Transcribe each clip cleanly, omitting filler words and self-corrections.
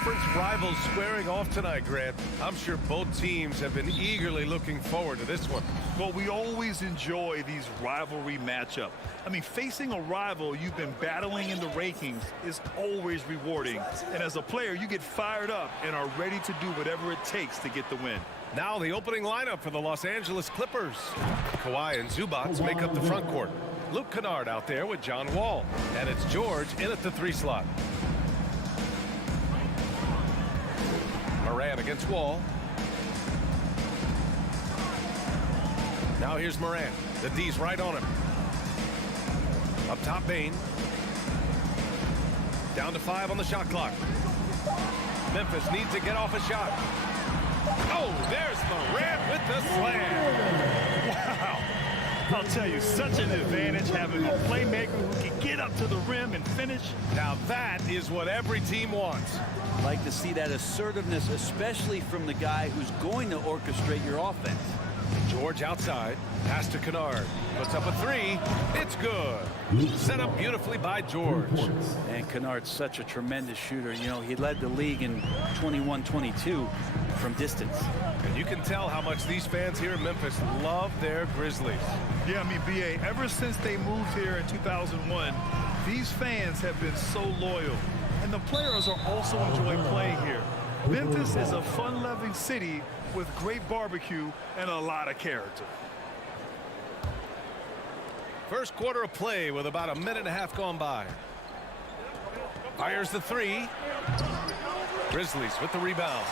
Conference rivals squaring off tonight, Grant. I'm sure both teams have been eagerly looking forward to this one. Well, we always enjoy these rivalry matchups. I mean, facing a rival you've been battling in the rankings is always rewarding. And as a player, you get fired up and are ready to do whatever it takes to get the win. Now the opening lineup for the Los Angeles Clippers. Kawhi and Zubats make up the front court. Luke Kennard out there with John Wall. And it's George in at the 3 slot. Moran against Wall. Now here's Moran. The D's right on him. Up top, Bane. Down to 5 on the shot clock. Memphis needs to get off a shot. Oh, there's Moran with the slam. Wow. I'll tell you, such an advantage having a playmaker who can get up to the rim and finish. Now that is what every team wants. Like to see that assertiveness, especially from the guy who's going to orchestrate your offense. George outside. Pass to Kennard. Puts up a 3. It's good. Set up beautifully by George. And Kennard's such a tremendous shooter. You know, he led the league in 21-22 from distance. And you can tell how much these fans here in Memphis love their Grizzlies. Yeah, I mean, B.A., ever since they moved here in 2001, these fans have been so loyal. And the players are also enjoying playing here. Memphis is a fun-loving city with great barbecue and a lot of character. First quarter of play with about a minute and a half gone by. Fires the 3. Grizzlies with the rebound.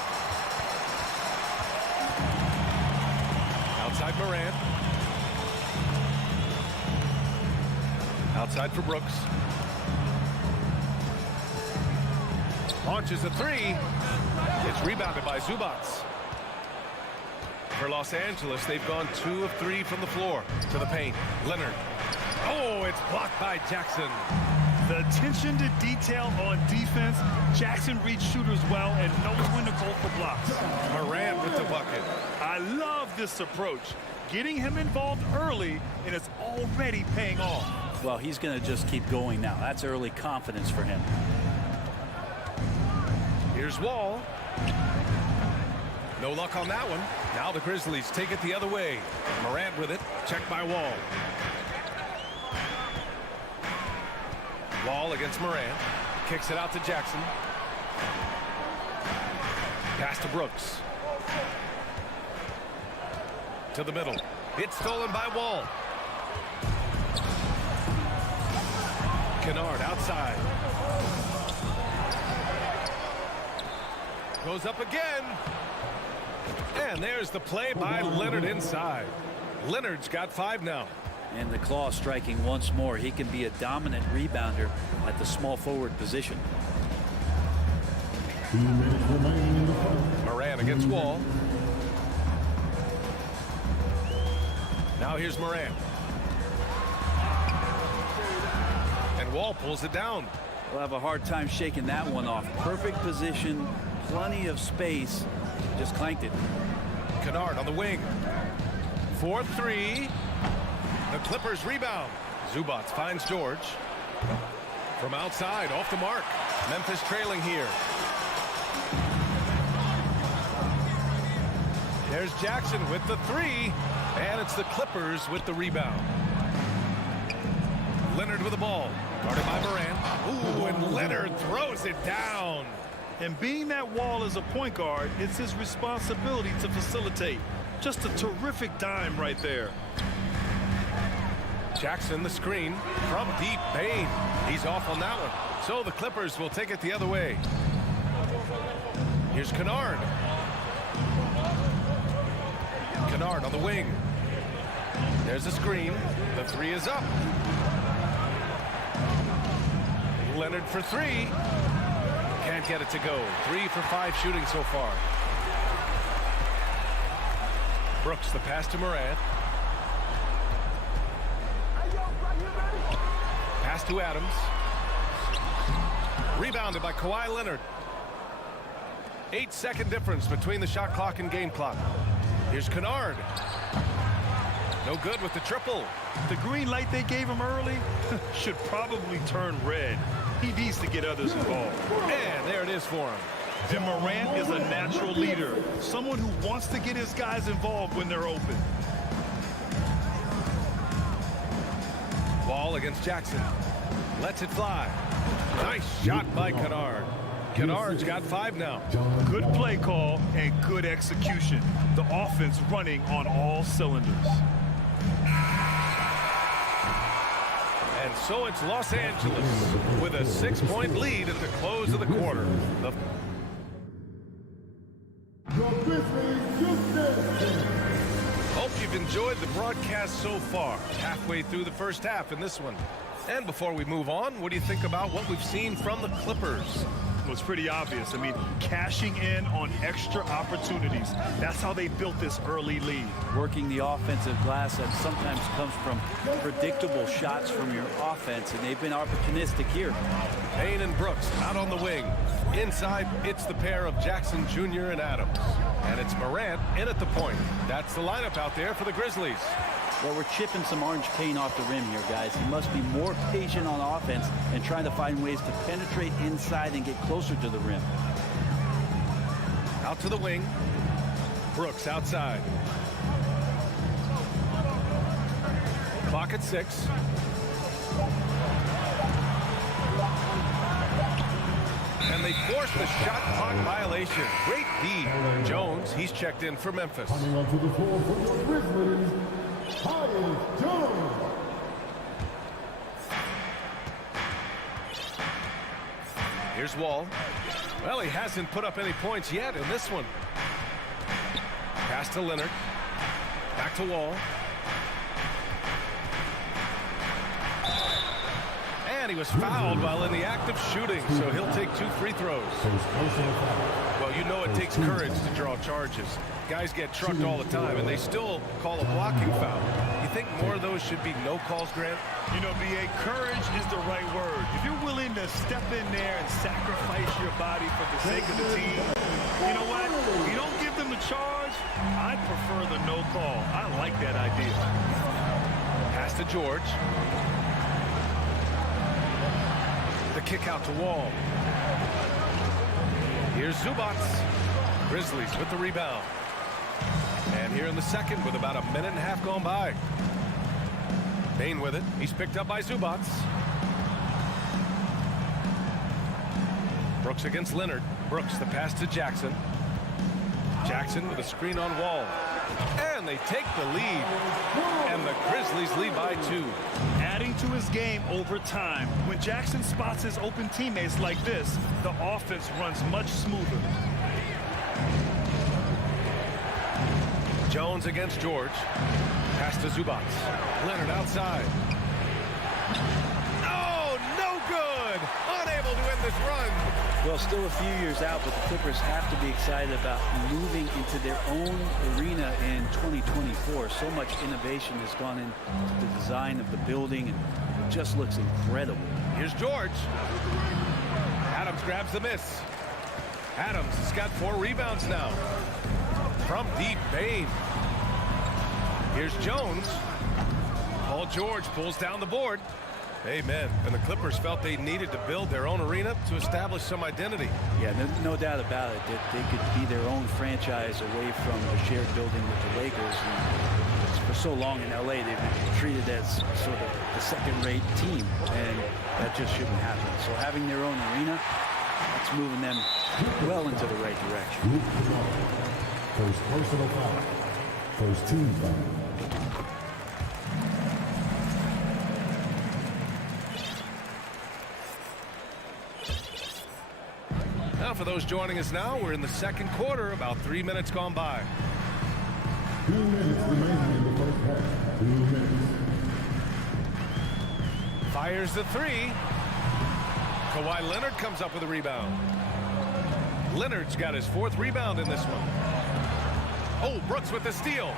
Outside Moran. Outside for Brooks. Launches a 3. It's rebounded by Zubats. For Los Angeles, they've gone 2 of 3 from the floor to the paint. Leonard. Oh, it's blocked by Jackson. The attention to detail on defense. Jackson reads shooters well and knows when to go for blocks. Moran with the bucket. I love this approach. Getting him involved early, and it's already paying off. Well, he's going to just keep going now. That's early confidence for him. Here's Wall. No luck on that one. Now the Grizzlies take it the other way. Morant with it. Checked by Wall. Wall against Morant. Kicks it out to Jackson. Pass to Brooks. To the middle. It's stolen by Wall. Kennard outside. Goes up again. And there's the play by Leonard inside. Leonard's got 5 now. And the claw striking once more. He can be a dominant rebounder at the small forward position. Moran against Wall. Now here's Moran. And Wall pulls it down. We'll have a hard time shaking that one off. Perfect position, plenty of space. Just clanked it. Kennard on the wing. 4-3. The Clippers rebound. Zubats finds George. From outside, off the mark. Memphis trailing here. There's Jackson with the 3. And it's the Clippers with the rebound. Leonard with the ball. Guarded by Moran. Ooh, and Leonard throws it down. And being that Wall is a point guard, it's his responsibility to facilitate. Just a terrific dime right there. Jackson the screen from deep. Bane. He's off on that one. So the Clippers will take it the other way. Here's Kennard. Kennard on the wing. There's a screen. The 3 is up. Leonard for 3. Can't get it to go. 3 for 5 shooting so far. Brooks the pass to Morant. Pass to Adams. Rebounded by Kawhi Leonard. 8-second difference between the shot clock and game clock. Here's Kennard. No good with the triple. The green light they gave him early should probably turn red. He needs to get others involved. And there it is for him. And Morant is a natural leader, someone who wants to get his guys involved when they're open. Wall against Jackson. Lets it fly. Nice shot by Kennard. Kennard's got 5 now. Good play call and good execution. The offense running on all cylinders. And so it's Los Angeles with a 6-point lead at the close of the quarter. Hope you've enjoyed the broadcast so far. Halfway through the first half in this one. And before we move on, what do you think about what we've seen from the Clippers? Well, it's pretty obvious. I mean, cashing in on extra opportunities. That's how they built this early lead. Working the offensive glass that sometimes comes from predictable shots from your offense, and they've been opportunistic here. Payne and Brooks out on the wing. Inside, it's the pair of Jackson Jr. and Adams. And it's Morant in at the point. That's the lineup out there for the Grizzlies. Well, we're chipping some orange paint off the rim here, guys. He must be more patient on offense and trying to find ways to penetrate inside and get closer to the rim. Out to the wing. Brooks outside. Clock at 6. And they force the shot clock violation. Great D. Jones, he's checked in for Memphis. Coming onto the floor for your Grizzlies, Jones. Here's Wall. Well, he hasn't put up any points yet in this one. Pass to Leonard. Back to Wall. And he was fouled while in the act of shooting, so he'll take 2 free throws. Well, you know it takes courage to draw charges. Guys get trucked all the time, and they still call a blocking foul. You think more of those should be no calls, Grant? You know, B.A., courage is the right word. If you're willing to step in there and sacrifice your body for the sake of the team, you know what? If you don't give them the charge, I prefer the no call. I like that idea. Pass to George. The kick out to Wall. Here's Zubats. Grizzlies with the rebound. And here in the second with about a minute and a half gone by. Payne with it. He's picked up by Zubats. Brooks against Leonard. Brooks the pass to Jackson. Jackson with a screen on Wall. And they take the lead. And the Grizzlies lead by 2. Adding to his game over time. When Jackson spots his open teammates like this, the offense runs much smoother. Jones against George. Pass to Zubats. Leonard outside. Oh, no good! Unable to end this run. Well, still a few years out, but the Clippers have to be excited about moving into their own arena in 2024. So much innovation has gone into the design of the building, and it just looks incredible. Here's George. Adams grabs the miss. Adams has got 4 rebounds now. From deep, Payne. Here's Jones. Paul George pulls down the board. Amen. And the Clippers felt they needed to build their own arena to establish some identity. Yeah, no doubt about it. That they could be their own franchise away from the shared building with the Lakers. And for so long in LA, they've been treated as sort of the second-rate team, and that just shouldn't happen. So having their own arena, that's moving them well into the right direction. First personal foul. First team foul. Now, for those joining us now, we're in the second quarter, about 3 minutes gone by. 2 minutes remaining in the first half. 2 minutes. Fires the 3. Kawhi Leonard comes up with a rebound. Leonard's got his 4th rebound in this one. Oh, Brooks with the steal.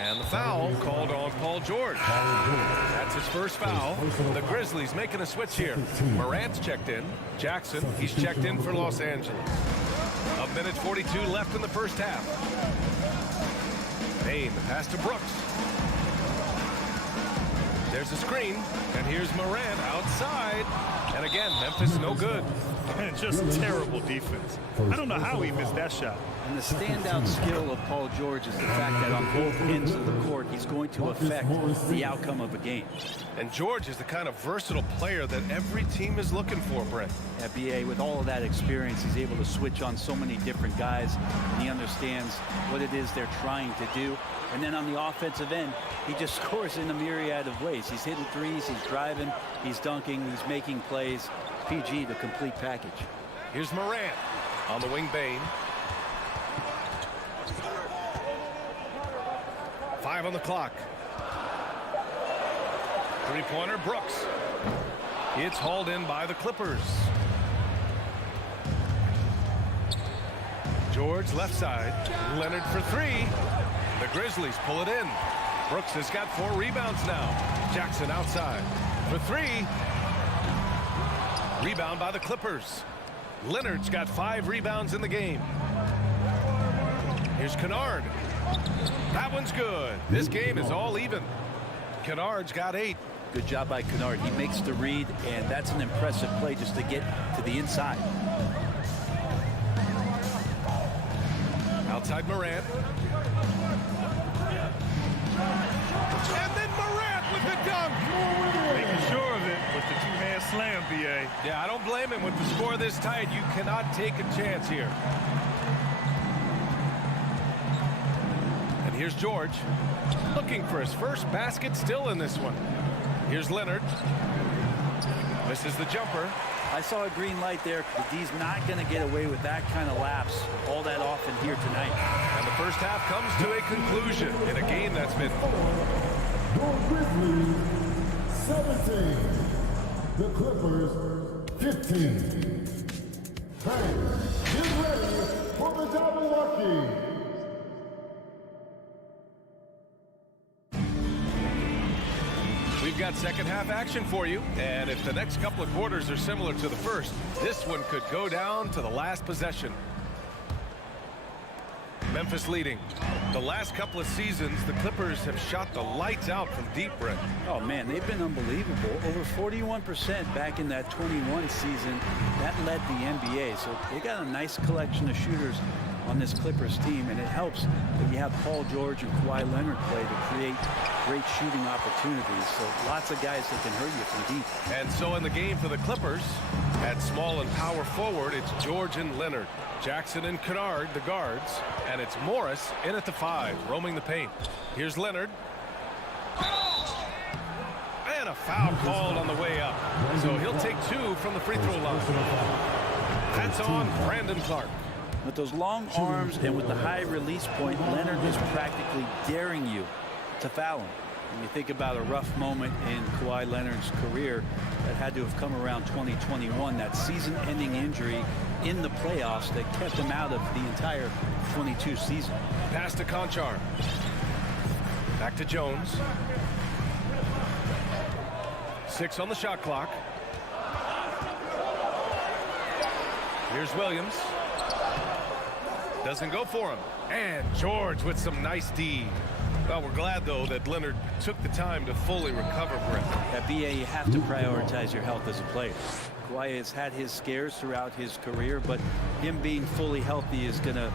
And the foul called on Paul George. That's his first foul. The Grizzlies making a switch here. Morant's checked in. Jackson, he's checked in for Los Angeles. 1:42 left in the first half. Payne, the pass to Brooks. There's a screen, and here's Morant outside. And again, Memphis no good. just terrible defense. I don't know how he missed that shot. And the standout skill of Paul George is the fact that on both ends of the court, he's going to affect the outcome of a game. And George is the kind of versatile player that every team is looking for, Brent. At BA, with all of that experience, he's able to switch on so many different guys, and he understands what it is they're trying to do. And then on the offensive end, he just scores in a myriad of ways. He's hitting threes, he's driving, he's dunking, he's making plays. PG, the complete package. Here's Morant on the wing, Bain. 5 on the clock. Three-pointer, Brooks. It's hauled in by the Clippers. George left side. Leonard for 3. The Grizzlies pull it in. Brooks has got 4 rebounds now. Jackson outside for 3. Rebound by the Clippers. Leonard's got 5 rebounds in the game. Here's Kennard. That one's good. This game is all even. Kennard's got 8. Good job by Kennard. He makes the read, and that's an impressive play just to get to the inside. Outside Morant. And then Morant with the dunk. Making sure of it with the two-hand slam, BA. Yeah, I don't blame him. With the score this tight, you cannot take a chance here. And here's George, looking for his first basket, still in this one. Here's Leonard. Misses the jumper. I saw a green light there. The D's not going to get away with that kind of lapse all that often here tonight. And the first half comes to a conclusion in a game that's been... Your Grizzlies, 17. The Clippers, 15. Fans, get ready for the double lucky. We've got second half action for you, and if the next couple of quarters are similar to the first, this one could go down to the last possession. Memphis leading. The last couple of seasons, the Clippers have shot the lights out from deep, Brent. Oh, man, they've been unbelievable. Over 41% back in that 21 season. That led the NBA, so they got a nice collection of shooters on this Clippers team, and it helps that you have Paul George and Kawhi Leonard play to create great shooting opportunities. So lots of guys that can hurt you from deep. And so in the game for the Clippers, at small and power forward, it's George and Leonard. Jackson and Kennard, the guards. And it's Morris in at the 5, roaming the paint. Here's Leonard. And a foul called on the way up. So he'll take 2 from the free throw line. That's on Brandon Clark. With those long arms and with the high release point, Leonard is practically daring you to foul him. When you think about a rough moment in Kawhi Leonard's career that had to have come around 2021, that season-ending injury in the playoffs that kept him out of the entire 22 season. Pass to Conchar. Back to Jones. 6 on the shot clock. Here's Williams. Doesn't go for him. And George with some nice D. Well, we're glad, though, that Leonard took the time to fully recover, Brent. At BA, you have to prioritize your health as a player. Kawhi has had his scares throughout his career, but him being fully healthy is going to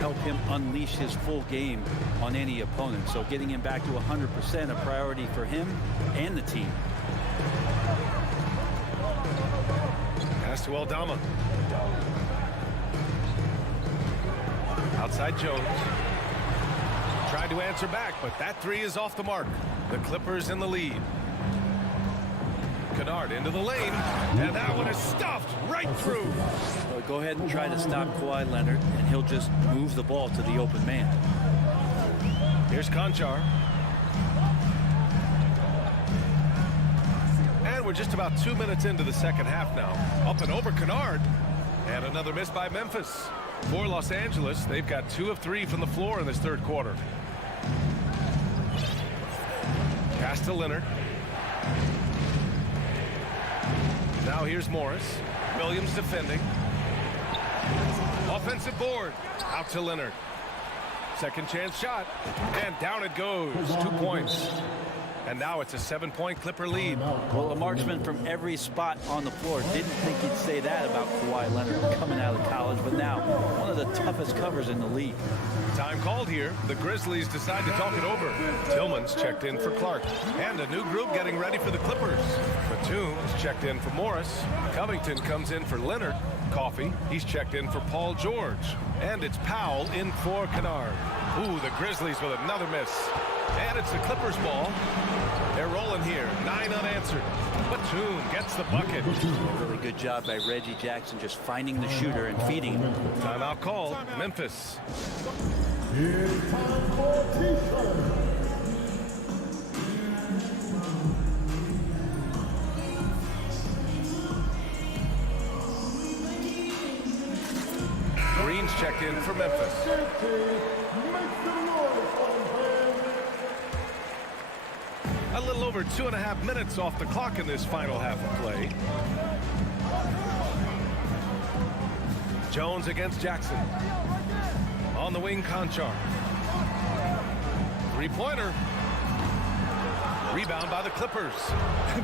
help him unleash his full game on any opponent. So getting him back to 100% a priority for him and the team. Pass to Aldama. Outside Jones. Tried to answer back, but that 3 is off the mark. The Clippers in the lead. Kennard into the lane, and that one is stuffed right through. So go ahead and try to stop Kawhi Leonard, and he'll just move the ball to the open man. Here's Conchar. And we're just about 2 minutes into the second half now. Up and over Kennard. And another miss by Memphis. For Los Angeles, they've got 2 of 3 from the floor in this third quarter. Pass to Leonard. Now here's Morris. Williams defending. Offensive board. Out to Leonard. Second chance shot. And down it goes. 2 points. And now it's a 7-point Clipper lead. Well, a marksman from every spot on the floor. Didn't think he'd say that about Kawhi Leonard coming out of college, but now one of the toughest covers in the league. Time called here. The Grizzlies decide to talk it over. Tillman's checked in for Clark. And a new group getting ready for the Clippers. Batum's checked in for Morris. Covington comes in for Leonard. Coffey, he's checked in for Paul George. And it's Powell in for Kennard. Ooh, the Grizzlies with another miss. And it's the Clippers ball. They're rolling here. 9 unanswered. Batum gets the bucket. Really good job by Reggie Jackson just finding the shooter and feeding him. Timeout called. Memphis. It's time for T-shirt. Green's checked in for Memphis. A little over 2.5 minutes off the clock in this final half of play. Jones against Jackson. On the wing, Conchar. Three-pointer. Rebound by the Clippers.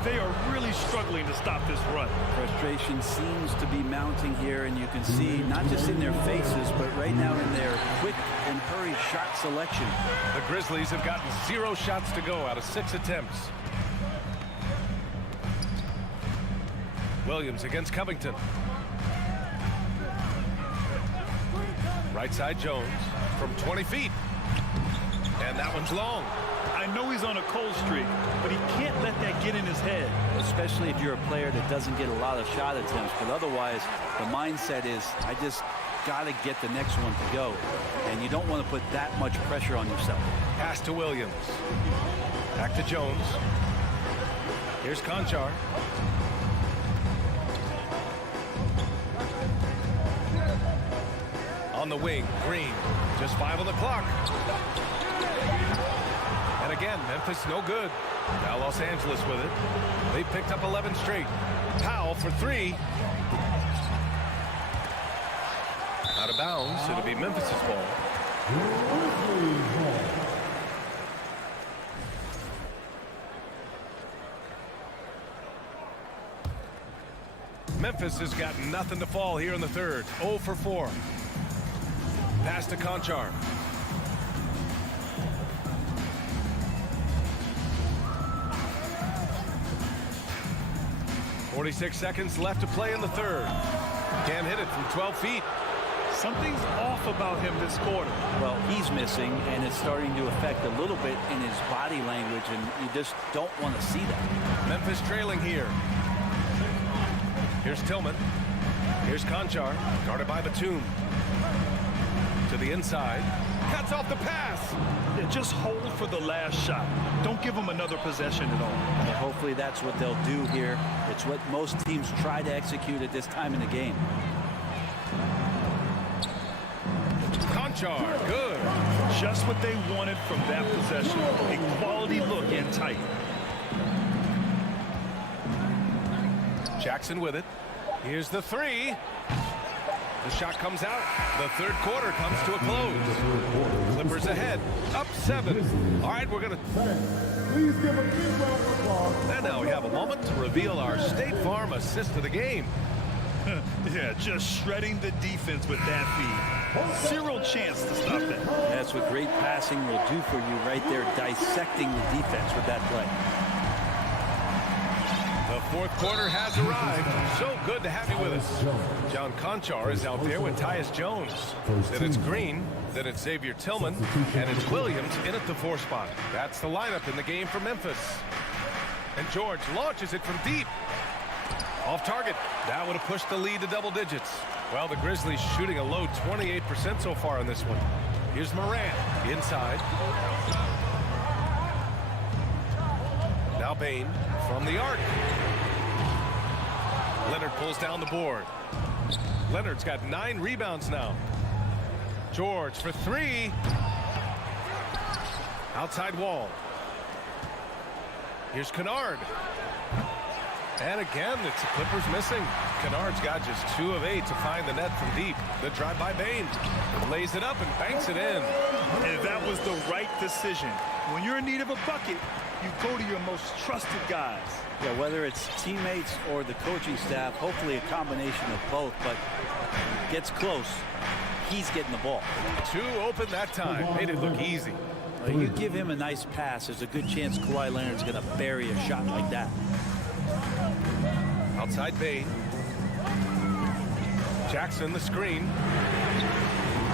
They are really struggling to stop this run. Frustration seems to be mounting here, and you can see not just in their faces, but right now in their quick and hurry shot selection. The Grizzlies have gotten 0 shots to go out of 6 attempts. Williams against Covington. Right side Jones from 20 feet. And that one's long. I know he's on a cold streak, but he can't let that get in his head. Especially if you're a player that doesn't get a lot of shot attempts, but otherwise the mindset is I just got to get the next one to go, and you don't want to put that much pressure on yourself. Pass to Williams. Back to Jones. Here's Conchar. On the wing, Green. Just 5 on the clock. And again, Memphis no good. Now Los Angeles with it. They picked up 11 straight. Powell for 3. Out of bounds. It'll be Memphis's ball. Memphis has got nothing to fall here in the third. 0 for 4. Pass to Conchar. .46 seconds left to play in the third. Can't hit it from 12 feet. Something's off about him this quarter. Well, he's missing, and it's starting to affect a little bit in his body language, and you just don't want to see that. Memphis trailing here. Here's Tillman. Here's Conchar, guarded by Batum. To the inside. Cuts off the pass. Yeah, just hold for the last shot. Don't give him another possession at all. And hopefully that's what they'll do here. It's what most teams try to execute at this time in the game. Conchar, good. Just what they wanted from that possession. A quality look in tight. Jackson with it. Here's the 3. The shot comes out. The third quarter comes to a close. Clippers ahead. Up 7. All right, we're going to... Please give a big round of applause. And now we have a moment to reveal our State Farm assist of the game. Yeah, just shredding the defense with that feed. 0 chance to stop that. That's what great passing will do for you right there, dissecting the defense with that play. The fourth quarter has arrived. So good to have you with us. John Conchar is out there with Tyus Jones. Then it's Green. Then it's Xavier Tillman. And it's Williams in at the 4 spot. That's the lineup in the game for Memphis. And George launches it from deep. Off target. That would have pushed the lead to double digits. Well, the Grizzlies shooting a low 28% so far in this one. Here's Morant inside. Now Bain from the arc. Leonard pulls down the board. Leonard's got 9 rebounds now. George for 3. Outside wall. Here's Kennard. And again, it's the Clippers missing. Kennard's got just 2 of 8 to find the net from deep. The drive by Bain. Lays it up and banks it in. And that was the right decision. When you're in need of a bucket, you go to your most trusted guys. Yeah, whether it's teammates or the coaching staff, hopefully a combination of both, but when it gets close, he's getting the ball. 2 open that time. Made it look easy. You give him a nice pass, there's a good chance Kawhi Leonard's going to bury a shot like that. Outside Bane. Jackson the screen.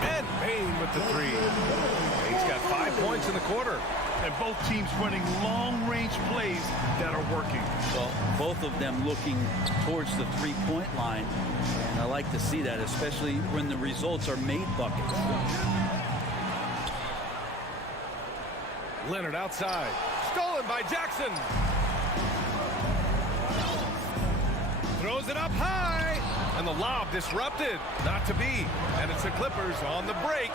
And Bane with the 3. Bane's got 5 points in the quarter. And both teams running long-range plays that are working. Well, both of them looking towards the three-point line. And I like to see that, especially when the results are made buckets. Leonard outside. Stolen by Jackson. Throws it up high. And the lob disrupted. Not to be. And it's the Clippers on the break.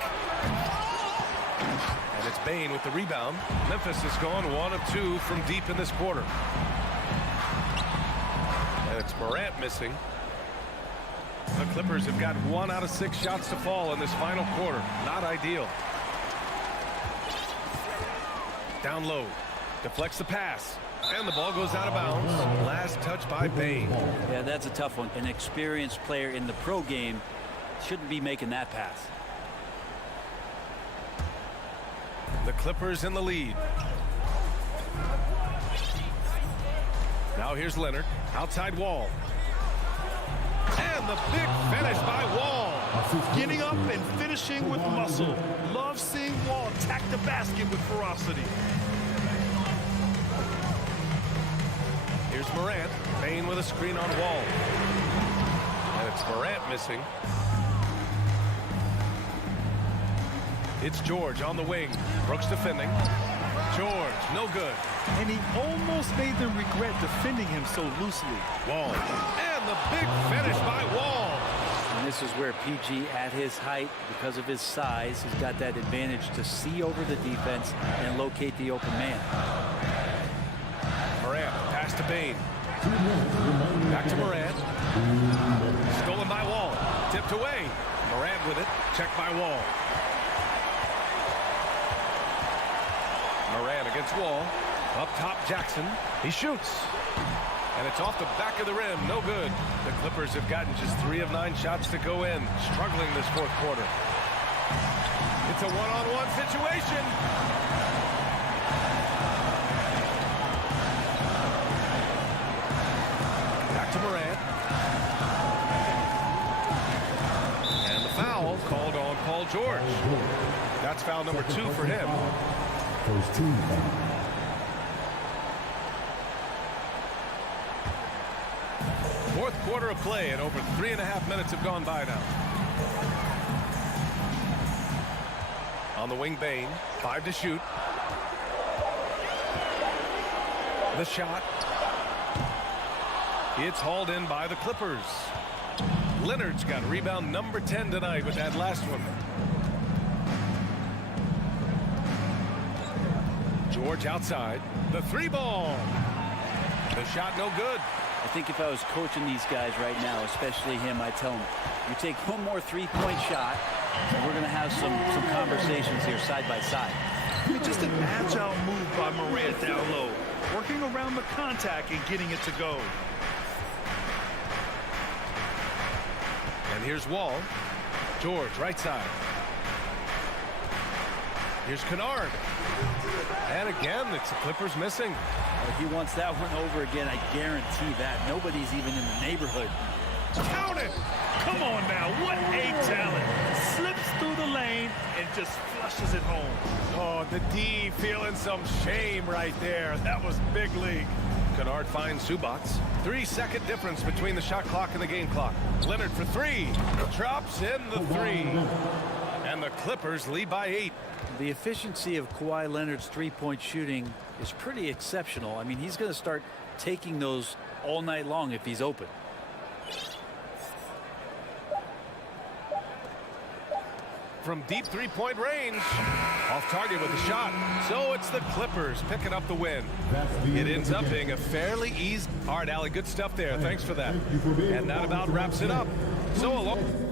And it's Bane with the rebound. Memphis has gone 1 of 2 from deep in this quarter. And it's Morant missing. The Clippers have got 1 out of 6 shots to fall in this final quarter. Not ideal. Down low. Deflects the pass. And the ball goes out of bounds. Last touch by Bane. Yeah, that's a tough one. An experienced player in the pro game shouldn't be making that pass. The Clippers in the lead. Now here's Leonard. Outside Wall. And the big finish by Wall. Getting up and finishing with muscle. Love seeing Wall attack the basket with ferocity. Here's Morant. Bane with a screen on Wall. And it's Morant missing. It's George on the wing. Brooks defending. George, no good. And he almost made them regret defending him so loosely. Wall. And the big finish by Wall. And this is where PG, at his height, because of his size, has got that advantage to see over the defense and locate the open man. Morant, pass to Bane. Back to Morant. Stolen by Wall. Tipped away. Morant with it. Checked by Wall. Morant against Wall. Up top, Jackson. He shoots. And it's off the back of the rim. No good. The Clippers have gotten just 3 of 9 shots to go in. Struggling this fourth quarter. It's a one-on-one situation. Back to Morant. And the foul called on Paul George. That's foul number 2 for him. First team foul. Fourth quarter of play, and over 3.5 minutes have gone by now. On the wing, Bane. 5 to shoot. The shot. It's hauled in by the Clippers. Leonard's got rebound number 10 tonight with that last one. George outside. The 3-ball. The shot no good. I think if I was coaching these guys right now, especially him, I'd tell him, you take one more three-point shot, and we're going to have some conversations here side by side. I mean, just an agile move by Morant down low, working around the contact and getting it to go. And here's Wall. George, right side. Here's Kennard. And again, it's the Clippers missing. If he wants that one over again, I guarantee that. Nobody's even in the neighborhood. Count it! Come on now, what a talent. Slips through the lane and just flushes it home. Oh, the D feeling some shame right there. That was big league. Kennard finds Zubac. 3-second difference between the shot clock and the game clock. Leonard for 3. Drops in the 3. And the Clippers lead by 8. The efficiency of Kawhi Leonard's three-point shooting is pretty exceptional. I mean, he's going to start taking those all night long if he's open. From deep three-point range. Off target with a shot. So it's the Clippers picking up the win. It ends up being a fairly easy. All right, Allie, good stuff there. Thanks for that. And that about wraps it up. So along.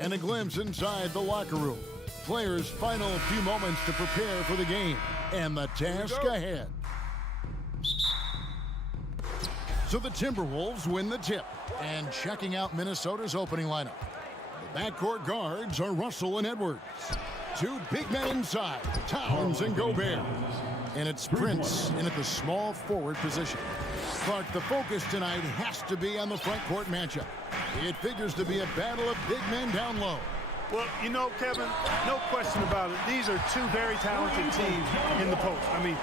And a glimpse inside the locker room. Players' final few moments to prepare for the game and the task ahead. So the Timberwolves win the tip. And checking out Minnesota's opening lineup. The backcourt guards are Russell and Edwards. Two big men inside, Towns and Gobert. And it's Prince in at the small forward position. Clark, the focus tonight has to be on the front court matchup. It figures to be a battle of big men down low. Well, you know, Kevin, no question about it. These are two very talented teams in the post. I mean,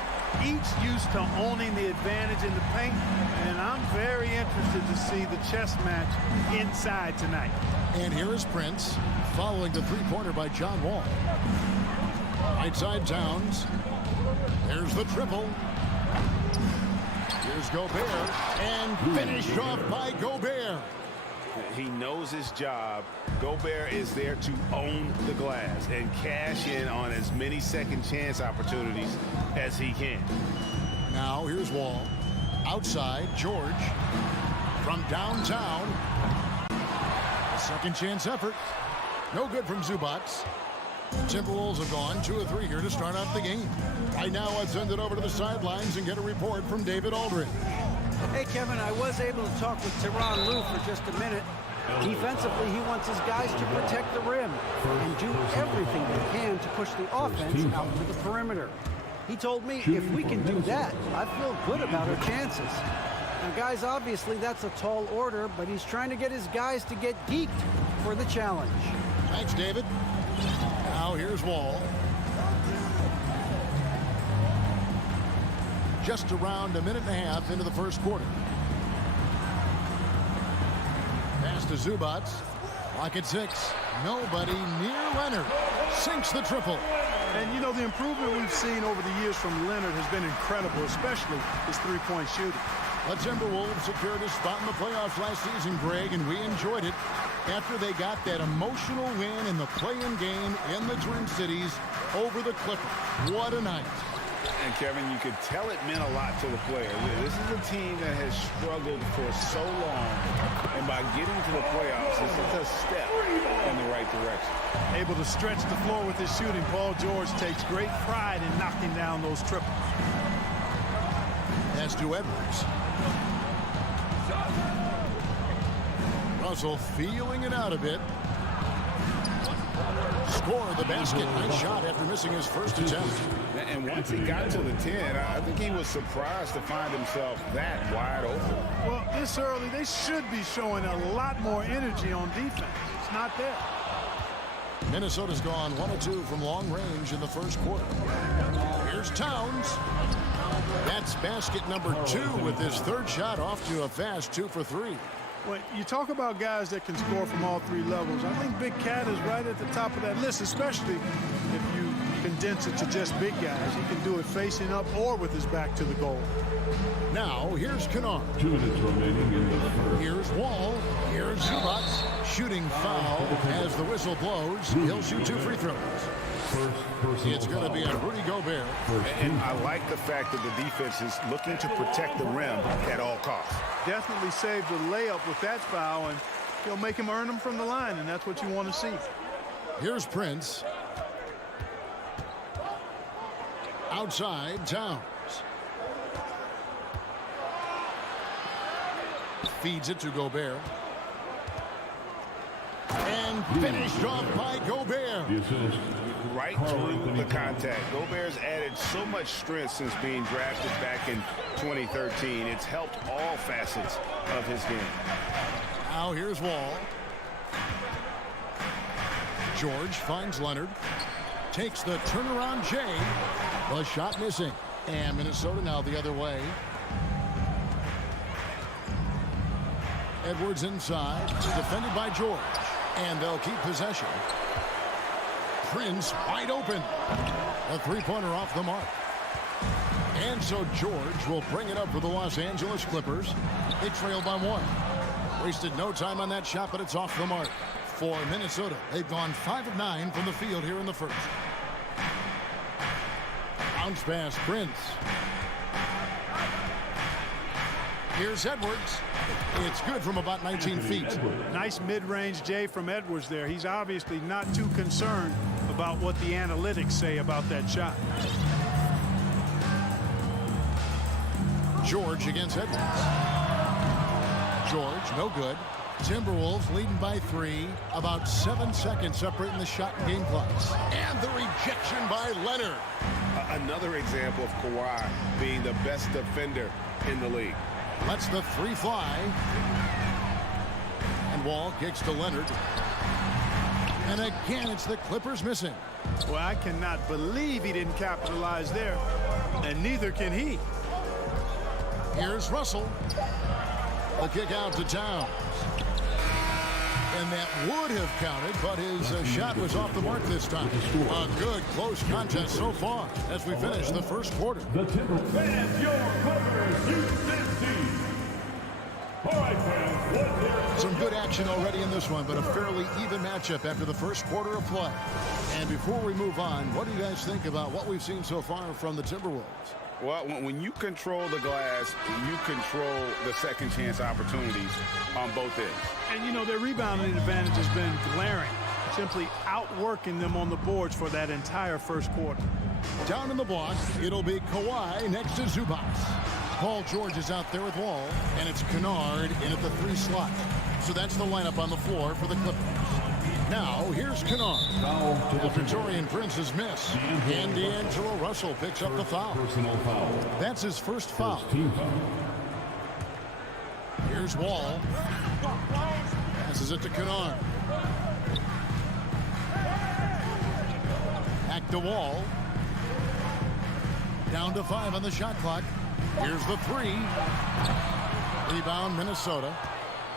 each used to owning the advantage in the paint, and I'm very interested to see the chess match inside tonight. And here is Prince, following the three-pointer by John Wall. Right side Towns. There's the triple. Here's Gobert, and finished off by Gobert. He knows his job. Gobert is there to own the glass and cash in on as many second chance opportunities as he can. Now here's Wall. Outside, George. From downtown. A second chance effort. No good from Zubats. Timberwolves have gone 2 of 3 here to start off the game. Right now, let's send it over to the sidelines and get a report from David Aldridge. Hey, Kevin, I was able to talk with Tyronn Lue for just a minute. Defensively, he wants his guys to protect the rim and do everything they can to push the offense out to the perimeter. He told me if we can do that, I feel good about our chances. Now, guys, obviously that's a tall order, but he's trying to get his guys to get geeked for the challenge. Thanks, David. Now here's Wall. Just around a minute and a half into the first quarter. Pass to Zubats. Clock at 6. Nobody near Leonard. Sinks the triple. And, you know, the improvement we've seen over the years from Leonard has been incredible, especially his three-point shooting. The Timberwolves secured a spot in the playoffs last season, Greg, and we enjoyed it after they got that emotional win in the play-in game in the Twin Cities over the Clippers. What a night. And, Kevin, you could tell it meant a lot to the players. This is a team that has struggled for so long, and by getting to the playoffs, this is a step in the right direction. Able to stretch the floor with his shooting, Paul George takes great pride in knocking down those triples. As to Edwards. Russell feeling it out a bit. Score the basket. Nice shot after missing his first attempt. And once he got to the 10, I think he was surprised to find himself that wide open. Well, this early, they should be showing a lot more energy on defense. It's not there. Minnesota's gone 1 of 2 from long range in the first quarter. Here's Towns. That's basket number 2 with his third shot off to a fast 2 for 3. When you talk about guys that can score from all 3 levels, I think Big Cat is right at the top of that list, especially if you condense it to just big guys. He can do it facing up or with his back to the goal. Now, here's Kennard. 2 minutes remaining in the first. Here's Wall. Here's Zubats. Shooting foul as the whistle blows. He'll shoot 2 free throws. It's going to be on Rudy Gobert. And I like the fact that the defense is looking to protect the rim at all costs. Definitely saved the layup with that foul, and he'll make him earn them from the line, and that's what you want to see. Here's Prince. Outside, Towns. Feeds it to Gobert. And finished off by Gobert. The assist. Right through the contact. Gobert's added so much strength since being drafted back in 2013. It's helped all facets of his game. Now here's Wall. George finds Leonard. Takes the turnaround J. The shot missing. And Minnesota now the other way. Edwards inside. Defended by George. And they'll keep possession. Prince wide open. A three-pointer off the mark. And so George will bring it up for the Los Angeles Clippers. They trail by 1. Wasted no time on that shot, but it's off the mark. For Minnesota, they've gone 5 of 9 from the field here in the first. Bounce pass, Prince. Here's Edwards. It's good from about 19 feet. Nice mid-range Jay from Edwards there. He's obviously not too concerned about what the analytics say about that shot. George against Edwards. George, no good. Timberwolves leading by 3. About 7 seconds separating the shot and game clocks. And the rejection by Leonard. Another example of Kawhi being the best defender in the league. Lets the 3 fly. And Wall kicks to Leonard. And again, it's the Clippers missing. Well, I cannot believe he didn't capitalize there. And neither can he. Here's Russell. The kick out to Towns. And that would have counted, but his shot was off the mark this time. A good, close contest so far as we finish the first quarter. The Timberwolves and your Clippers, Houston team. All right, fans, what's Some good action already in this one, but a fairly even matchup after the first quarter of play. And before we move on, what do you guys think about what we've seen so far from the Timberwolves? Well, when you control the glass, you control the second chance opportunities on both ends. And, you know, their rebounding advantage has been glaring, simply outworking them on the boards for that entire first quarter. Down in the block, it'll be Kawhi next to Zubac. Paul George is out there with Wall, and it's Kennard in at the 3 slot. So that's the lineup on the floor for the Clippers. Now, here's Kennard. After Taurean Prince's miss, and D'Angelo Russell picks up the foul. personal foul? That's his first foul. Team foul. Here's Wall. Passes it to Kennard. Back to Wall. Down to 5 on the shot clock. Here's the 3. Rebound, Minnesota.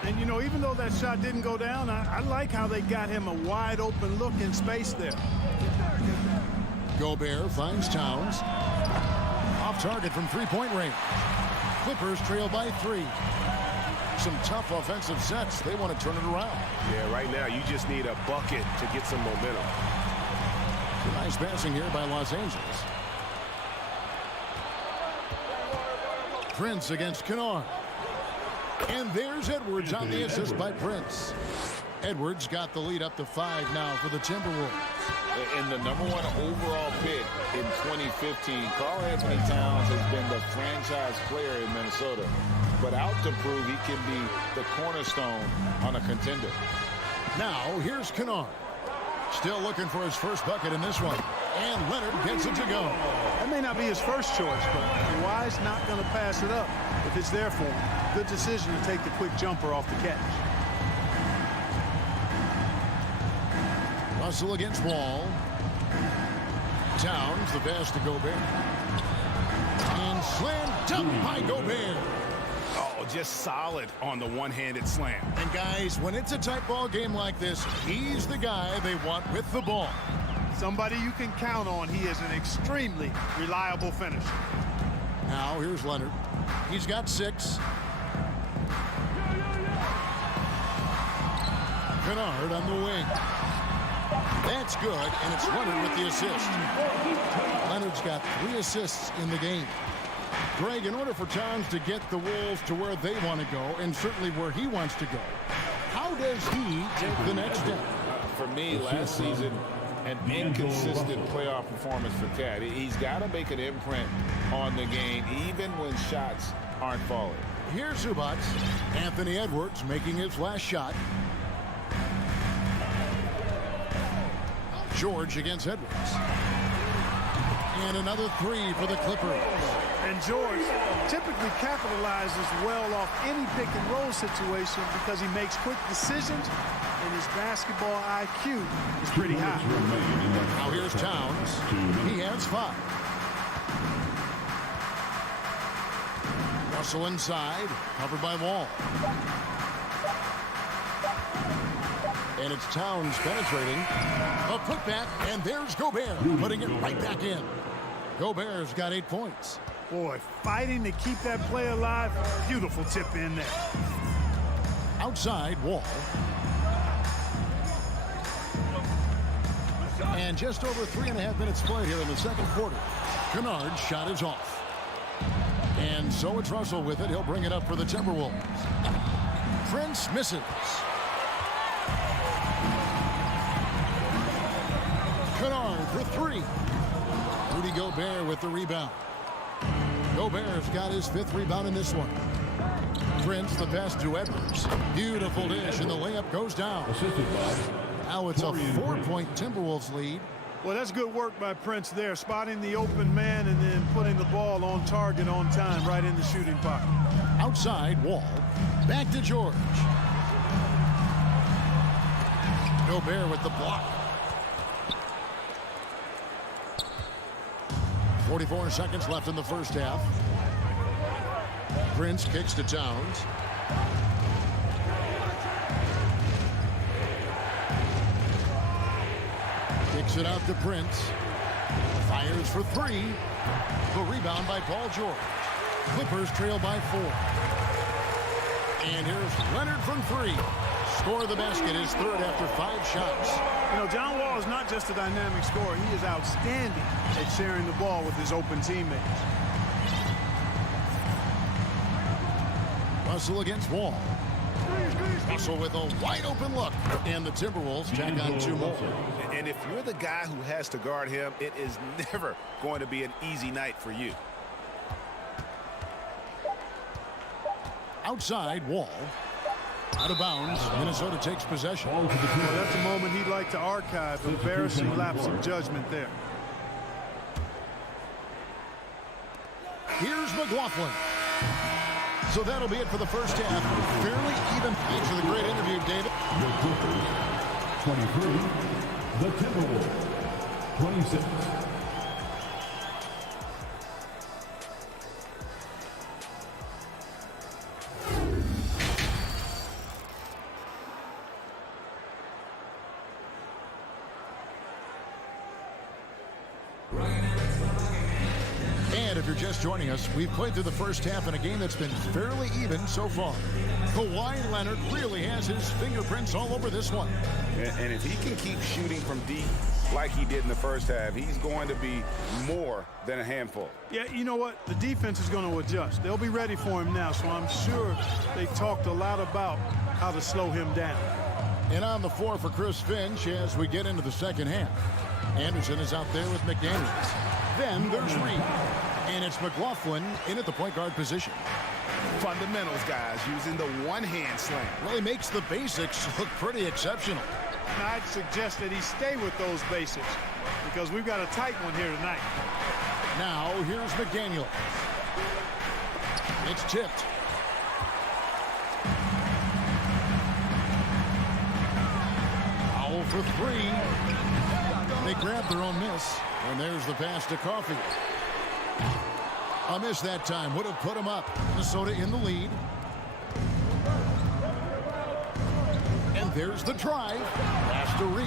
And, you know, even though that shot didn't go down, I like how they got him a wide open look in space there. Gobert finds Towns. Off target from 3-point range. Clippers trail by 3. Some tough offensive sets. They want to turn it around. Yeah, right now you just need a bucket to get some momentum. Nice passing here by Los Angeles. Prince against Kennard. And there's Edwards on the assist by Prince. Edwards got the lead up to 5 now for the Timberwolves. And the #1 overall pick in 2015, Karl Anthony Towns has been the franchise player in Minnesota, but out to prove he can be the cornerstone on a contender. Now here's Kennard. Still looking for his first bucket in this one. And Leonard gets it to go. That may not be his first choice, but Kawhi's not going to pass it up if it's there for him. Good decision to take the quick jumper off the catch. Russell against Wall. Towns, the pass to Gobert. And slam dunk by Gobert. Oh, just solid on the one-handed slam. And guys, when it's a tight ball game like this, he's the guy they want with the ball. Somebody you can count on. He is an extremely reliable finisher. Now here's Leonard. He's got 6. Kennard on the wing. That's good, and it's Leonard with the assist. Leonard's got 3 assists in the game. Greg, in order for Towns to get the Wolves to where they want to go, and certainly where he wants to go, how does he take the next step? For me, last season, an inconsistent playoff performance for Cat. He's got to make an imprint on the game, even when shots aren't falling. Here's Zubac. Anthony Edwards making his last shot. George against Edwards. And another 3 for the Clippers. And George typically capitalizes well off any pick-and-roll situation because he makes quick decisions and his basketball IQ is pretty high. Now here's Towns. He has 5. Russell inside, covered by Wall. And it's Towns penetrating. A putback, and there's Gobert putting it right back in. Gobert's got 8 points. Boy, fighting to keep that play alive. Beautiful tip in there. Outside, Wall. And just over 3.5 minutes played here in the second quarter. Kennard's shot is off. And so it's Russell with it. He'll bring it up for the Timberwolves. Prince misses. Kennard for three. Rudy Gobert with the rebound. Gobert's got his 5th rebound in this one. Prince, the pass to Edwards. Beautiful dish, and the layup goes down. Now it's a 4-point Timberwolves lead. Well, that's good work by Prince there, spotting the open man and then putting the ball on target on time right in the shooting pocket. Outside, Wall. Back to George. Gobert with the block. 44 seconds left in the first half. Prince kicks to Towns. Kicks it out to Prince. Fires for three. The rebound by Paul George. Clippers trail by 4. And here's Leonard from 3. Score the basket, his 3rd after 5 shots. You know, John Wall is not just a dynamic scorer. He is outstanding at sharing the ball with his open teammates. Russell against Wall. Russell with a wide open look. And the Timberwolves tack on 2 more. And if you're the guy who has to guard him, it is never going to be an easy night for you. Outside, Wall. Out of bounds. Minnesota takes possession. Well, that's a moment he'd like to archive. Embarrassing lapse of judgment there. Here's McLaughlin. So that'll be it for the first half. Fairly even. Thanks for the great interview, David. The Clippers, 23. The Timberwolves, 26. And if you're just joining us, we've played through the first half in a game that's been fairly even so far. Kawhi Leonard really has his fingerprints all over this one. And if he can keep shooting from deep like he did in the first half, he's going to be more than a handful. Yeah, you know what? The defense is going to adjust. They'll be ready for him now, so I'm sure they talked a lot about how to slow him down. And on the floor for Chris Finch as we get into the second half. Anderson is out there with McDaniels. Then there's Reed. And it's McLaughlin in at the point guard position. Fundamentals, guys, using the one-hand slam. Really makes the basics look pretty exceptional. And I'd suggest that he stay with those basics because we've got a tight one here tonight. Now, here's McDaniel. It's tipped. Foul for 3. They grab their own miss. And there's the pass to Coffey. A miss that time would have put him up. Minnesota in the lead. And there's the drive. Pass to Reed.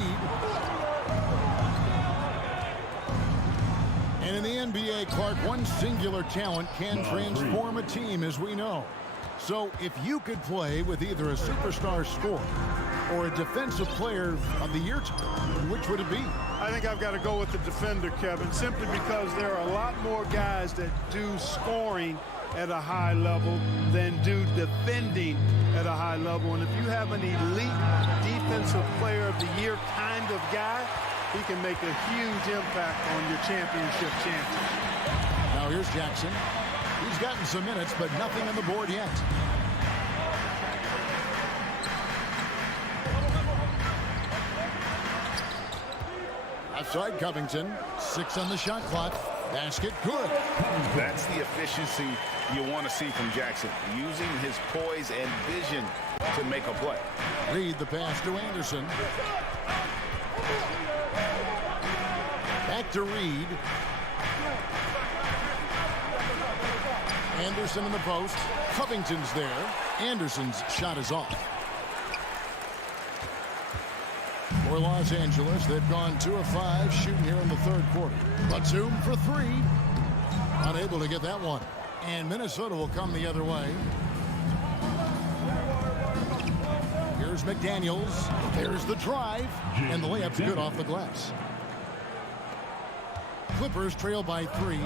And in the NBA, Clark, one singular talent can transform a team, as we know. So if you could play with either a superstar scorer or a defensive player of the year, which would it be? I think I've got to go with the defender, Kevin, simply because there are a lot more guys that do scoring at a high level than do defending at a high level. And if you have an elite defensive player of the year kind of guy, he can make a huge impact on your championship chances. Now here's Jackson. He's gotten some minutes, but nothing on the board yet. Outside Covington. 6 on the shot clock. Basket good. That's the efficiency you want to see from Jackson, using his poise and vision to make a play. Reed the pass to Anderson. Back to Reed. Anderson in the post. Covington's there. Anderson's shot is off. For Los Angeles, they've gone 2 of 5 shooting here in the third quarter. Batum for 3. Unable to get that one. And Minnesota will come the other way. Here's McDaniels. There's the drive. And the layup's good off the glass. Clippers trail by 3.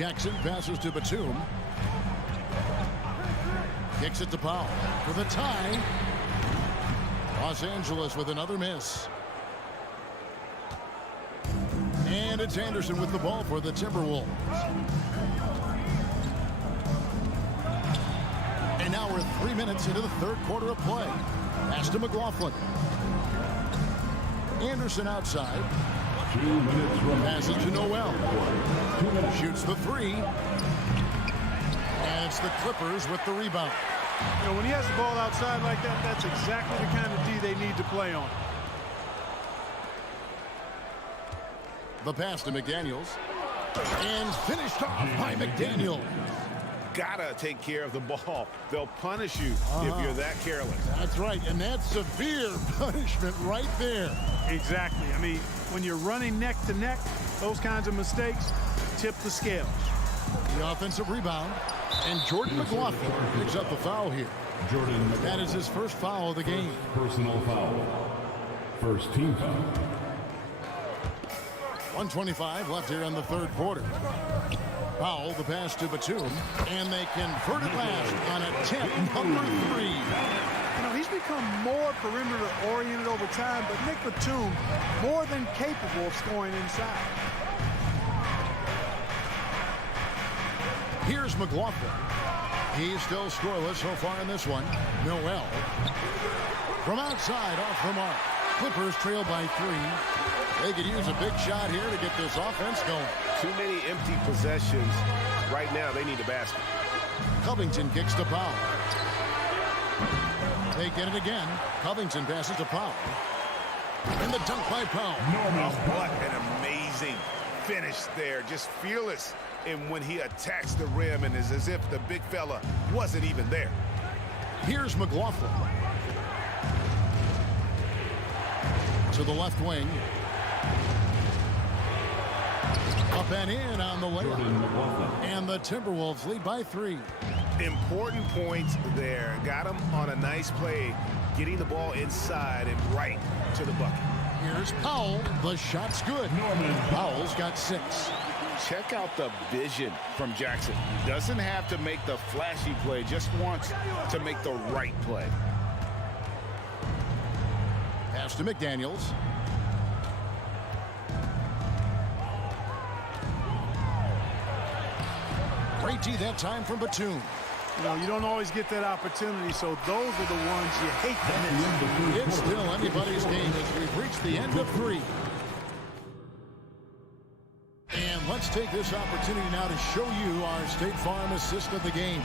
Jackson passes to Batum. Kicks it to Powell for the tie. Los Angeles with another miss. And it's Anderson with the ball for the Timberwolves. And now we're 3 minutes into the third quarter of play. Pass to McLaughlin. Anderson outside. 2 minutes remaining. Passes to Noel. Shoots the three. And it's the Clippers with the rebound. You know, when he has the ball outside like that, that's exactly the kind of D they need to play on. The pass to McDaniels. And finished off by McDaniels. Gotta take care of the ball. They'll punish you if you're that careless. That's right, and that's severe punishment right there. Exactly. I mean, when you're running neck to neck, those kinds of mistakes tip the scales. The offensive rebound, and Jordan McLaughlin picks up the foul here. Jordan That is his first foul of the game. personal foul. First team foul. 1:25 left here in the third quarter. Powell, the pass to Batum, and they convert it last on attempt number 3. You know, he's become more perimeter-oriented over time, but Nick Batum more than capable of scoring inside. Here's McLaughlin. He's still scoreless so far in this one. Noel. From outside, off the mark. Clippers trail by 3. They could use a big shot here to get this offense going. Too many empty possessions. Right now, they need a basket. Covington kicks to Powell. They get it again. Covington passes to Powell. And the dunk by Powell. Oh, what an amazing finish there. Just fearless. And when he attacks the rim, and it's as if the big fella wasn't even there. Here's McLaughlin. To the left wing. Up and in on the layup. And the Timberwolves lead by 3. Important points there. Got him on a nice play, getting the ball inside and right to the bucket. Here's Powell. The shot's good. Powell's got 6. Check out the vision from Jackson. Doesn't have to make the flashy play, just wants to make the right play. Pass to McDaniels. Great D that time from Batum. You know, you don't always get that opportunity, so those are the ones you hate to miss. It's still anybody's game as we've reached the end of 3. And let's take this opportunity now to show you our State Farm assist of the game.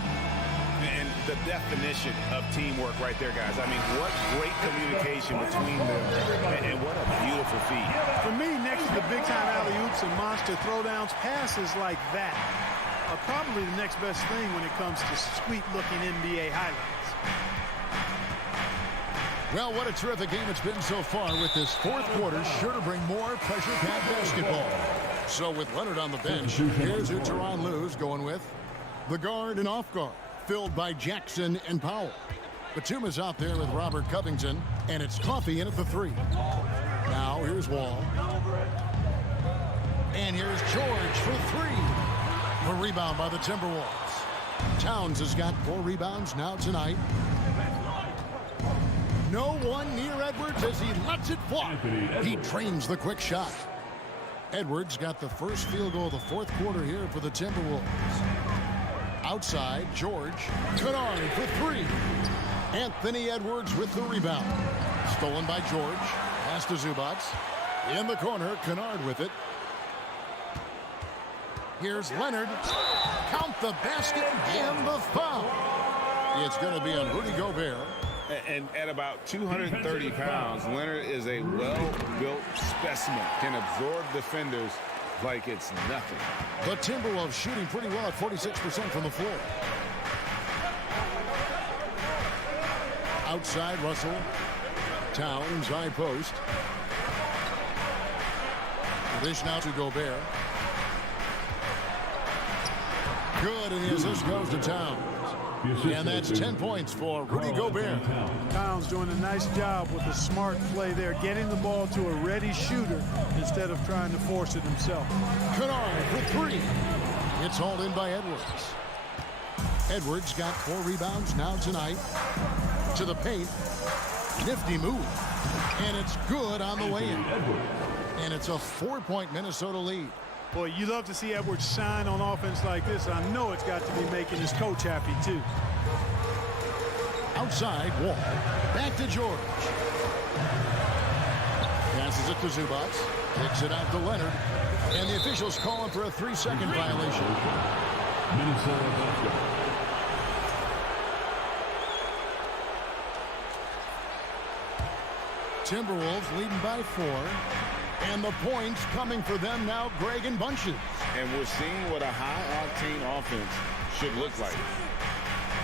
And the definition of teamwork right there, guys. I mean, what great communication between them, and what a beautiful feat. For me, next to the big-time alley-oops and monster throwdowns, passes like that are probably the next best thing when it comes to sweet-looking NBA highlights. Well, what a terrific game it's been so far, with this fourth quarter sure to bring more pressure-packed basketball. So with Leonard on the bench, here's who Tyronn Lue's going with. The guard and off guard, filled by Jackson and Powell. Batum is out there with Robert Covington, and it's Coffey in at the 3. Now here's Wall. And here's George for 3. The rebound by the Timberwolves. Towns has got 4 rebounds now tonight. No one near Edwards as he lets it fly. He trains the quick shot. Edwards got the first field goal of the fourth quarter here for the Timberwolves. Outside, George. Kennard for 3. Anthony Edwards with the rebound. Stolen by George. Pass to Zubac. In the corner, Kennard with it. Here's Leonard. Count the basket and the foul. It's going to be on Rudy Gobert. And at about 230 pounds, Leonard is a well-built specimen. Can absorb defenders like it's nothing. The Timberwolves shooting pretty well at 46% from the floor. Outside, Russell. Towns, high post. Dish now to Gobert. Good, and the assist goes to Towns. And that's 10 points for Rudy Gobert. Towns doing a nice job with a smart play there, getting the ball to a ready shooter instead of trying to force it himself. Kennard for 3. It's It's hauled in by Edwards. Edwards got 4 rebounds now tonight. To the paint. Nifty move. And it's good on the way in. And it's a 4-point Minnesota lead. Boy, you love to see Edwards shine on offense like this. I know it's got to be making his coach happy, too. Outside, Wall. Back to George. Passes it to Zubac. Kicks it out to Leonard. And the officials call him for a 3-second violation. Minnesota basketball. Timberwolves leading by 4. And the points coming for them now, Greg in bunches. And we're seeing what a high-octane offense should look like.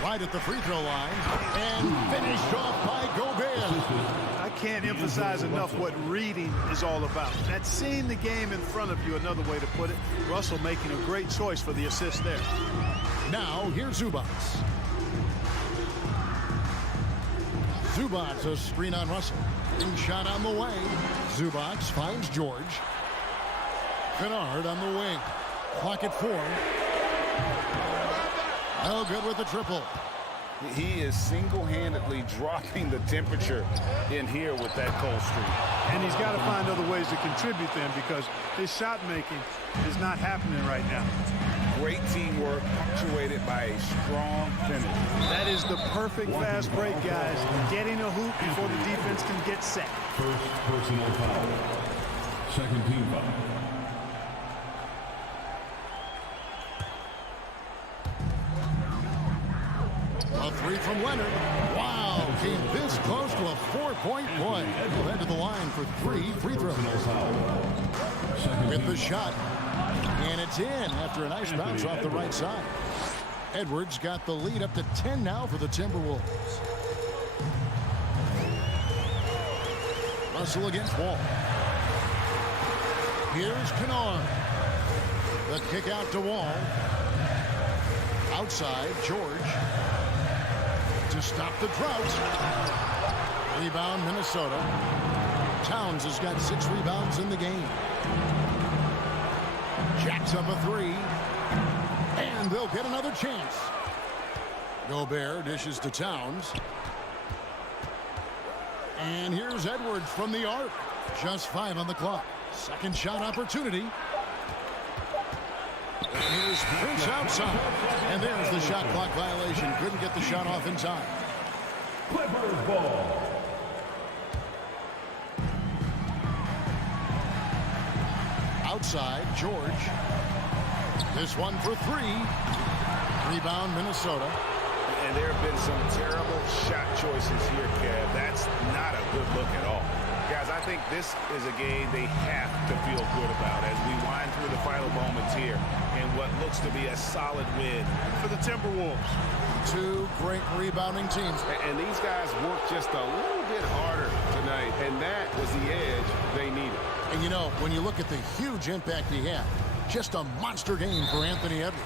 Right at the free throw line. And finished off by Gobert. I can't emphasize enough what reading is all about. That's seeing the game in front of you, another way to put it. Russell making a great choice for the assist there. Now, here's Zubac. Zubac, a screen on Russell. And shot on the way. Zubac finds George. Kennard on the wing. Clock at 4. No good with the triple. He is single-handedly dropping the temperature in here with that cold streak. And he's got to find other ways to contribute then, because his shot making is not happening right now. Great teamwork punctuated by a strong finish. That is the perfect fast break, guys. Getting a hoop before the defense can get set. First personal foul. Second team foul. A 3 from Leonard. Wow, came this close to a 4-point play. He'll head to the line for 3 free throws. With the shot. And it's in after a nice bounce off the right side. Edwards got the lead up to 10 now for the Timberwolves. Russell against Wall. Here's Kennard. The kick out to Wall. Outside, George. To stop the drought. Rebound, Minnesota. Towns has got 6 rebounds in the game. Jacks up a 3. And they'll get another chance. Gobert dishes to Towns. And here's Edwards from the arc. Just 5 on the clock. Second shot opportunity. And here's Prince outside. And there's the shot clock violation. Couldn't get the shot off in time. Clippers ball. Outside, George. This one for 3. Rebound, Minnesota. And there have been some terrible shot choices here, Kev. That's not a good look at all. Guys, I think this is a game they have to feel good about as we wind through the final moments here in what looks to be a solid win for the Timberwolves. 2 great rebounding teams. And these guys worked just a little bit harder tonight, and that was the edge they needed. And you know, when you look at the huge impact he had, just a monster game for Anthony Edwards.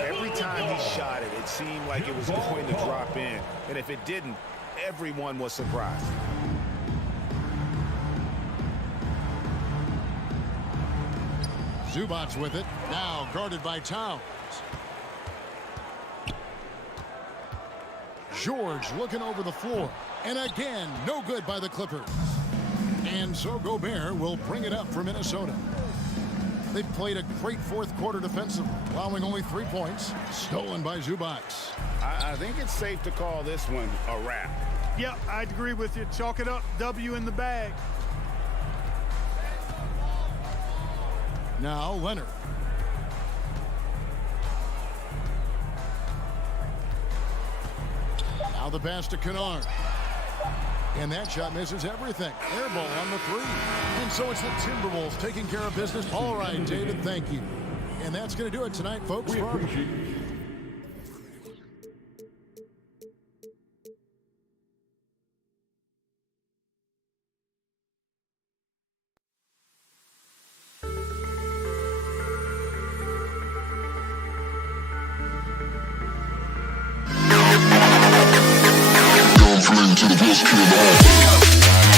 Every time he shot it, it seemed like it was going to drop in. And if it didn't, everyone was surprised. Zubac with it. Now guarded by Towns. George looking over the floor. And again, no good by the Clippers. And so Gobert will bring it up for Minnesota. They've played a great fourth quarter defensively, allowing only 3 points. Stolen by Zubac. I think it's safe to call this one a wrap. Yep, I'd agree with you. Chalk it up. W in the bag. Now Leonard. Now the pass to Kennard. And that shot misses everything. Air ball on the 3. And so it's the Timberwolves taking care of business. All right, David, thank you. And that's going to do it tonight, folks. We appreciate it. To the best kid of all.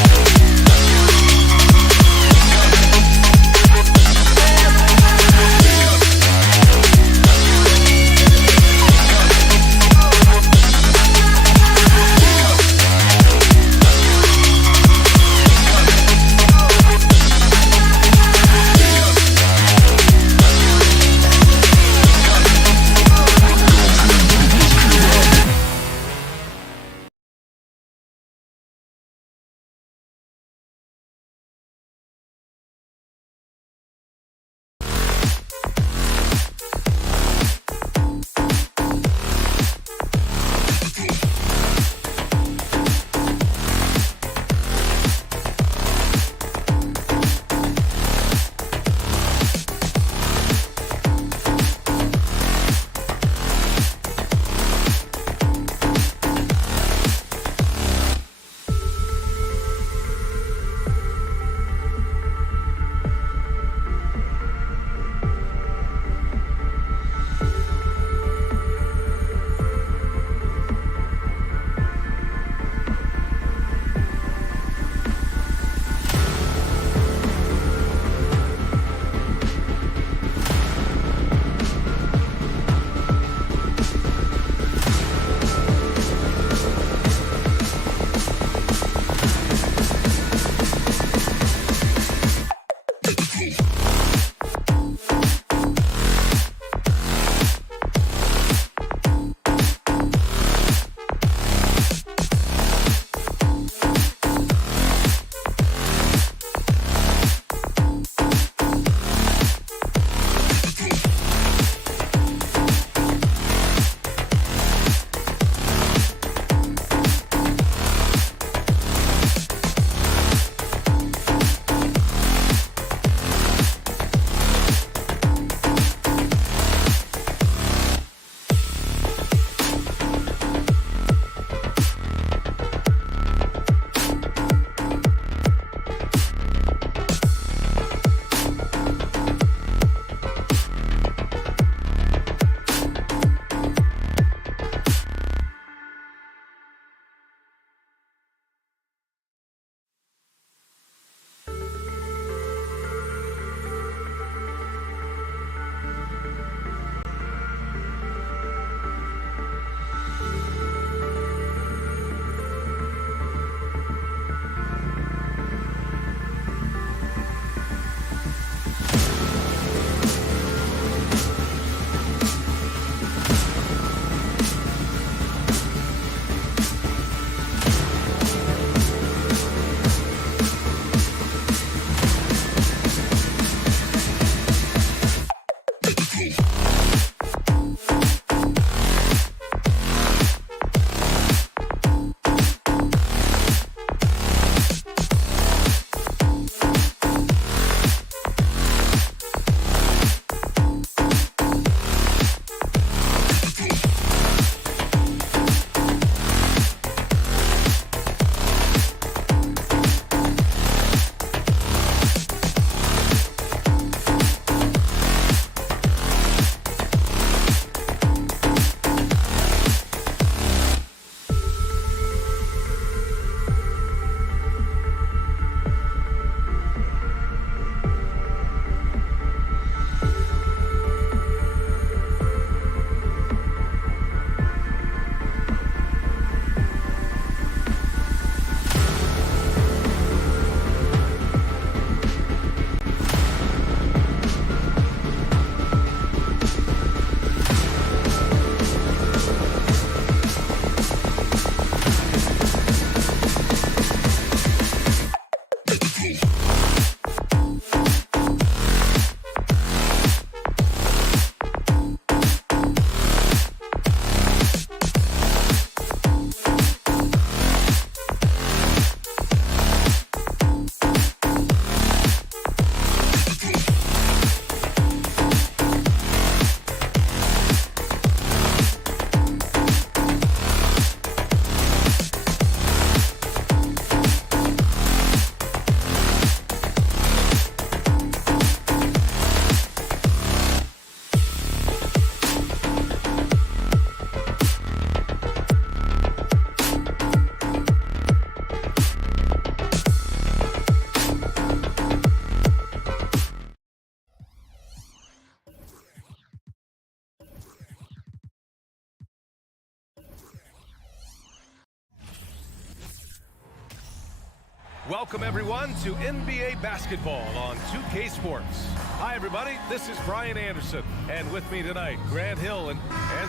Welcome, everyone, to NBA basketball on 2K Sports. Hi, everybody. This is Brian Anderson. And with me tonight, Grant Hill. And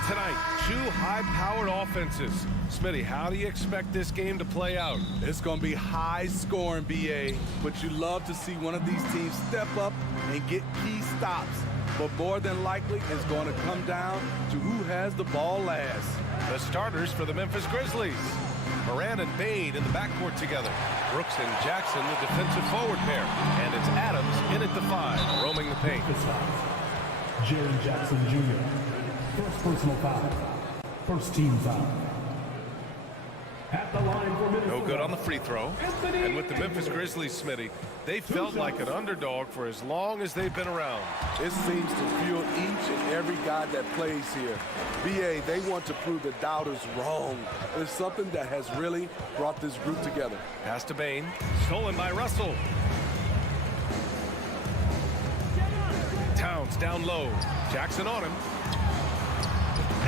tonight, two high-powered offenses. Smitty, how do you expect this game to play out? It's going to be high-scoring, BA. But you love to see one of these teams step up and get key stops. But more than likely, it's going to come down to who has the ball last. The starters for the Memphis Grizzlies. Moran and Bade in the backcourt together. Brooks and Jackson, the defensive forward pair. And it's Adams in at the 5, roaming the paint. Jerry Jackson Jr. First personal foul. First team foul. At the line for Minnesota. No good on the free throw. And with the Memphis Grizzlies, Smitty, they felt like an underdog for as long as they've been around. It seems to fuel each and every guy that plays here. BA, they want to prove the doubters wrong. It's something that has really brought this group together. Pass to Bane. Stolen by Russell. Towns down low. Jackson on him.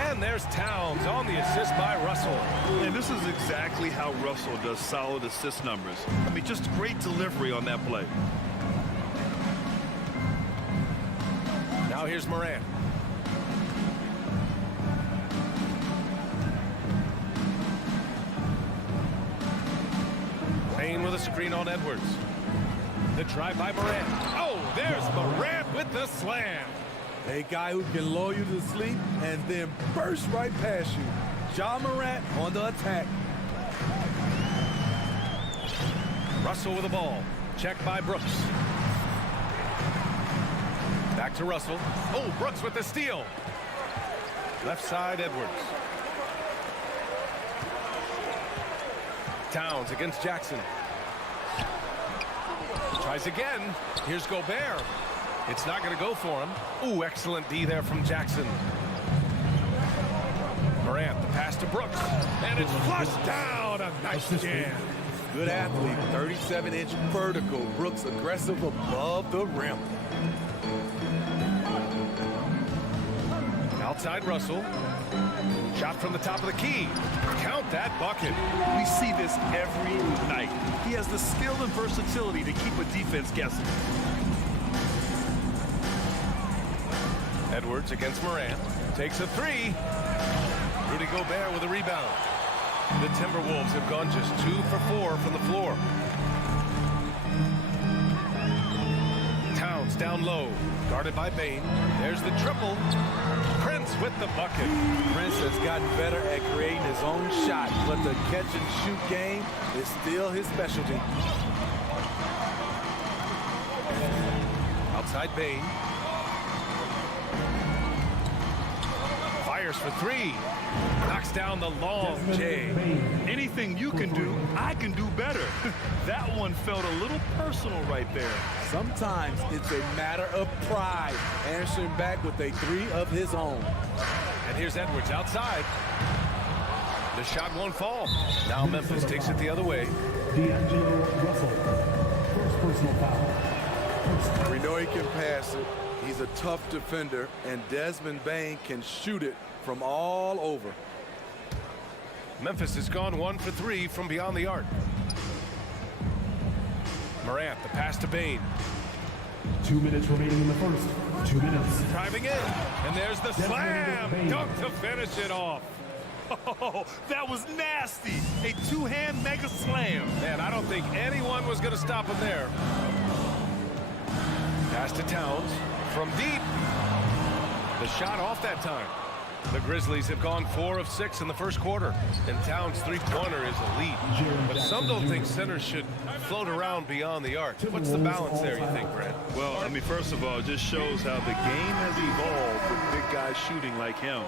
And there's Towns on the assist by Russell. And this is exactly how Russell does solid assist numbers. I mean, just great delivery on that play. Now here's Moran. Payne with a screen on Edwards. The drive by Moran. Oh, there's Moran with the slam. A guy who can lull you to sleep and then burst right past you. Ja Morant on the attack. Russell with the ball. Checked by Brooks. Back to Russell. Oh, Brooks with the steal. Left side, Edwards. Towns against Jackson. Tries again. Here's Gobert. It's not going to go for him. Ooh, excellent D there from Jackson. Morant, the pass to Brooks. And it's flushed down. A nice jam. Good athlete, 37-inch vertical. Brooks aggressive above the rim. Outside Russell. Shot from the top of the key. Count that bucket. We see this every night. He has the skill and versatility to keep a defense guessing. Edwards against Moran. Takes a 3. Rudy Gobert with a rebound. The Timberwolves have gone just 2 for 4 from the floor. Towns down low. Guarded by Bane. There's the triple. Prince with the bucket. Prince has gotten better at creating his own shot, but the catch and shoot game is still his specialty. Outside Bane. Fires for 3. Knocks down the long J. Anything you can do, I can do better. That one felt a little personal right there. Sometimes it's a matter of pride, answering back with a 3 of his own. And here's Edwards outside. The shot won't fall. Now Memphis takes it the other way. D'Angelo Russell. First personal foul. We know he can pass it. He's a tough defender, and Desmond Bane can shoot it from all over. Memphis has gone 1 for 3 from beyond the arc. Morant, the pass to Bane. 2 minutes remaining in the first. 2 minutes. Driving in, and there's the slam. Dunk to finish it off. Oh, that was nasty. A two-hand mega slam. Man, I don't think anyone was going to stop him there. Pass to Towns from deep. The shot off that time. The Grizzlies have gone 4 of 6 in the first quarter, and Towns' three-pointer is elite. But some don't think centers should float around beyond the arc. What's the balance there, you think, Brad? Well, I mean, first of all, it just shows how the game has evolved with big guys shooting like him.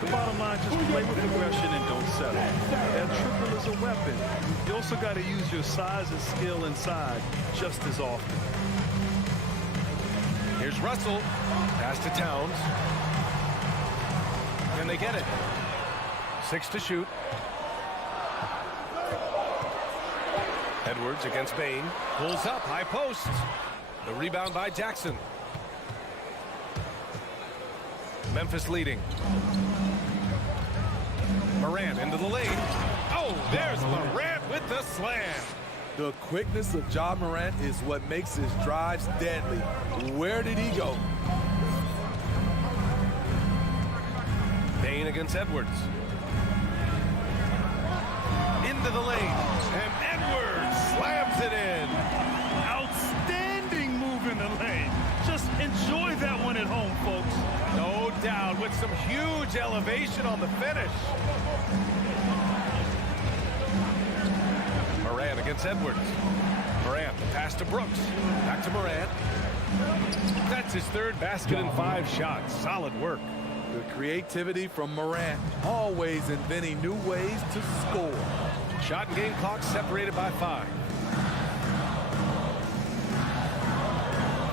The bottom line, just play with aggression and don't settle. That triple is a weapon. You also got to use your size and skill inside just as often. Here's Russell. Pass to Towns. Can they get it? 6 to shoot. Edwards against Bane. Pulls up, high post. The rebound by Jackson. Memphis leading. Morant into the lane. Oh, there's Morant with the slam. The quickness of Ja Morant is what makes his drives deadly. Where did he go? Bain against Edwards. Into the lane, and Edwards slams it in. Outstanding move in the lane. Just enjoy that one at home, folks. No doubt, with some huge elevation on the finish. Morant against Edwards. Morant, the pass to Brooks. Back to Morant. That's his third basket in 5 shots. Solid work. The creativity from Morant, always inventing new ways to score. Shot and game clock separated by 5.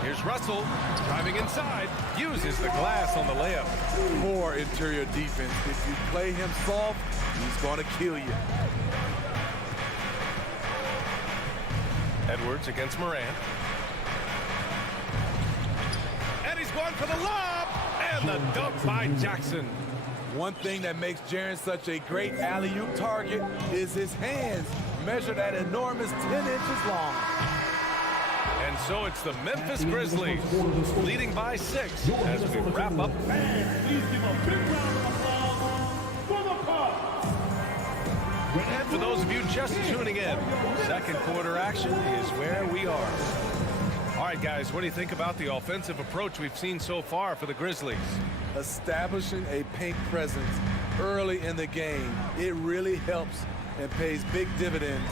Here's Russell, driving inside, uses the glass on the layup. Poor interior defense. If you play him soft, he's going to kill you. Edwards against Morant. And he's going for the lob, and the dunk by Jackson. One thing that makes Jaren such a great alley-oop target is his hands, measured at enormous 10 inches long. And so it's the Memphis Grizzlies leading by 6 as we wrap up. Please give a big round of applause for the Pop. And for those of you just tuning in, second quarter action is where we are. All right, guys, what do you think about the offensive approach we've seen so far for the Grizzlies? Establishing a paint presence early in the game, it really helps and pays big dividends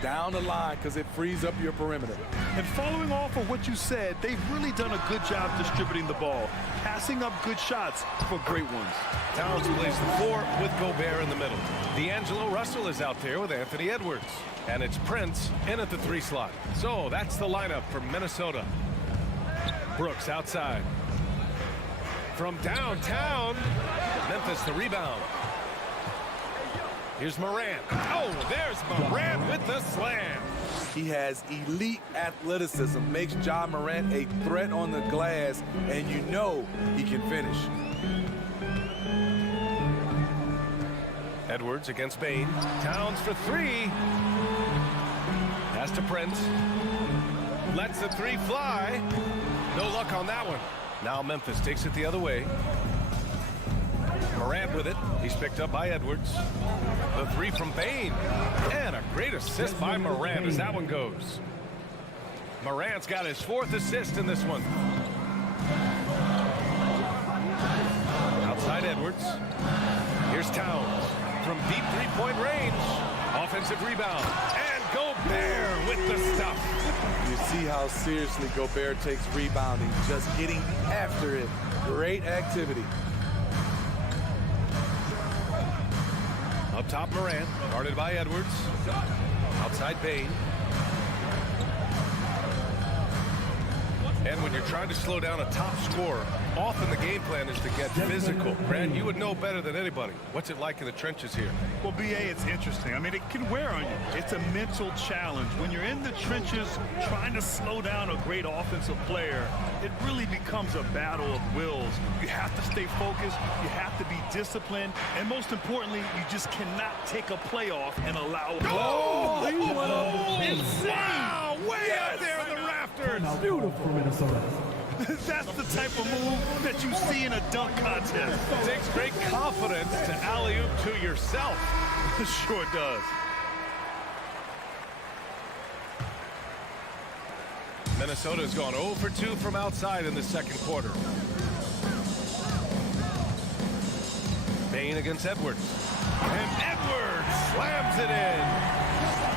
down the line because it frees up your perimeter. And following off of what you said, they've really done a good job distributing the ball, passing up good shots for great ones. Towns plays the 4 with Gobert in the middle. D'Angelo Russell is out there with Anthony Edwards. And it's Prince in at the 3 slot. So that's the lineup for Minnesota. Brooks outside. From downtown, Memphis the rebound. Here's Morant. Oh, there's Morant with the slam. He has elite athleticism, makes Ja Morant a threat on the glass, and you know he can finish. Edwards against Bain. Towns for 3. Pass to Prince. Lets the 3 fly. No luck on that one. Now Memphis takes it the other way. Morant with it. He's picked up by Edwards. The 3 from Bain. And a great assist by Morant as that one goes. Morant's got his 4th assist in this one. Outside Edwards. Here's Towns. From deep 3-point range. Offensive rebound. And Gobert with the stuff. You see how seriously Gobert takes rebounding, just getting after it. Great activity. Up top, Morant, guarded by Edwards. Outside Bain. And when you're trying to slow down a top scorer, often the game plan is to get physical. Grant, you would know better than anybody. What's it like in the trenches here? Well, BA, it's interesting. I mean, it can wear on you. It's a mental challenge. When you're in the trenches trying to slow down a great offensive player, it really becomes a battle of wills. You have to stay focused. You have to be disciplined. And most importantly, you just cannot take a play off and allow... Oh, he went up. Insane. Wow, way out there in the rafters. Beautiful Minnesota. That's the type of move that you see in a dunk contest. It takes great confidence to alley-oop to yourself. It sure does. Minnesota's gone 0 for 2 from outside in the second quarter. Bain against Edwards. And Edwards slams it in.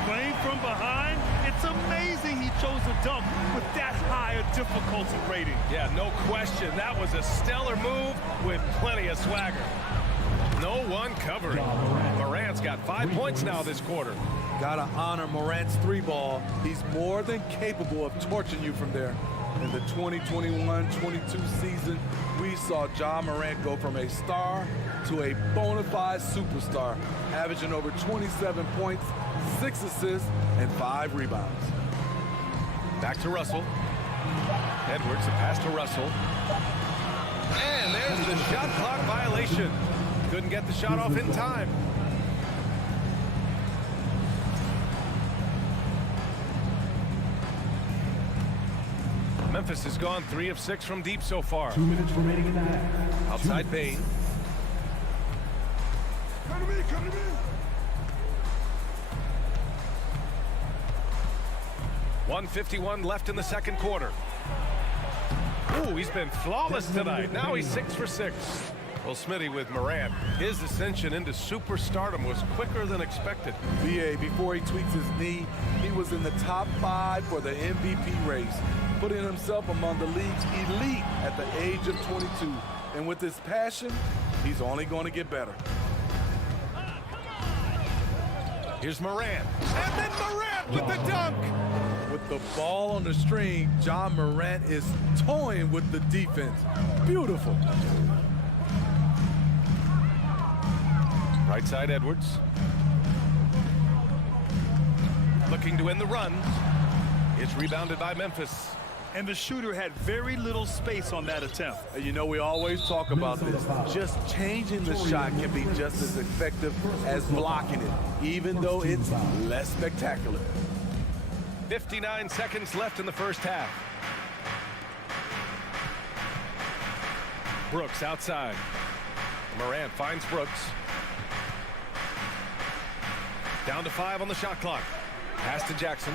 Playing from behind, it's amazing he chose a dunk with that high a difficulty rating. Yeah, no question. That was a stellar move with plenty of swagger. No one covering. Morant's got 5 points now this quarter. Gotta honor Morant's 3-ball. He's more than capable of torching you from there. In the 2021-22 season, we saw Ja Morant go from a star to a bona fide superstar, averaging over 27 points, 6 assists, and 5 rebounds. Back to Russell. Edwards, a pass to Russell. And there's the shot clock violation. Couldn't get the shot off in time. Memphis has gone 3 of 6 from deep so far. 2 minutes remaining in the half. Outside Bain. Come to me, come to me. 1:51 left in the second quarter. Ooh, he's been flawless tonight. Now he's 6 for 6. Well, Smitty with Morant, his ascension into superstardom was quicker than expected. BA, before he tweaks his knee, he was in the top 5 for the MVP race, putting himself among the league's elite at the age of 22. And with his passion, he's only going to get better. Here's Morant. And then Morant with the dunk. With the ball on the string, John Morant is toying with the defense. Beautiful. Right side Edwards. Looking to win the run. It's rebounded by Memphis. And the shooter had very little space on that attempt. And you know, we always talk about this. Just changing the shot can be just as effective as blocking it, even though it's less spectacular. 59 seconds left in the first half. Brooks outside. Morant finds Brooks. Down to 5 on the shot clock. Pass to Jackson.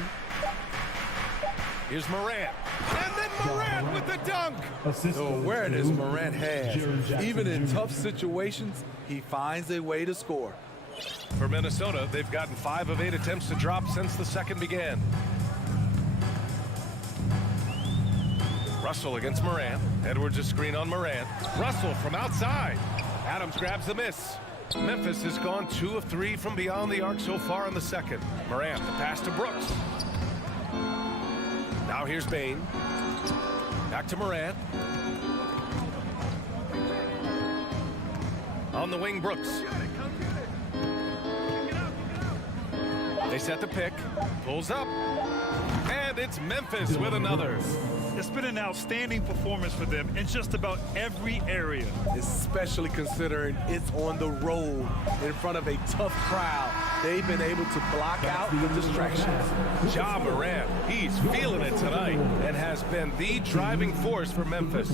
Here's Morant. And then Morant with the dunk. The awareness Morant has. Even in tough situations, he finds a way to score. For Minnesota, they've gotten 5 of 8 attempts to drop since the second began. Russell against Morant. Edwards a screen on Morant. Russell from outside. Adams grabs the miss. Memphis has gone 2 of 3 from beyond the arc so far in the second. Morant, the pass to Brooks. Now here's Bain. Back to Morant. On the wing, Brooks. They set the pick. Pulls up. And it's Memphis with another. It's been an outstanding performance for them in just about every area. Especially considering it's on the road in front of a tough crowd. They've been able to block out the distractions. Ja Morant, he's feeling it tonight and has been the driving force for Memphis.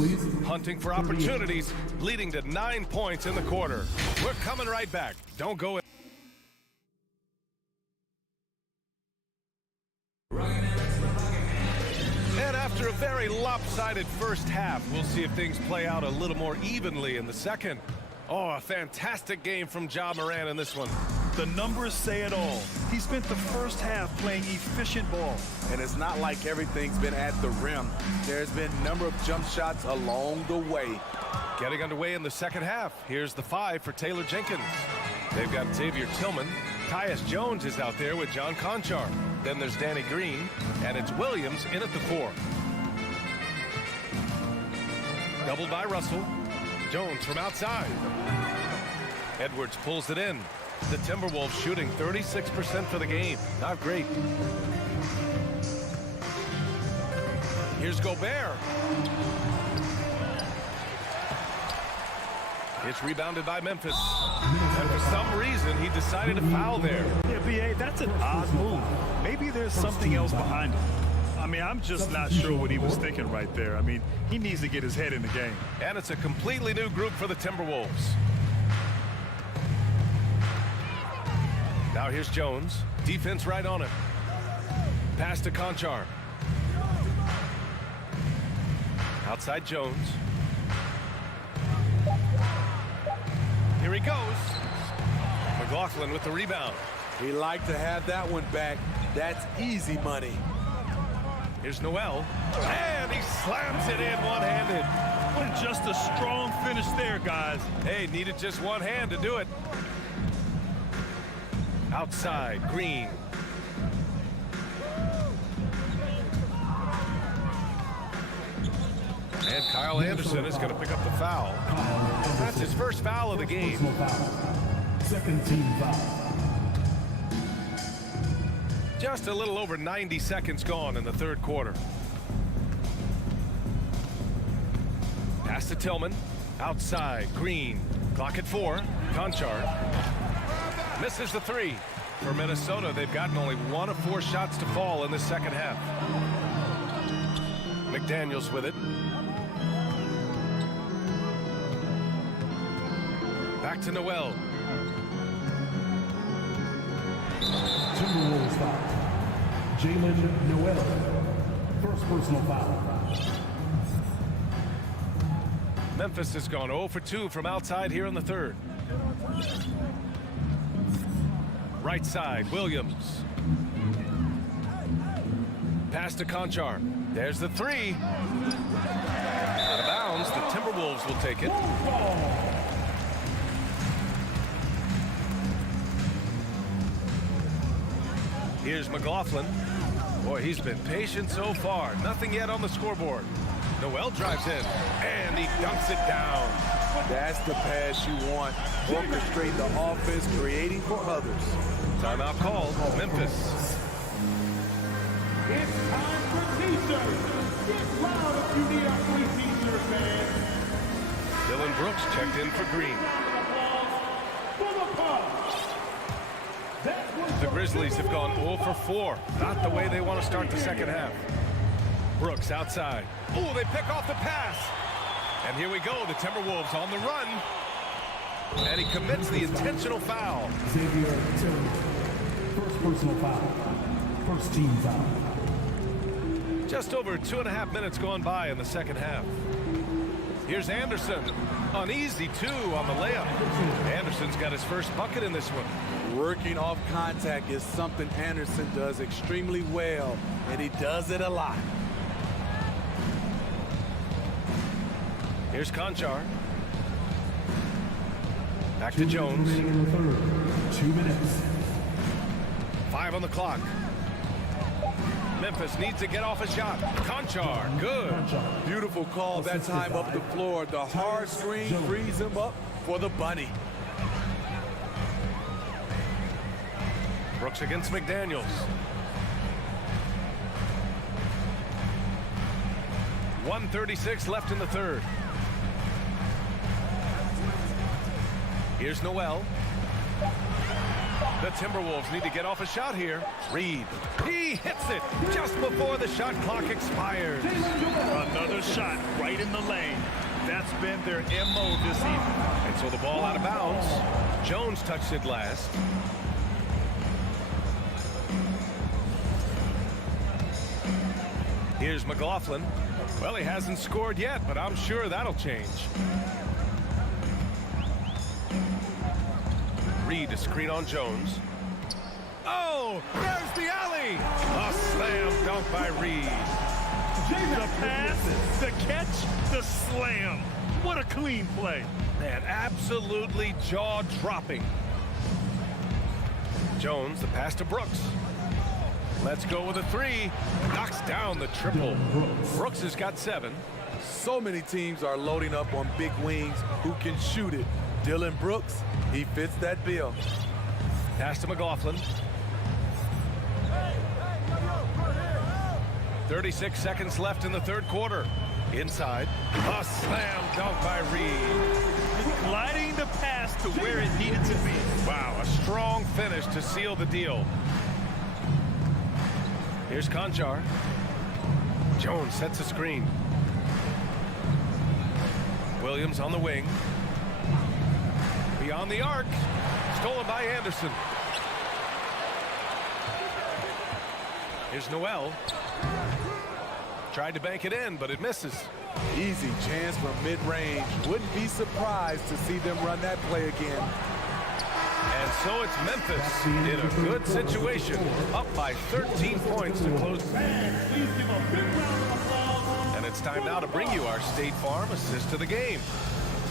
Hunting for opportunities, leading to 9 points in the quarter. We're coming right back. Don't go in. And after a very lopsided first half, we'll see if things play out a little more evenly in the second. Oh, a fantastic game from Ja Morant in this one. The numbers say it all. He spent the first half playing efficient ball. And it's not like everything's been at the rim. There's been a number of jump shots along the way. Getting underway in the second half. Here's the 5 for Taylor Jenkins. They've got Xavier Tillman. Tyus Jones is out there with John Conchar. Then there's Danny Green, and it's Williams in at the 4. Doubled by Russell. Jones from outside. Edwards pulls it in. The Timberwolves shooting 36% for the game. Not great. Here's Gobert. It's rebounded by Memphis. And for some reason, he decided to foul there. Yeah, B.A., that's an odd move. Maybe there's something else behind it. I mean, I'm just not sure what he was thinking right there. I mean, he needs to get his head in the game. And it's a completely new group for the Timberwolves. Now here's Jones. Defense right on him. Pass to Conchar. Outside Jones. Here he goes. McLaughlin with the rebound. He liked to have that one back. That's easy money. Here's Noel. And he slams it in one-handed. What just a strong finish there, guys. Hey, needed just one hand to do it. Outside, Green. And Kyle Anderson is going to pick up the foul. That's his first foul of the game. Second team foul. Just a little over 90 seconds gone in the third quarter. Pass to Tillman. Outside, Green. Clock at 4. Conchar misses the 3. For Minnesota, they've gotten only 1 of 4 shots to fall in the second half. McDaniels with it. Back to Noel. Timberwolves foul. Jalen Noel. First personal foul. Memphis has gone 0 for 2 from outside here in the third. Right side, Williams. Pass to Conchar. There's the three. Out of bounds, the Timberwolves will take it. Here's McLaughlin. Boy, he's been patient so far. Nothing yet on the scoreboard. Noel drives in, and he dunks it down. That's the pass you want. Orchestrate the offense, creating for others. Timeout called, Memphis. It's time for T-shirts. Get loud if you need our free T-shirt, man. Dylan Brooks checked in for Green. The Grizzlies have gone 0 for 4. Not the way they want to start the second half. Brooks outside. Oh, they pick off the pass. And here we go, the Timberwolves on the run. And he commits the intentional foul. Xavier Tillman. First personal foul. First team foul. Just over 2.5 minutes gone by in the second half. Here's Anderson. An easy 2 on the layup. Anderson's got his first bucket in this one. Working off contact is something Anderson does extremely well, and he does it a lot. Here's Conchar. Back to Jones. In the third. 2 minutes. 5 on the clock. Memphis needs to get off a shot. Conchar, good. Beautiful call that time up the floor. The hard screen frees him up for the bunny. Brooks against McDaniels. .136 left in the third. Here's Noel. The Timberwolves need to get off a shot here. Reed. He hits it just before the shot clock expires. Another shot right in the lane. That's been their MO this evening. And so the ball out of bounds. Jones touched it last. Here's McLaughlin. Well, he hasn't scored yet, but I'm sure that'll change. Reed to screen on Jones. Oh, there's the alley. A slam dunk by Reed. The pass, the catch, the slam. What a clean play. Man, absolutely jaw-dropping. Jones, the pass to Brooks. Let's go with a 3. Knocks down the triple. Brooks has got 7. So many teams are loading up on big wings who can shoot it. Dylan Brooks, he fits that bill. Pass to McLaughlin. 36 seconds left in the third quarter. Inside. A slam dunk by Reed. Gliding the pass to where it needed to be. Wow, a strong finish to seal the deal. Here's Conchar. Jones sets a screen. Williams on the wing. Beyond the arc. Stolen by Anderson. Here's Noel. Tried to bank it in, but it misses. Easy chance from mid-range. Wouldn't be surprised to see them run that play again. And so it's Memphis in a good situation, up by 13 points to close. And it's time now to bring you our State Farm assist to the game.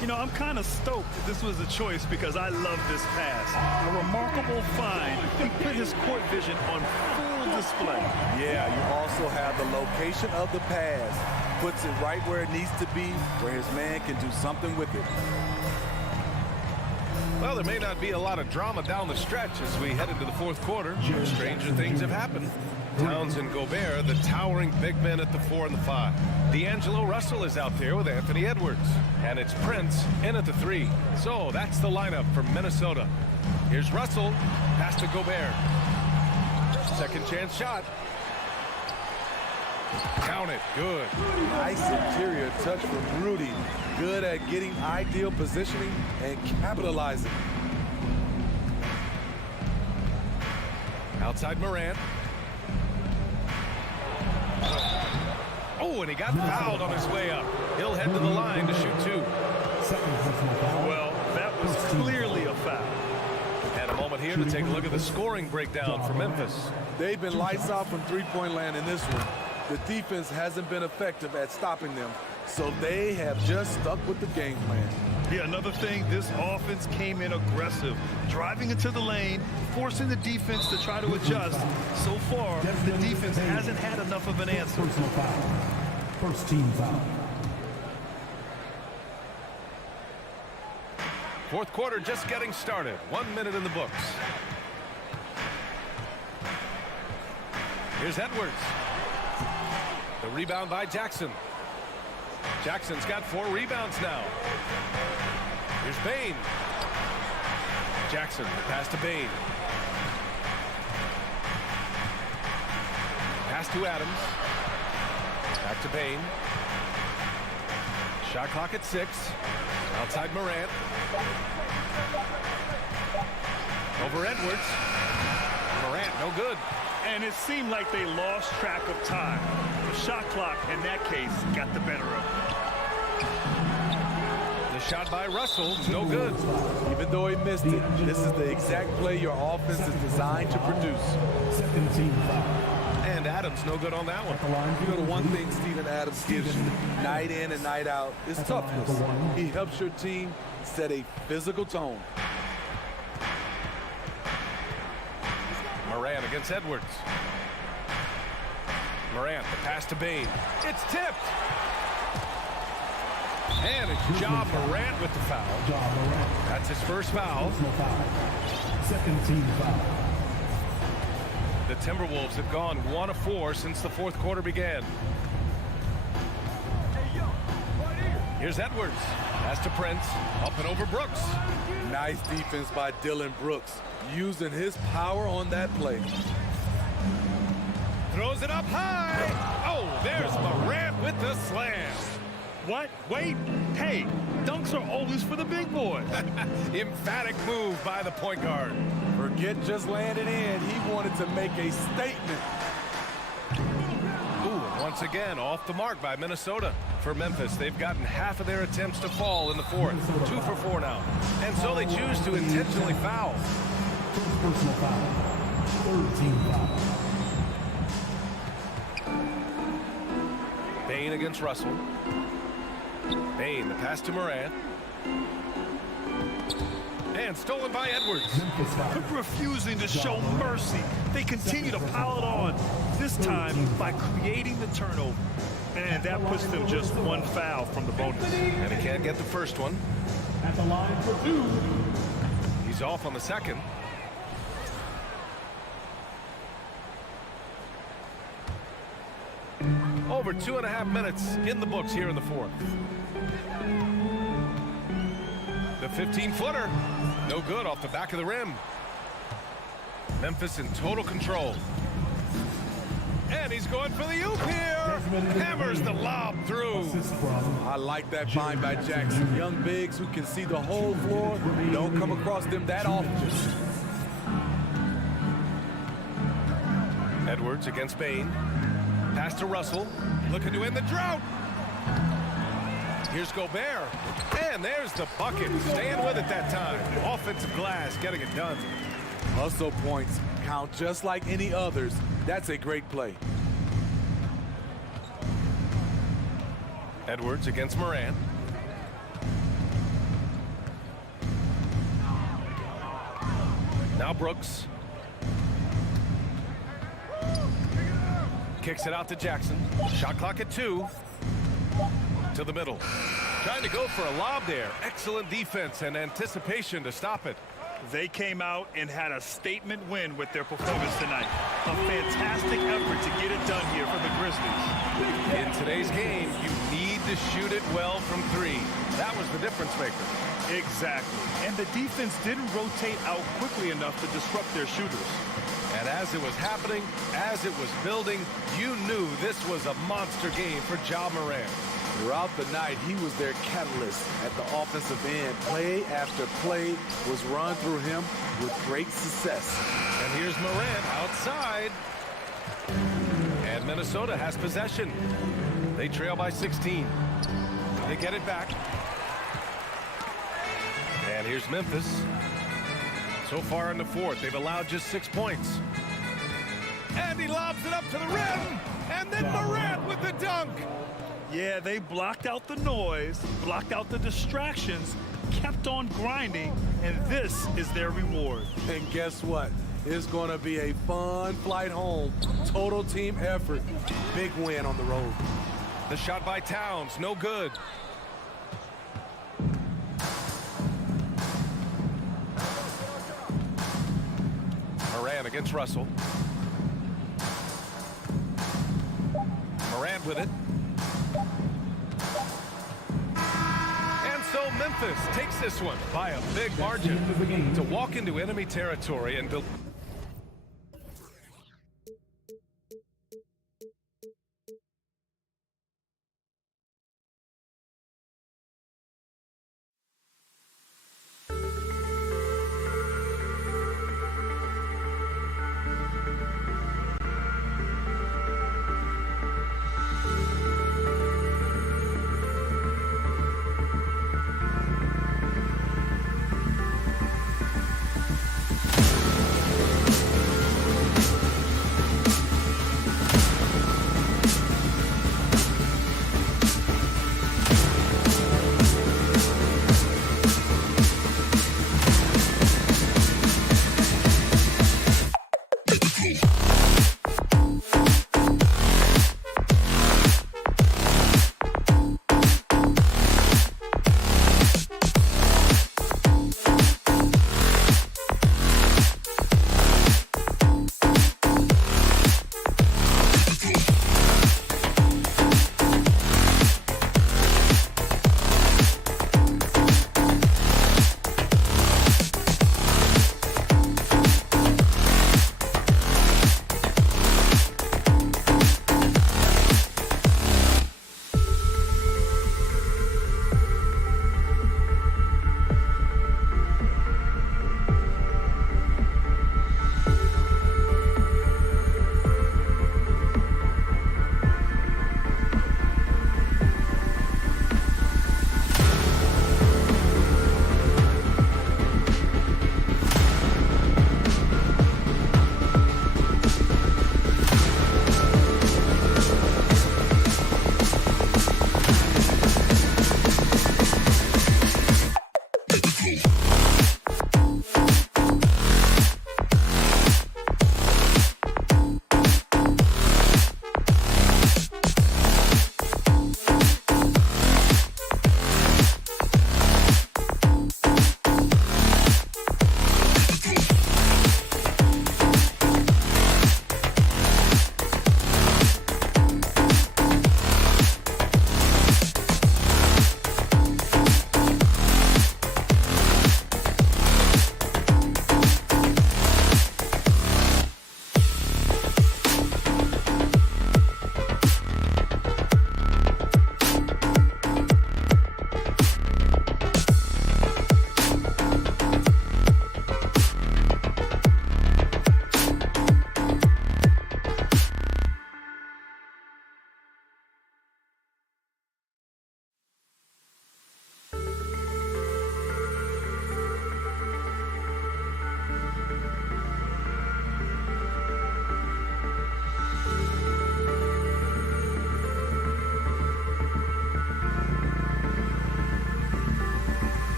You know, I'm kind of stoked that this was a choice because I love this pass. A remarkable find. He put his court vision on full display. Yeah, you also have the location of the pass. Puts it right where it needs to be, where his man can do something with it. Well, there may not be a lot of drama down the stretch as we head into the fourth quarter. Stranger things have happened. Towns and Gobert, the towering big men at the 4 and the 5. D'Angelo Russell is out there with Anthony Edwards. And it's Prince in at the 3. So that's the lineup for Minnesota. Here's Russell. Pass to Gobert. Second chance shot. Count it. Good. Nice interior touch from Rudy. Good at getting ideal positioning and capitalizing. Outside Morant. Oh, and he got fouled on his way up. He'll head to the line to shoot 2. Well, that was clearly a foul. And a moment here to take a look at the scoring breakdown for Memphis. They've been lights out from three-point land in this one. The defense hasn't been effective at stopping them, so they have just stuck with the game plan. Yeah, another thing, this offense came in aggressive, driving into the lane, forcing the defense to try to adjust. So far, the defense hasn't had enough of an answer. Personal foul. First team foul. Fourth quarter just getting started. 1 minute in the books. Here's Edwards. The rebound by Jackson. Jackson's got 4 rebounds now. Here's Bain. Jackson, the pass to Bain. Pass to Adams. Back to Bain. Shot clock at 6. Outside Morant. Over Edwards. Morant, no good. And it seemed like they lost track of time. The shot clock, in that case, got the better of them. The shot by Russell, no good. Even though he missed it, this is the exact play your offense is designed to produce. Second team foul. And Adams, no good on that one. You know, the one thing Steven Adams gives you night in and night out is toughness. He helps your team set a physical tone. Morant against Edwards. Morant, the pass to Bain. It's tipped. And it's Ja Morant with the foul. That's his first foul. Second team foul. The Timberwolves have gone 1 of 4 since the fourth quarter began. Here's Edwards. Pass to Prince. Up and over Brooks. Nice defense by Dylan Brooks, using his power on that play. Throws it up high. Oh, there's Morant with the slam. What? Wait. Hey, dunks are always for the big boys. Emphatic move by the point guard. Forget just landing in. He wanted to make a statement. Ooh, and once again, off the mark by Minnesota. For Memphis, they've gotten half of their attempts to fall in the fourth. 2 for 4 now. And so they choose to intentionally foul. First personal foul. Third team foul. Bain against Russell. Bain, the pass to Morant. And stolen by Edwards. Refusing to show mercy. They continue to pile it on, this time by creating the turnover. And that puts them just 1 foul from the bonus. And he can't get the first one. At the line for 2. He's off on the second. Over 2.5 minutes in the books here in the fourth. The 15-footer. No good off the back of the rim. Memphis in total control. And he's going for the oop here. Hammers the lob through. I like that find by Jackson. Young bigs who can see the whole floor don't come across them that often. Edwards against Bain. Pass to Russell. Looking to end the drought. Here's Gobert. And there's the bucket. Staying with it that time. Offensive glass getting it done. Hustle points count just like any others. That's a great play. Edwards against Morant. Now Brooks. Kicks it out to Jackson. Shot clock at 2. To the middle. Trying to go for a lob there. Excellent defense and anticipation to stop it. They came out and had a statement win with their performance tonight. A fantastic effort to get it done here for the Grizzlies. In today's game, you need to shoot it well from 3. That was the difference maker. Exactly. And the defense didn't rotate out quickly enough to disrupt their shooters. And as it was happening, as it was building, you knew this was a monster game for Ja Morant. Throughout the night, he was their catalyst at the offensive end. Play after play was run through him with great success. And here's Morant outside. And Minnesota has possession. They trail by 16. They get it back. And here's Memphis. So far in the fourth, they've allowed just 6 points. And he lobs it up to the rim. And then Morant with the dunk. Yeah, they blocked out the noise, blocked out the distractions, kept on grinding, and this is their reward. And guess what? It's going to be a fun flight home. Total team effort. Big win on the road. The shot by Towns, no good. Morant against Russell. Morant with it. And so Memphis takes this one by a big margin to walk into enemy territory and build.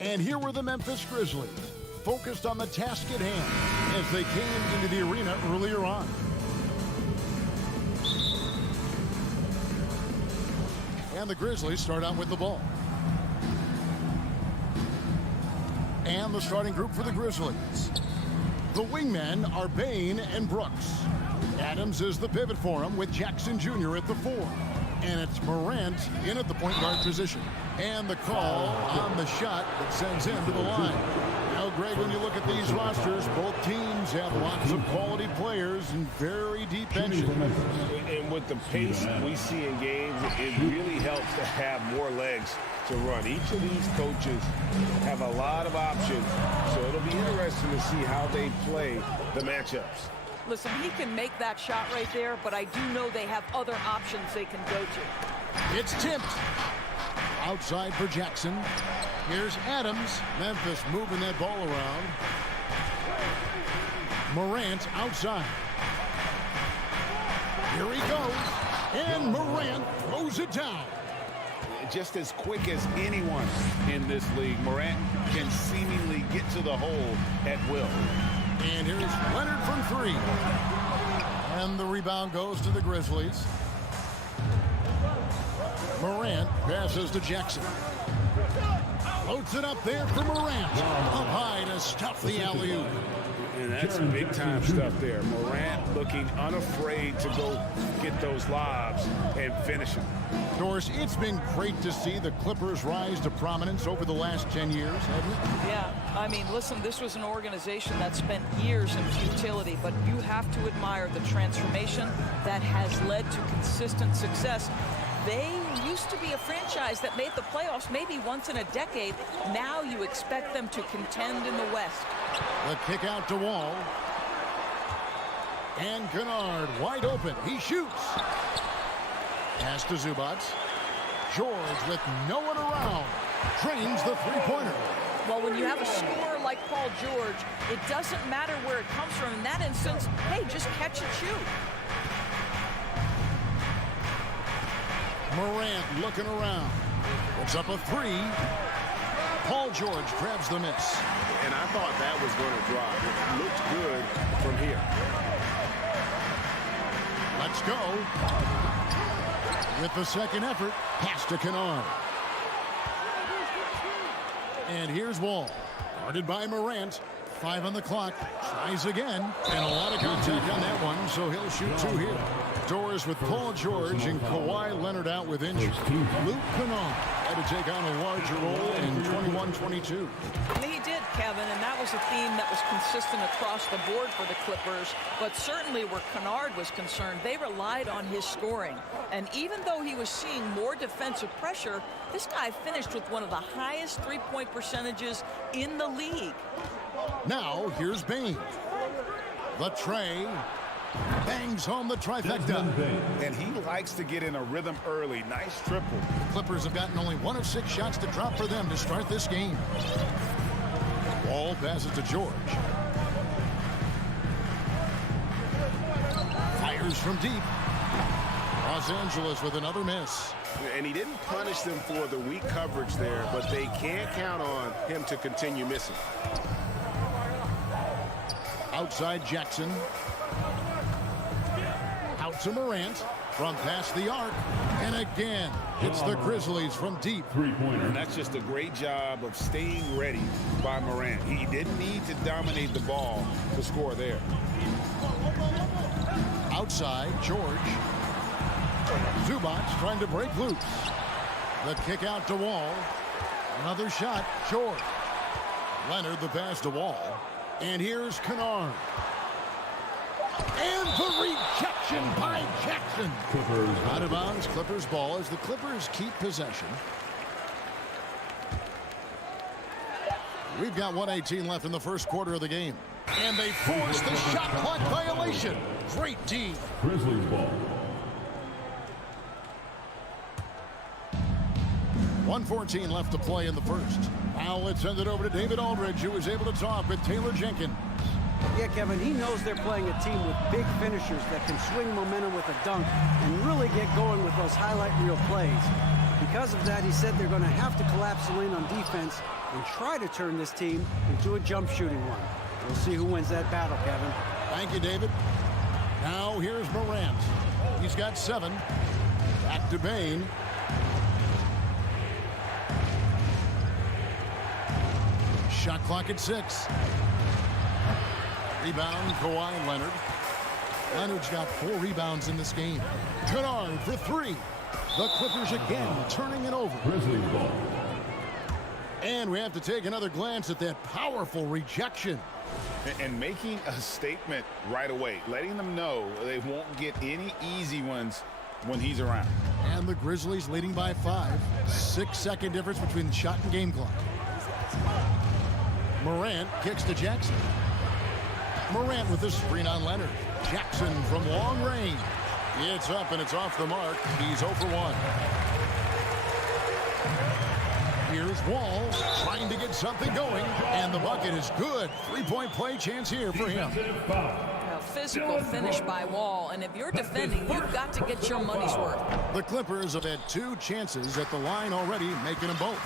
And here were the Memphis Grizzlies, focused on the task at hand as they came into the arena earlier on. And the Grizzlies start out with the ball. And the starting group for the Grizzlies. The wingmen are Bain and Brooks. Adams is the pivot for him with Jackson Jr. at the 4. And it's Morant in at the point guard position. And the call on the shot that sends him to the line. Now, Greg, when you look at these rosters, both teams have lots of quality players and very deep benches. And with the pace we see in games, it really helps to have more legs to run. Each of these coaches have a lot of options, so it'll be interesting to see how they play the matchups. Listen, he can make that shot right there, but I do know they have other options they can go to. It's tipped. Outside for Jackson. Here's Adams. Memphis moving that ball around. Morant outside. Here he goes. And Morant throws it down. Just as quick as anyone in this league, Morant can seemingly get to the hole at will. And here's Leonard from 3. And the rebound goes to the Grizzlies. Morant passes to Jackson. Floats it up there for Morant. Up high to stuff the alley-oop. And that's big-time stuff there. Morant looking unafraid to go get those lobs and finish them. Doris, it's been great to see the Clippers rise to prominence over the last 10 years, hasn't it? Yeah, I mean, listen, this was an organization that spent years in futility, but you have to admire the transformation that has led to consistent success. They used to be a franchise that made the playoffs maybe once in a decade. Now you expect them to contend in the West. The kick out to Wall. And Kennard wide open. He shoots. Pass to Zubac. George with no one around. Drains the three-pointer. Well, when you have a scorer like Paul George, it doesn't matter where it comes from. In that instance, hey, just catch and shoot. Morant looking around. Puts up a 3. Paul George grabs the miss. And I thought that was going to drop. It looked good from here. Let's go. With the second effort, pass to Kennard. And here's Wall. Guarded by Morant. 5 on the clock. Tries again. And a lot of contact on that one, so he'll shoot 2 here. Doors with Paul George and Kawhi Leonard out with injury. Luke Kennard had to take on a larger role in 21-22. He did, Kevin, and that was a theme that was consistent across the board for the Clippers. But certainly where Kennard was concerned, they relied on his scoring. And even though he was seeing more defensive pressure, this guy finished with one of the highest three-point percentages in the league. Now, here's Bain. The tray. Bangs home the trifecta. And he likes to get in a rhythm early. Nice triple. The Clippers have gotten only 1 of 6 shots to drop for them to start this game. Wall passes to George. Fires from deep. Los Angeles with another miss. And he didn't punish them for the weak coverage there, but they can't count on him to continue missing. Outside Jackson. Out to Morant from past the arc. And again, it's the Grizzlies from deep. And that's just a great job of staying ready by Morant. He didn't need to dominate the ball to score there. Outside, George. Zubac trying to break loose. The kick out to Wall. Another shot, George. Leonard the pass to Wall. And here's Kennard. And the rejection by Jackson. Clippers. Out of bounds, Clippers ball as the Clippers keep possession. We've got 1:18 left in the first quarter of the game. And they force the shot clock violation. Great D. Grizzlies ball. 1:14 left to play in the first. Now let's send it over to David Aldridge, who was able to talk with Taylor Jenkins. Yeah, Kevin, he knows they're playing a team with big finishers that can swing momentum with a dunk and really get going with those highlight reel plays. Because of that, he said they're going to have to collapse the lane on defense and try to turn this team into a jump shooting one. We'll see who wins that battle, Kevin. Thank you, David. Now here's Morant. He's got 7. Back to Bain. Shot clock at 6. Rebound, Kawhi Leonard. Leonard's got 4 rebounds in this game. Kennard for 3. The Clippers again turning it over. Grizzlies ball. And we have to take another glance at that powerful rejection. And making a statement right away, letting them know they won't get any easy ones when he's around. And the Grizzlies leading by 5. 6-second difference between the shot and game clock. Morant kicks to Jackson. Morant with the screen on Leonard. Jackson from long range. It's up and it's off the mark. He's 0 for 1. Here's Wall trying to get something going, and the bucket is good. 3-point play chance here for him. A physical finish by Wall, and if you're defending, you've got to get your money's worth. The Clippers have had 2 chances at the line already, making them both.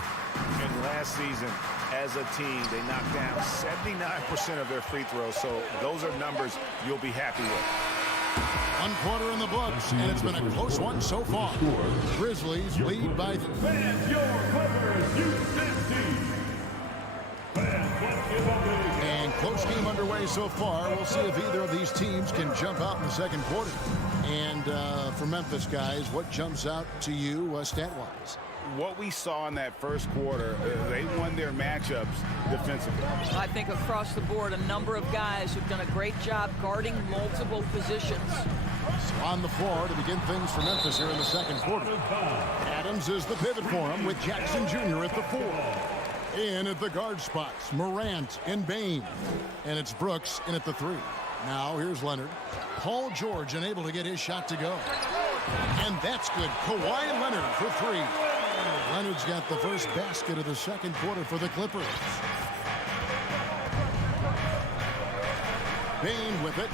And last season, as a team, they knocked down 79% of their free throws, so those are numbers you'll be happy with. 1 quarter in the books, and it's been a close one so far. Grizzlies lead by... Fans, your Clippers, Houston team. Fans, let's give a big... And close game underway so far. We'll see if either of these teams can jump out in the second quarter. And for Memphis, guys, what jumps out to you stat-wise? What we saw in that first quarter, they won their matchups defensively. I think across the board, a number of guys who've done a great job guarding multiple positions. So on the floor to begin things for Memphis here in the second quarter. Adams is the pivot for him with Jackson Jr. at the 4. In at the guard spots, Morant and Bain. And it's Brooks in at the 3. Now here's Leonard. Paul George unable to get his shot to go. And that's good. Kawhi Leonard for 3. Leonard's got the first basket of the second quarter for the Clippers. Bain with it.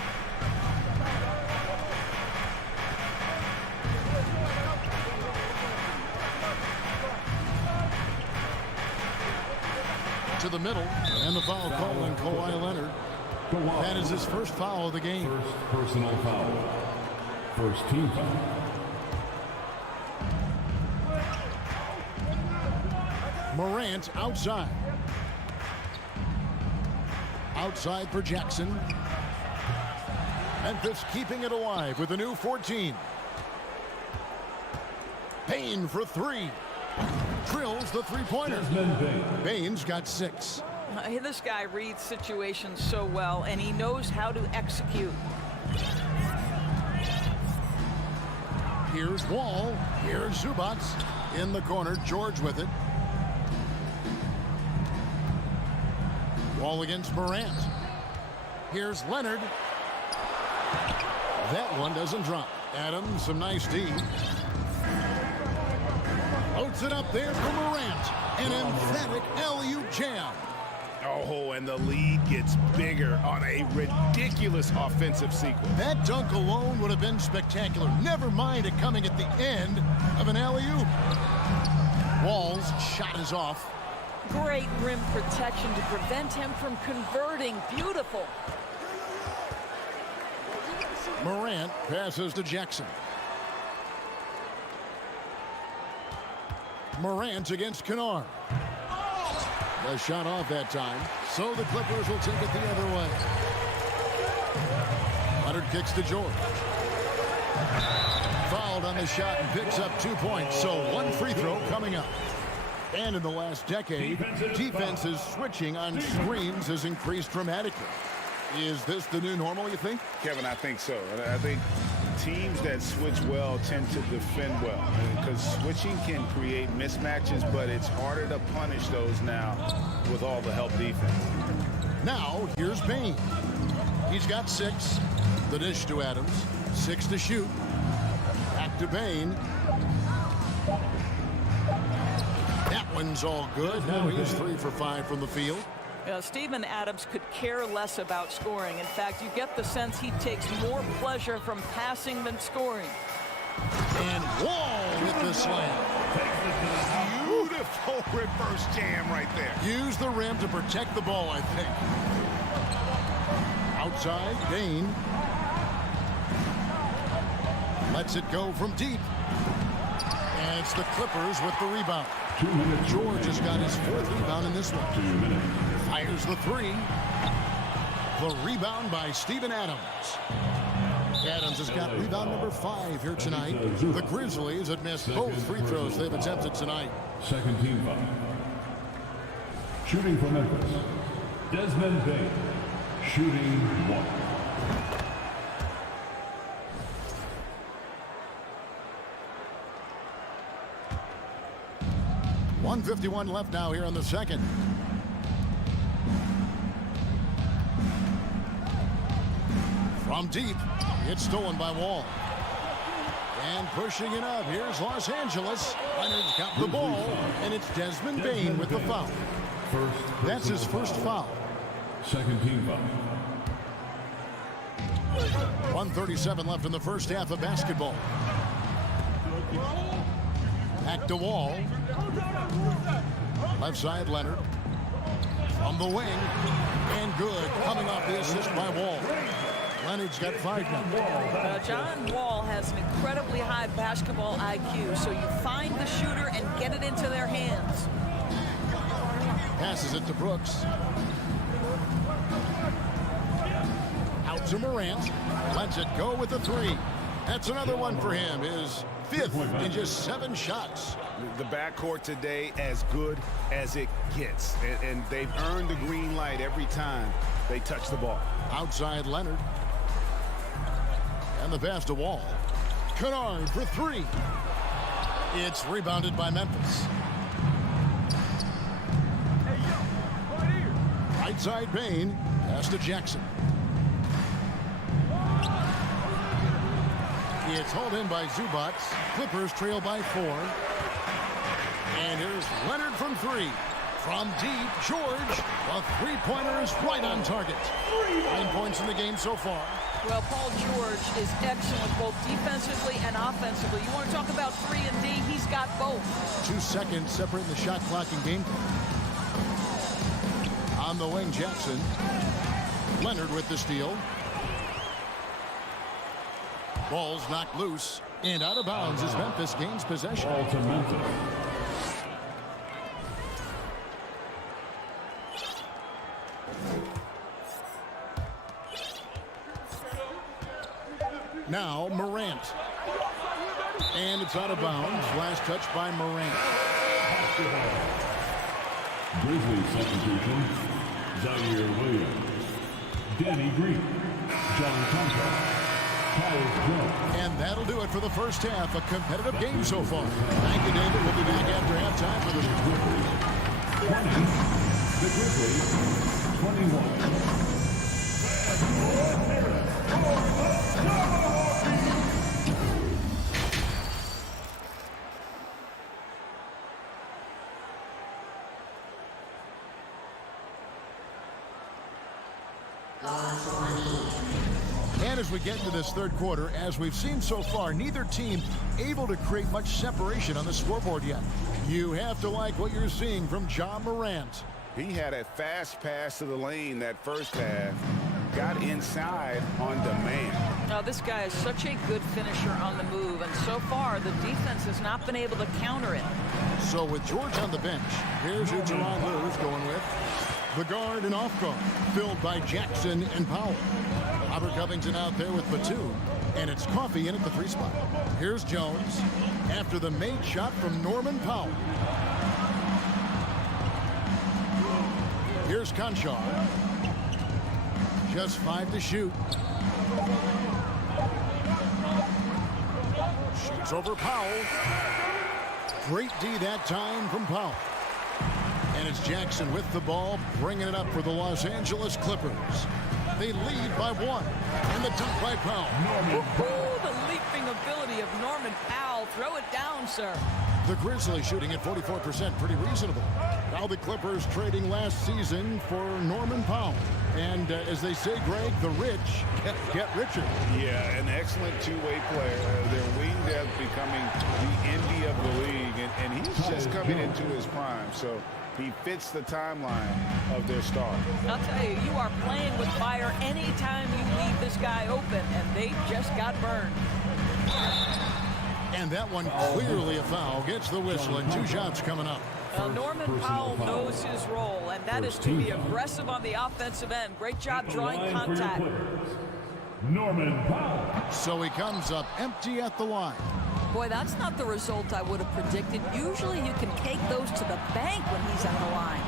To the middle, and the foul call on Kawhi Leonard. That is his first foul of the game. First personal foul. First team foul. Morant outside. Outside for Jackson. Memphis keeping it alive with a new 14. Bain for 3. Drills the 3-pointer. Bain's got 6. This guy reads situations so well, and he knows how to execute. Here's Wall. Here's Zubats. In the corner, George with it. Wall against Morant. Here's Leonard. That one doesn't drop. Adams, some nice D. Loads it up there for Morant. An emphatic alley-oop jam. Oh, and the lead gets bigger on a ridiculous offensive sequence. That dunk alone would have been spectacular. Never mind it coming at the end of an alley-oop. Wall's shot is off. Great rim protection to prevent him from converting. Beautiful. Morant passes to Jackson. Morant against Kennard. The shot off that time, so the Clippers will take it the other way. Leonard kicks to George. Fouled on the shot and picks up 2 points, so 1 free throw coming up. And in the last decade, defenses switching on screens has increased dramatically. Is this the new normal, you think? Kevin, I think so. I think teams that switch well tend to defend well, because switching can create mismatches, but it's harder to punish those now with all the help defense. Now, here's Bain. He's got 6. The dish to Adams. 6 to shoot. Back to Bain. That one's all good. Now he's 3 for 5 from the field. Steven Adams could care less about scoring. In fact, you get the sense he takes more pleasure from passing than scoring. And Wall with the slam. Beautiful reverse jam right there. Use the rim to protect the ball, I think. Outside, Dane. Lets it go from deep. And it's the Clippers with the rebound. George has got his 4th rebound in this one. Fires the 3. The rebound by Steven Adams. Adams has got rebound number 5 here tonight. The Grizzlies have missed both free throws they've attempted tonight. Second team foul. Shooting for Memphis, Desmond Bain. Shooting 1. .151 left now here in the second. From deep, it's stolen by Wall. And pushing it up, here's Los Angeles. Leonard's got the ball, and it's Desmond Bain with the foul. That's his first foul. Second team foul. 1:37 left in the first half of basketball. Back to Wall. Left side, Leonard. From the wing. And good. Coming off the assist by Wall. Leonard's got 5 now. John Wall has an incredibly high basketball IQ, so you find the shooter and get it into their hands. Passes it to Brooks. Out to Morant. Lets it go with the 3. That's another one for him. His 5th in just 7 shots. The backcourt today as good as it gets. And they've earned the green light every time they touch the ball. Outside Leonard. And the pass to Wall. Kennard for 3. It's rebounded by Memphis. Right side Bain. Pass to Jackson. It's hauled in by Zubats. Clippers trail by 4. And here's Leonard from 3. From deep, George. A 3-pointer is right on target. 9 points in the game so far. Well, Paul George is excellent both defensively and offensively. You want to talk about 3 and D, he's got both. 2 seconds separating the shot clock and game. On the wing, Jackson. Leonard with the steal. Ball's knocked loose and out of bounds as Memphis gains possession. Ball to Memphis. Now Morant. And it's out of bounds. Last touch by Morant. Grizzlies substitution. Zaire Williams. Danny Green. John Thompson. And that'll do it for the first half. A competitive game so far. Thank you, David. We'll be back after halftime for the Grizzlies 21. And as we get into this third quarter, as we've seen so far, neither team able to create much separation on the scoreboard yet. You have to like what you're seeing from Ja Morant. He had a fast pass to the lane that first half. Got inside on demand. Now, this guy is such a good finisher on the move, and so far the defense has not been able to counter it. So with George on the bench, here's who Tyronn Lue is going with. The guard and off guard, filled by Jackson and Powell. Robert Covington out there with Batum, and it's Coffey in at the 3 spot. Here's Jones after the made shot from Norman Powell. Here's Conchar. Just 5 to shoot. Shoots over Powell. Great D that time from Powell. And it's Jackson with the ball, bringing it up for the Los Angeles Clippers. They lead by 1. And the dunk by Powell. The leaping ability of Norman Powell foul. Throw it down, sir. The Grizzlies shooting at 44%, pretty reasonable. Now the Clippers trading last season for Norman Powell. And as they say, Greg, the rich get richer. Yeah, an excellent two-way player. Their wing depth becoming the envy of the league. And he's just coming into his prime. So he fits the timeline of their star. I'll tell you, you are playing with fire anytime you leave this guy open, and they just got burned. And that one clearly a foul. Gets the whistle, and 2 shots coming up. Norman Powell knows his role, and that is to be aggressive on the offensive end. Great job drawing contact. Norman Powell. So he comes up empty at the line. Boy, that's not the result I would have predicted. Usually you can take those to the bank when he's at the line.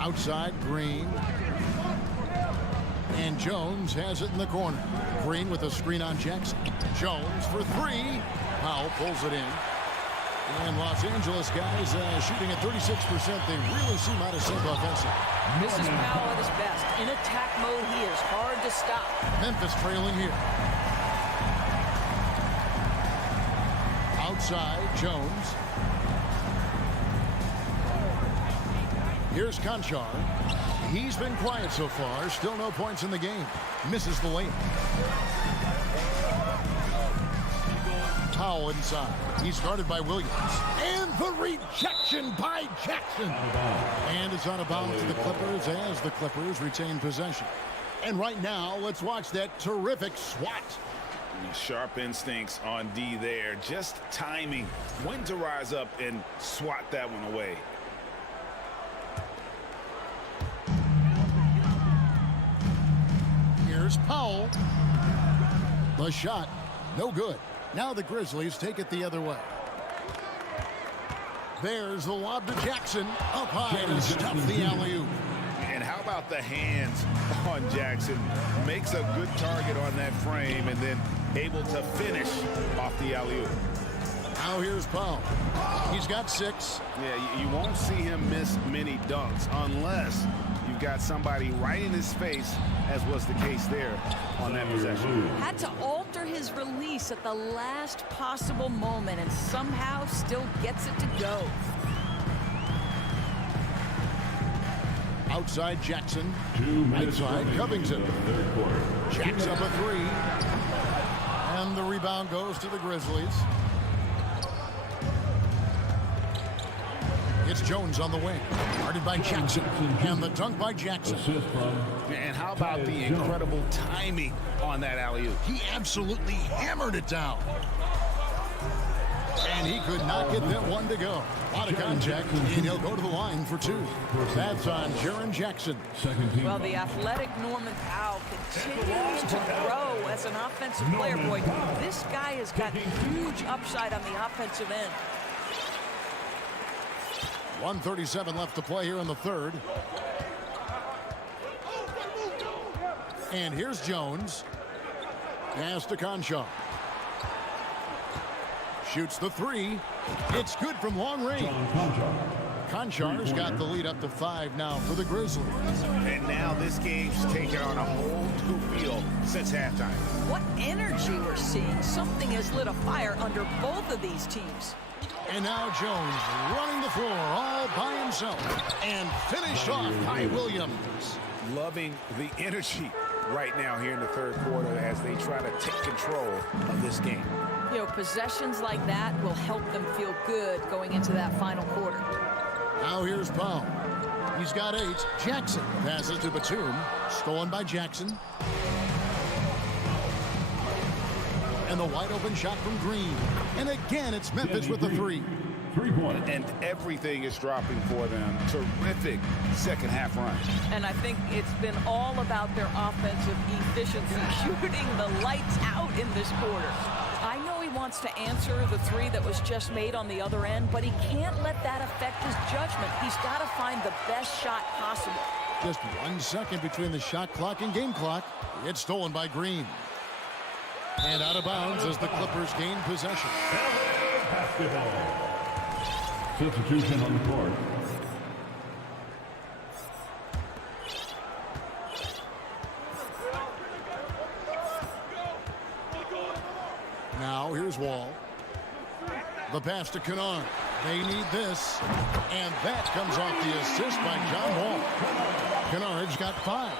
Outside, Green. And Jones has it in the corner. Green with a screen on Jackson. Jones for 3. Powell pulls it in. And Los Angeles guys shooting at 36%. They really seem out of sync offensively. This is Powell at his best. In attack mode, he is hard to stop. Memphis trailing here. Outside, Jones. Here's Conchar. He's been quiet so far. Still no points in the game. Misses the lane. Powell inside. He's guarded by Williams. And the rejection by Jackson. And it's out of bounds to the Clippers as the Clippers retain possession. And right now, let's watch that terrific swat. Sharp instincts on D there. Just timing when to rise up and swat that one away. Here's Powell. The shot, no good. Now the Grizzlies take it the other way. There's the lob to Jackson. Up high to stuff the alley-oop. And how about the hands on Jackson? Makes a good target on that frame and then able to finish off the alley-oop. Now here's Powell. He's got 6. Yeah, you won't see him miss many dunks unless you've got somebody right in his face, as was the case there on that possession. Had to alter his release at the last possible moment and somehow still gets it to go. Outside Jackson. Outside Covington. Jacks up a 3. And the rebound goes to the Grizzlies. It's Jones on the wing. Guarded by Jackson. And the dunk by Jackson. And how about the incredible timing on that alley-oop? He absolutely hammered it down. And he could not get that one to go. A lot of contact, and he'll go to the line for 2. That's on Jaren Jackson. Well, the athletic Norman Powell continues to grow as an offensive player. Boy, this guy has got huge upside on the offensive end. 1:37 left to play here in the third. And here's Jones. Pass to Conchar. Shoots the 3. It's good from long range. Conchar's got the lead up to 5 now for the Grizzlies. And now this game's taken on a whole new feel since halftime. What energy we're seeing. Something has lit a fire under both of these teams. And now Jones running the floor all by himself. And finished off by Williams. Loving the energy right now here in the third quarter as they try to take control of this game. You know, possessions like that will help them feel good going into that final quarter. Now here's Powell. He's got 8. Jackson passes to Batum. Stolen by Jackson. And the wide open shot from Green. And again, it's Memphis with the 3. 3-point. And everything is dropping for them. Terrific second half run. And I think it's been all about their offensive efficiency, shooting the lights out in this quarter. I know he wants to answer the 3 that was just made on the other end, but he can't let that affect his judgment. He's got to find the best shot possible. Just 1 second between the shot clock and game clock. It's stolen by Green. And out of bounds as the Clippers gain possession. Basketball. Substitution on the court. Now here's Wall. The pass to Kennard. They need this. And that comes off the assist by John Wall. Kennard's got 5.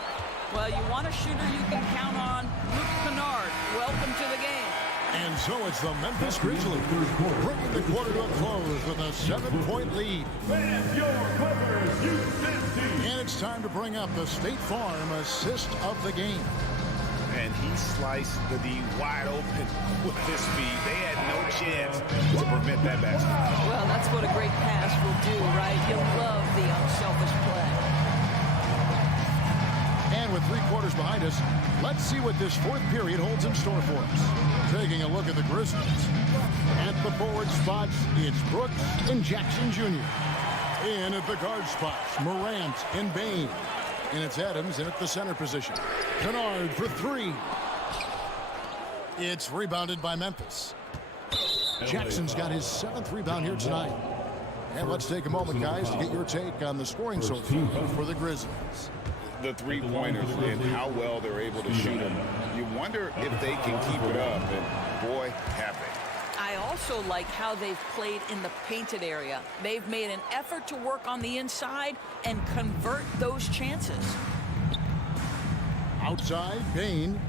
Well, you want a shooter you can count on. Luke Kennard, welcome to the game. And so it's the Memphis Grizzlies bringing the quarter to a close with a 7-point lead. And your Clippers, Houston. And it's time to bring up the State Farm assist of the game. And he sliced the D wide open with his speed. They had no chance to prevent that basket. Well, that's what a great pass will do, right? You'll love the unselfish play. And with 3 quarters behind us, let's see what this 4th period holds in store for us. Taking a look at the Grizzlies. At the forward spots, it's Brooks and Jackson Jr. In at the guard spots, Morant and Bain. And it's Adams in at the center position. Kennard for 3. It's rebounded by Memphis. Jackson's got his 7th rebound here tonight. And let's take a moment, guys, to get your take on the scoring so far for the Grizzlies. The three-pointers and how well they're able to shoot them. You wonder if they can keep it up, and boy, have they. I also like how they've played in the painted area. They've made an effort to work on the inside and convert those chances. Outside, Bain.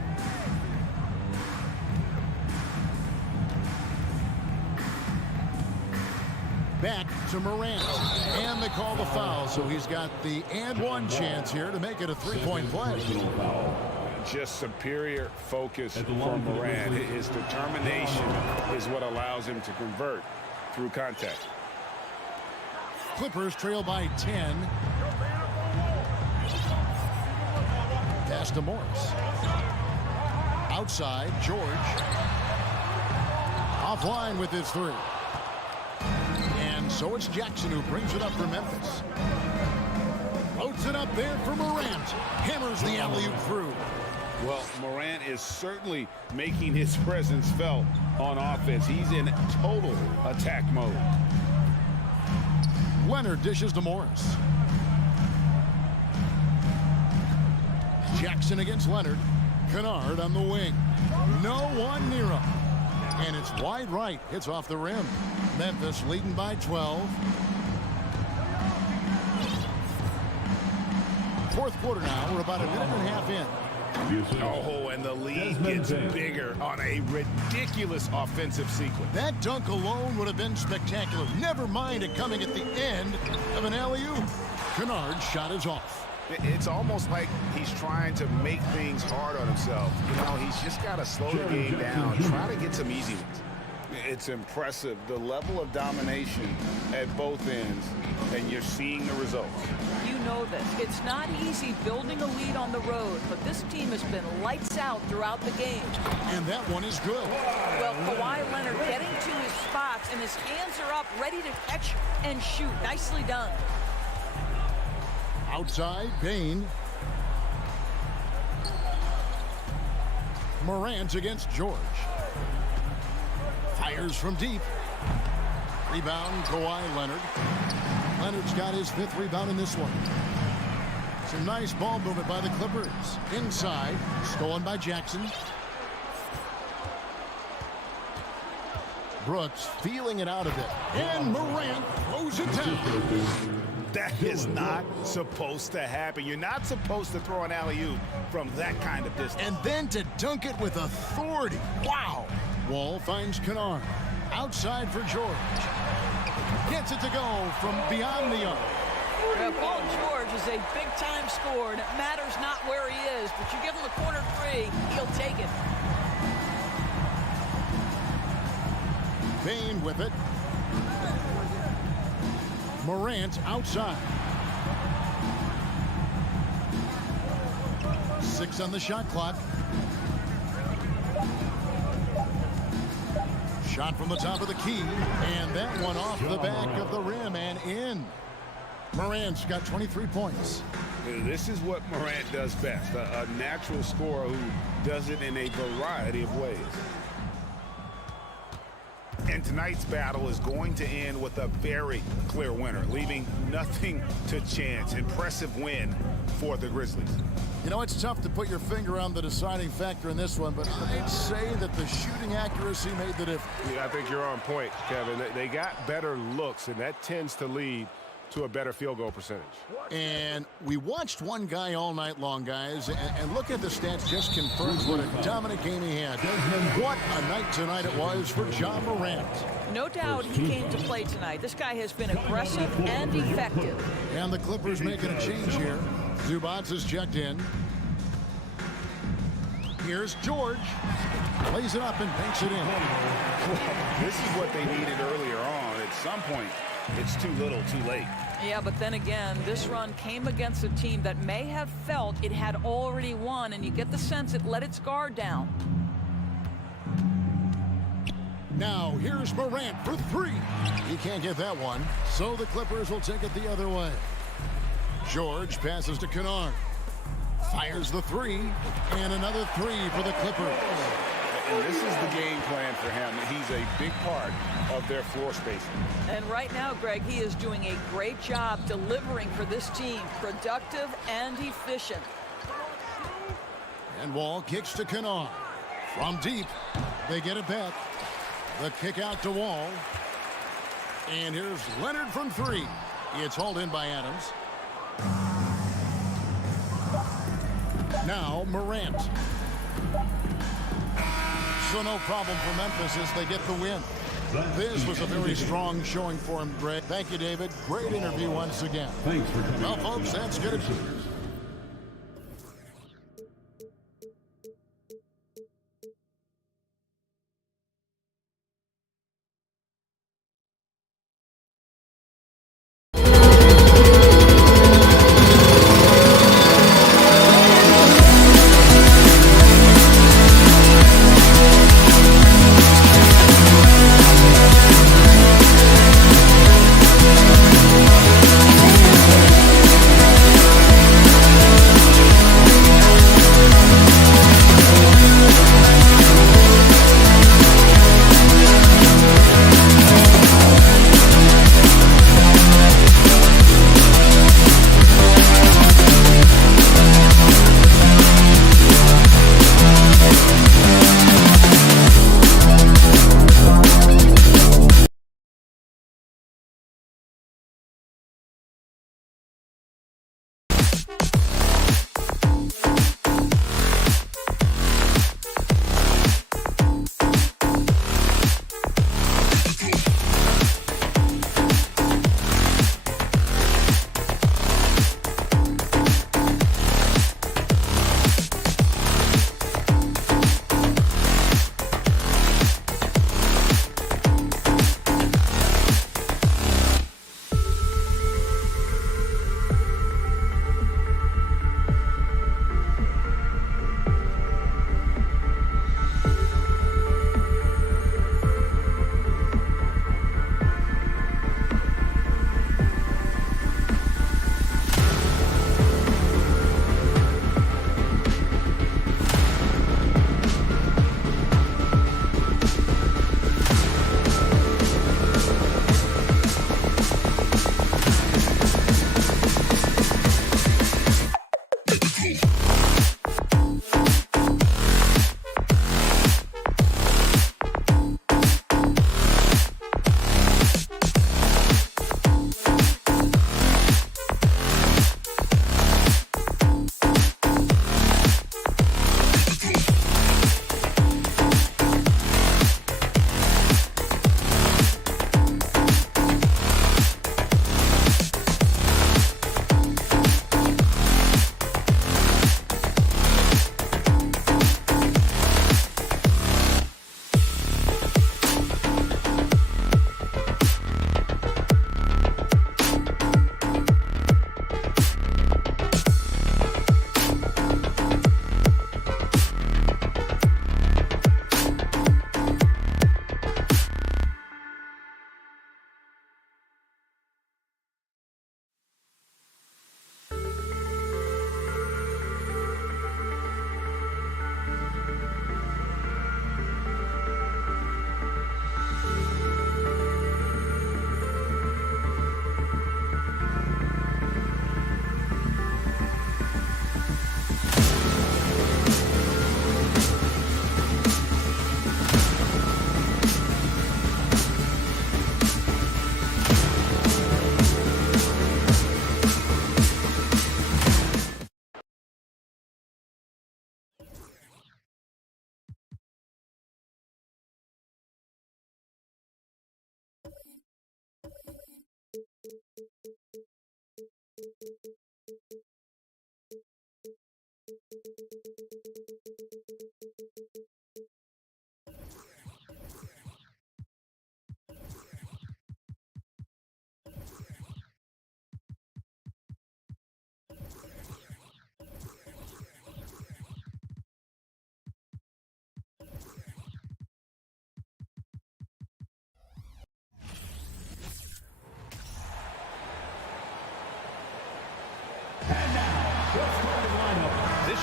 Back to Morant. And they call the foul, so he's got the and one chance here to make it a 3-point play. Just superior focus from Morant. His determination is what allows him to convert through contact. Clippers trail by 10. Pass to Morris. Outside, George. Offline with his 3. And so it's Jackson who brings it up for Memphis. Floats it up there for Morant. Hammers the alley-oop through. Well, Morant is certainly making his presence felt on offense. He's in total attack mode. Leonard dishes to Morris. Jackson against Leonard. Kennard on the wing. No one near him. And it's wide right. Hits off the rim. Memphis leading by 12. 4th quarter now. We're about a minute and a half in. Oh, and the lead gets bigger on a ridiculous offensive sequence. That dunk alone would have been spectacular. Never mind it coming at the end of an alley-oop. Kennard's shot is off. It's almost like he's trying to make things hard on himself. You know, he's just got to slow the game down, try to get some easy ones. It's impressive, the level of domination at both ends, and you're seeing the results. You know this. It's not easy building a lead on the road, but this team has been lights out throughout the game. And that one is good. Well, Kawhi Leonard getting to his spots, and his hands are up, ready to catch and shoot. Nicely done. Outside, Bain. Morant against George. Fires from deep. Rebound, Kawhi Leonard. Leonard's got his 5th rebound in this one. Some nice ball movement by the Clippers. Inside, stolen by Jackson. Brooks feeling it out a bit. And Morant throws it down. That is not supposed to happen. You're not supposed to throw an alley-oop from that kind of distance. And then to dunk it with authority. Wow. Wall finds Kennard. Outside for George. Gets it to go from beyond the arc. Well, Paul George is a big-time scorer, and it matters not where he is, but you give him the corner 3, he'll take it. Bain with it. Morant outside. 6 on the shot clock. Shot from the top of the key, and that one off the back of the rim and in. Morant's got 23 points. This is what Morant does best, a natural scorer who does it in a variety of ways. And tonight's battle is going to end with a very clear winner, leaving nothing to chance. Impressive win for the Grizzlies. You know, it's tough to put your finger on the deciding factor in this one, but I'd say that the shooting accuracy made the difference. Yeah, I think you're on point, Kevin. They got better looks, and that tends to lead to a better field goal percentage. And we watched one guy all night long, guys, and look at the stats, just confirms what a dominant game he had. What a night tonight it was for Ja Morant. No doubt he came to play tonight. This guy has been aggressive and effective. And the Clippers making a change here. Zubac is checked in. Here's George. Plays it up and banks it in. This is what they needed earlier on. At some point, it's too little, too late. Yeah, but then again, this run came against a team that may have felt it had already won, and you get the sense it let its guard down. Now, here's Morant for three. He can't get that one, so the Clippers will take it the other way. George passes to Kennard. Fires the three, and another three for the Clippers. And this is the game plan for him. He's a big part of their floor spacing. And right now, Greg, he is doing a great job delivering for this team, productive and efficient. And Wall kicks to Kennard. From deep, they get it back. The kick out to Wall. And here's Leonard from three. It's hauled in by Adams. Now Morant. So no problem for Memphis as they get the win. This was a very strong showing for him, Greg. Thank you, David. Great interview once again. Thanks for coming. Well, folks, that's good.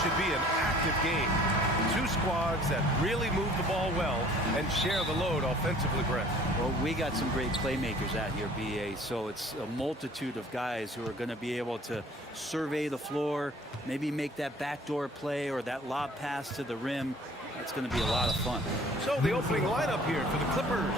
should be an active game. Two squads that really move the ball well and share the load offensively, Brett. Well, we got some great playmakers out here, BA, so it's a multitude of guys who are going to be able to survey the floor, maybe make that backdoor play or that lob pass to the rim. That's going to be a lot of fun. So the opening lineup here for the Clippers.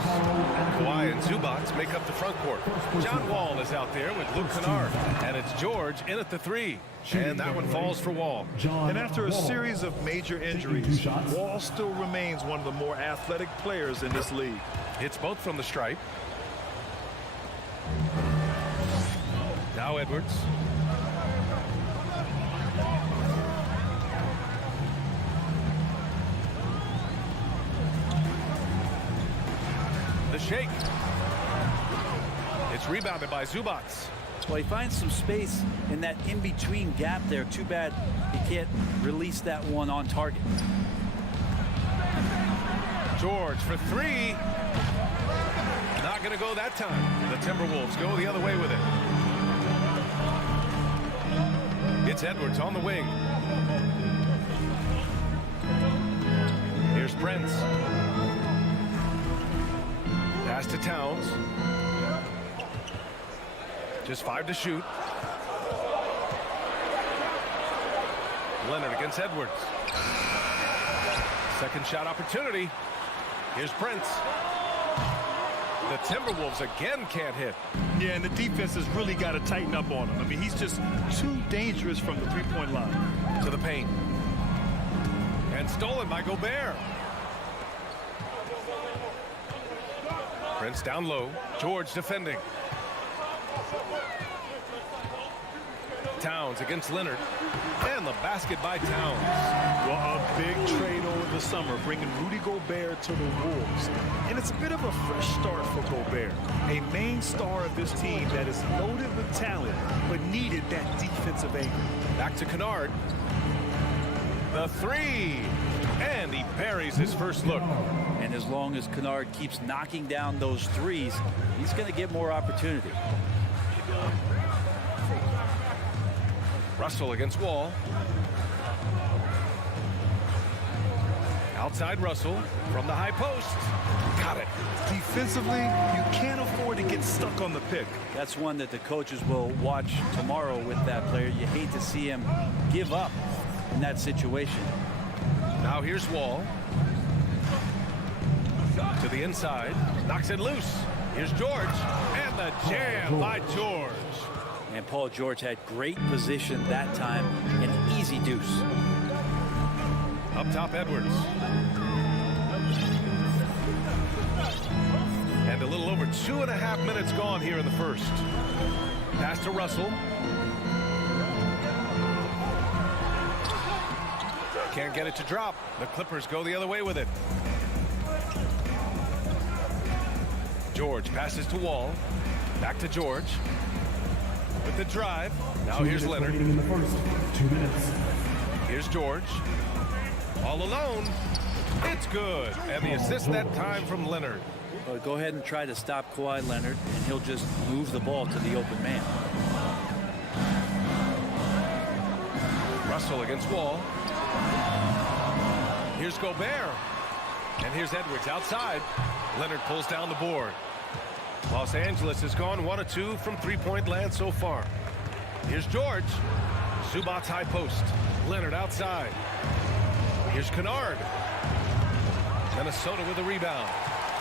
Kawhi and Zubats make up the front court. John Wall is out there with Luke Kennard. And it's George in at the 3. And that one falls for Wall. And after a series of major injuries, Wall still remains one of the more athletic players in this league. Hits both from the stripe. Now Edwards. The shake. It's rebounded by Zubats. Well, he finds some space in that in-between gap there. Too bad he can't release that one on target. George for 3. Not going to go that time. The Timberwolves go the other way with it. It's Edwards on the wing. Here's Prince. Pass to Towns. Just 5 to shoot. Leonard against Edwards. Second shot opportunity. Here's Prince. The Timberwolves again can't hit. Yeah, and the defense has really got to tighten up on him. I mean, he's just too dangerous from the three-point line. To the paint. And stolen by Gobert. Prince down low. George defending. Towns against Leonard. And the basket by Towns. Well, a big trade over the summer, bringing Rudy Gobert to the Wolves. And it's a bit of a fresh start for Gobert. A main star of this team that is loaded with talent, but needed that defensive anchor. Back to Kennard. The 3. And he buries his first look. And as long as Kennard keeps knocking down those threes, he's going to get more opportunity. Russell against Wall. Outside Russell from the high post. Got it. Defensively, you can't afford to get stuck on the pick. That's one that the coaches will watch tomorrow with that player. You hate to see him give up in that situation. Now here's Wall. To the inside. Knocks it loose. Here's George. And the jam by George. And Paul George had great position that time. An easy deuce. Up top, Edwards. And a little over 2.5 minutes gone here in the first. Pass to Russell. Can't get it to drop. The Clippers go the other way with it. George passes to Wall. Back to George. With the drive. Now here's Leonard. In the first 2 minutes. Here's George. All alone. It's good. And the assist that time from Leonard. Well, go ahead and try to stop Kawhi Leonard, and he'll just move the ball to the open man. Russell against Wall. Here's Gobert. And here's Edwards outside. Leonard pulls down the board. Los Angeles has gone 1 of 2 from three-point land so far. Here's George. Zubats high post. Leonard outside. Here's Kennard. Minnesota with a rebound.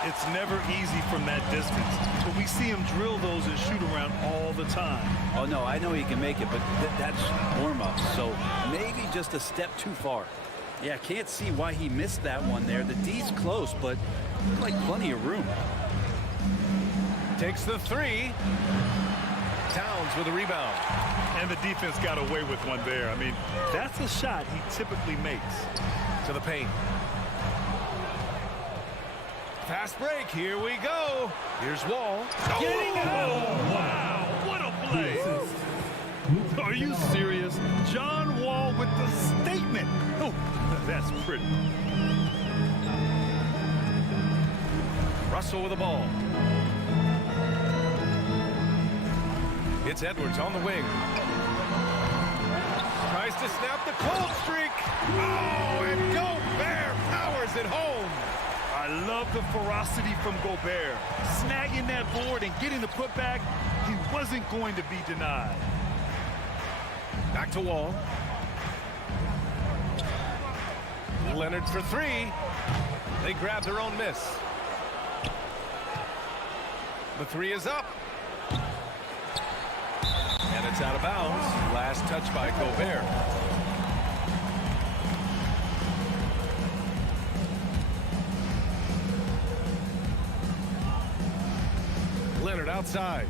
It's never easy from that distance, but we see him drill those and shoot around all the time. Oh, no, I know he can make it, but that's warm-up, so maybe just a step too far. Yeah, can't see why he missed that one there. The D's close, but like plenty of room. Takes the 3. Towns with a rebound. And the defense got away with one there. I mean, that's a shot he typically makes. To the paint. Fast break. Here we go. Here's Wall. Getting out. Wow, what a play. Are you serious? John Wall with the statement. Oh, that's pretty. Russell with the ball. It's Edwards on the wing. Tries tries to snap the cold streak. Oh, and Gobert powers it home. I love the ferocity from Gobert. Snagging that board and getting the putback, he wasn't going to be denied. Back to Wall. Leonard for three. They grab their own miss. The three is up. And it's out of bounds. Last touch by Gobert. Leonard outside.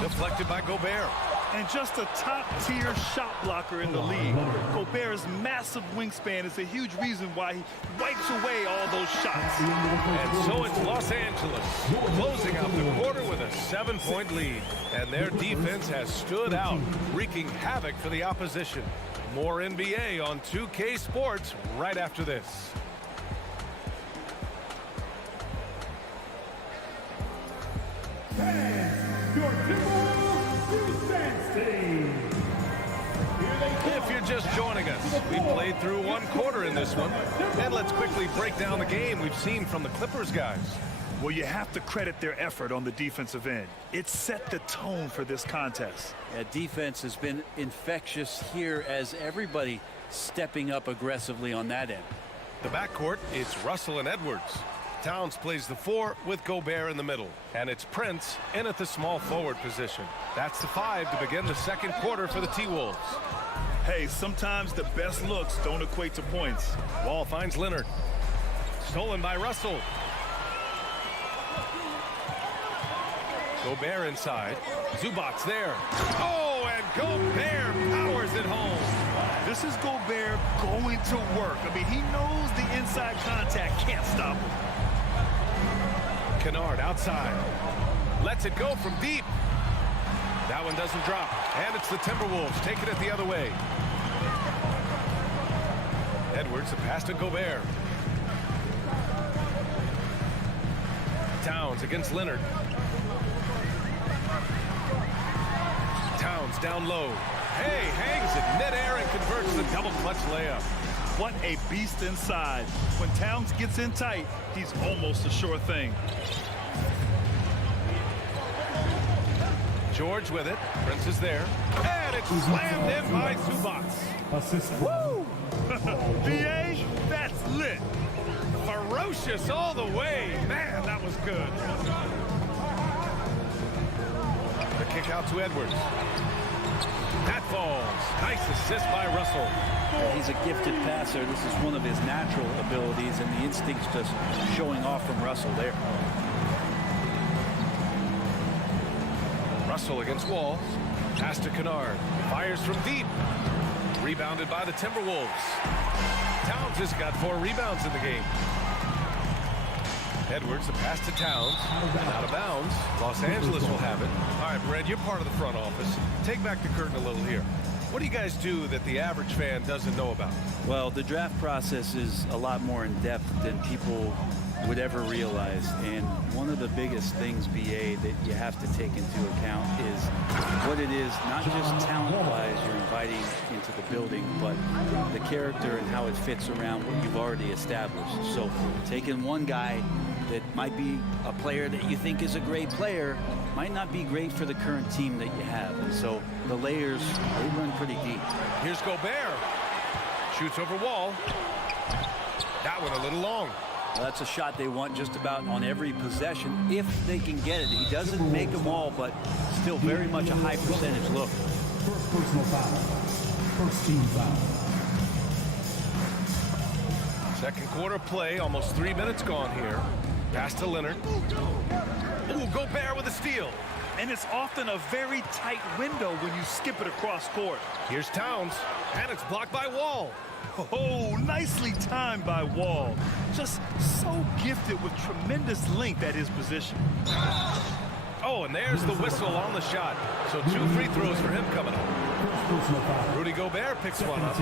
Deflected by Gobert. And just a top-tier shot blocker in the league. Gobert's massive wingspan is a huge reason why he wipes away all those shots. And so it's Los Angeles closing out the quarter with a 7-point lead. And their defense has stood out, wreaking havoc for the opposition. More NBA on 2K Sports right after this. Your If you're just joining us, we played through one quarter in this one. And let's quickly break down the game we've seen from the Clippers guys. Well, you have to credit their effort on the defensive end. It set the tone for this contest. Yeah, defense has been infectious here as everybody stepping up aggressively on that end. The backcourt is Russell and Edwards. Towns plays the 4 with Gobert in the middle. And it's Prince in at the small forward position. That's the 5 to begin the second quarter for the T-Wolves. Hey, sometimes the best looks don't equate to points. Wall finds Leonard. Stolen by Russell. Gobert inside. Zubac's there. Oh, and Gobert powers it home. This is Gobert going to work. I mean, he knows the inside contact can't stop him. Kennard outside. Lets it go from deep. That one doesn't drop. And it's the Timberwolves taking it the other way. Edwards, a pass to Gobert. Towns against Leonard. Towns down low. Hey, hangs it midair and converts the double clutch layup. What a beast inside. When Towns gets in tight, he's almost a sure thing. George with it. Prince is there. And it's slammed in by Zubac. Woo! BA, that's lit. Ferocious all the way. Man, that was good. The kick out to Edwards. That falls. Nice assist by Russell. He's a gifted passer. This is one of his natural abilities, and the instinct's just showing off from Russell there. Russell against Wall. Pass to Kennard. Fires from deep. Rebounded by the Timberwolves. Towns has got 4 rebounds in the game. Edwards, a pass to Towns. And out of bounds. Los Angeles will have it. All right, Brad, you're part of the front office. Take back the curtain a little here. What do you guys do that the average fan doesn't know about? Well, the draft process is a lot more in depth than people would ever realize. And one of the biggest things, BA, that you have to take into account is what it is, not just talent-wise you're inviting into the building, but the character and how it fits around what you've already established. So taking one guy that might be a player that you think is a great player might not be great for the current team that you have. And so the layers, they run pretty deep. Here's Gobert. Shoots over Wall. That one a little long. Well, that's a shot they want just about on every possession if they can get it. He doesn't make them all, but still very much a high percentage look. First personal foul. First team foul. Second quarter play, almost 3 minutes gone here. Pass to Leonard. Ooh, Gobert with a steal. And it's often a very tight window when you skip it across court. Here's Towns, and it's blocked by Wall. Oh, nicely timed by Wall. Just so gifted with tremendous length at his position. Oh, and there's the whistle on the shot. So 2 free throws for him coming up. Rudy Gobert picks one up.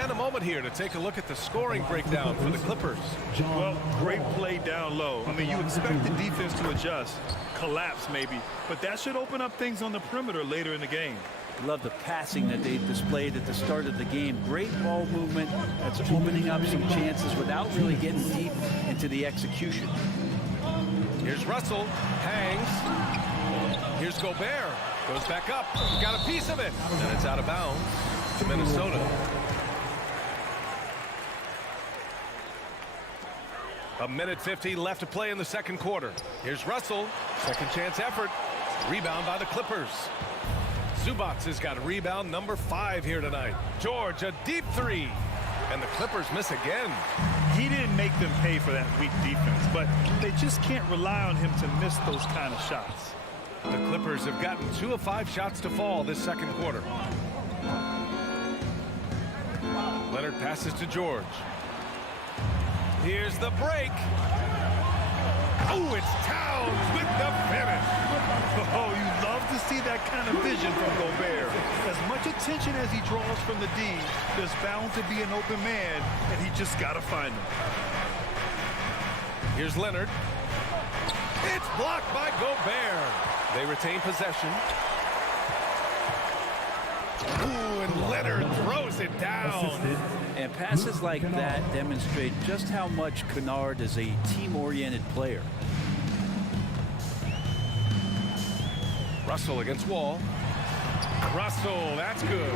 And a moment here to take a look at the scoring breakdown for the Clippers. Well, great play down low. I mean, you expect the defense to adjust, collapse maybe, but that should open up things on the perimeter later in the game. Love the passing that they displayed at the start of the game. Great ball movement that's opening up some chances without really getting deep into the execution. Here's Russell, hangs. Here's Gobert, goes back up, got a piece of it, and it's out of bounds to Minnesota. A minute 50 left to play in the second quarter. Here's Russell, second chance effort, rebound by the Clippers. Zubats has got rebound number 5 here tonight. George, a deep three, and the Clippers miss again. He didn't make them pay for that weak defense, but they just can't rely on him to miss those kind of shots. The Clippers have gotten 2 of 5 shots to fall this second quarter. Leonard passes to George. Here's the break. Oh, it's Towns with the finish. Oh, you love to see that kind of vision from Gobert. As much attention as he draws from the D, there's bound to be an open man, and he just got to find him. Here's Leonard. It's blocked by Gobert. They retain possession. Ooh, and Leonard throws it down. And passes like that demonstrate just how much Kennard is a team-oriented player. Russell against Wall. Russell, that's good.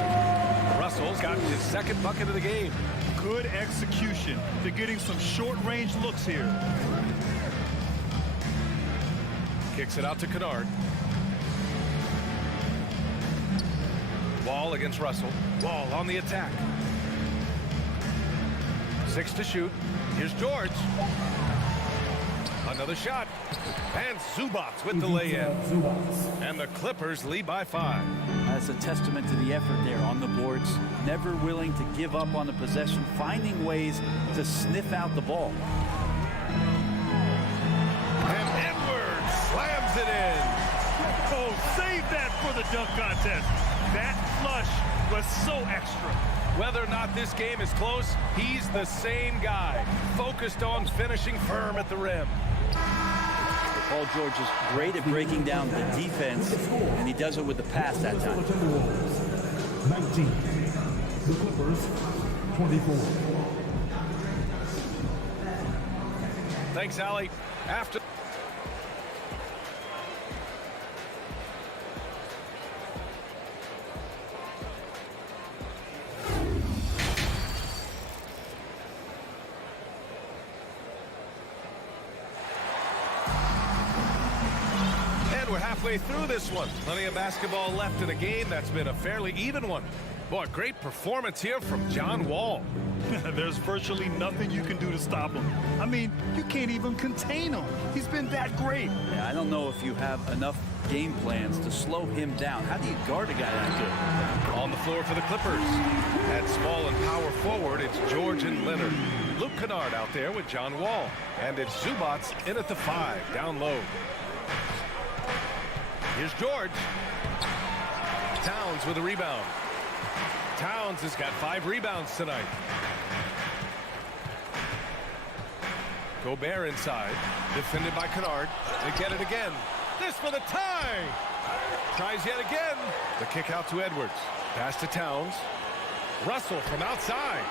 Russell's got his second bucket of the game. Good execution. They're getting some short-range looks here. Kicks it out to Kennard. Wall against Russell. Wall on the attack. 6 to shoot. Here's George. Another shot. And Zubats with the lay-in. And the Clippers lead by 5. That's a testament to the effort there on the boards. Never willing to give up on the possession, finding ways to sniff out the ball. And Edwards slams it in. Oh, save that for the dunk contest. That flush was so extra. Whether or not this game is close, he's the same guy, focused on finishing firm at the rim. Paul George is great at breaking down the defense, and he does it with the pass that time. 19. The Clippers, 24. Thanks, Allie. After we're halfway through this one. Plenty of basketball left in a game that's been a fairly even one. Boy, great performance here from John Wall. There's virtually nothing you can do to stop him. I mean, you can't even contain him. He's been that great. Yeah, I don't know if you have enough game plans to slow him down. How do you guard a guy that good? On the floor for the Clippers. At small and power forward, it's George and Leonard. Luke Kennard out there with John Wall. And it's Zubats in at the 5, down low. Here's George. Towns with a rebound. Towns has got 5 rebounds tonight. Gobert inside. Defended by Kennard. They get it again. This for the tie. Tries yet again. The kick out to Edwards. Pass to Towns. Russell from outside.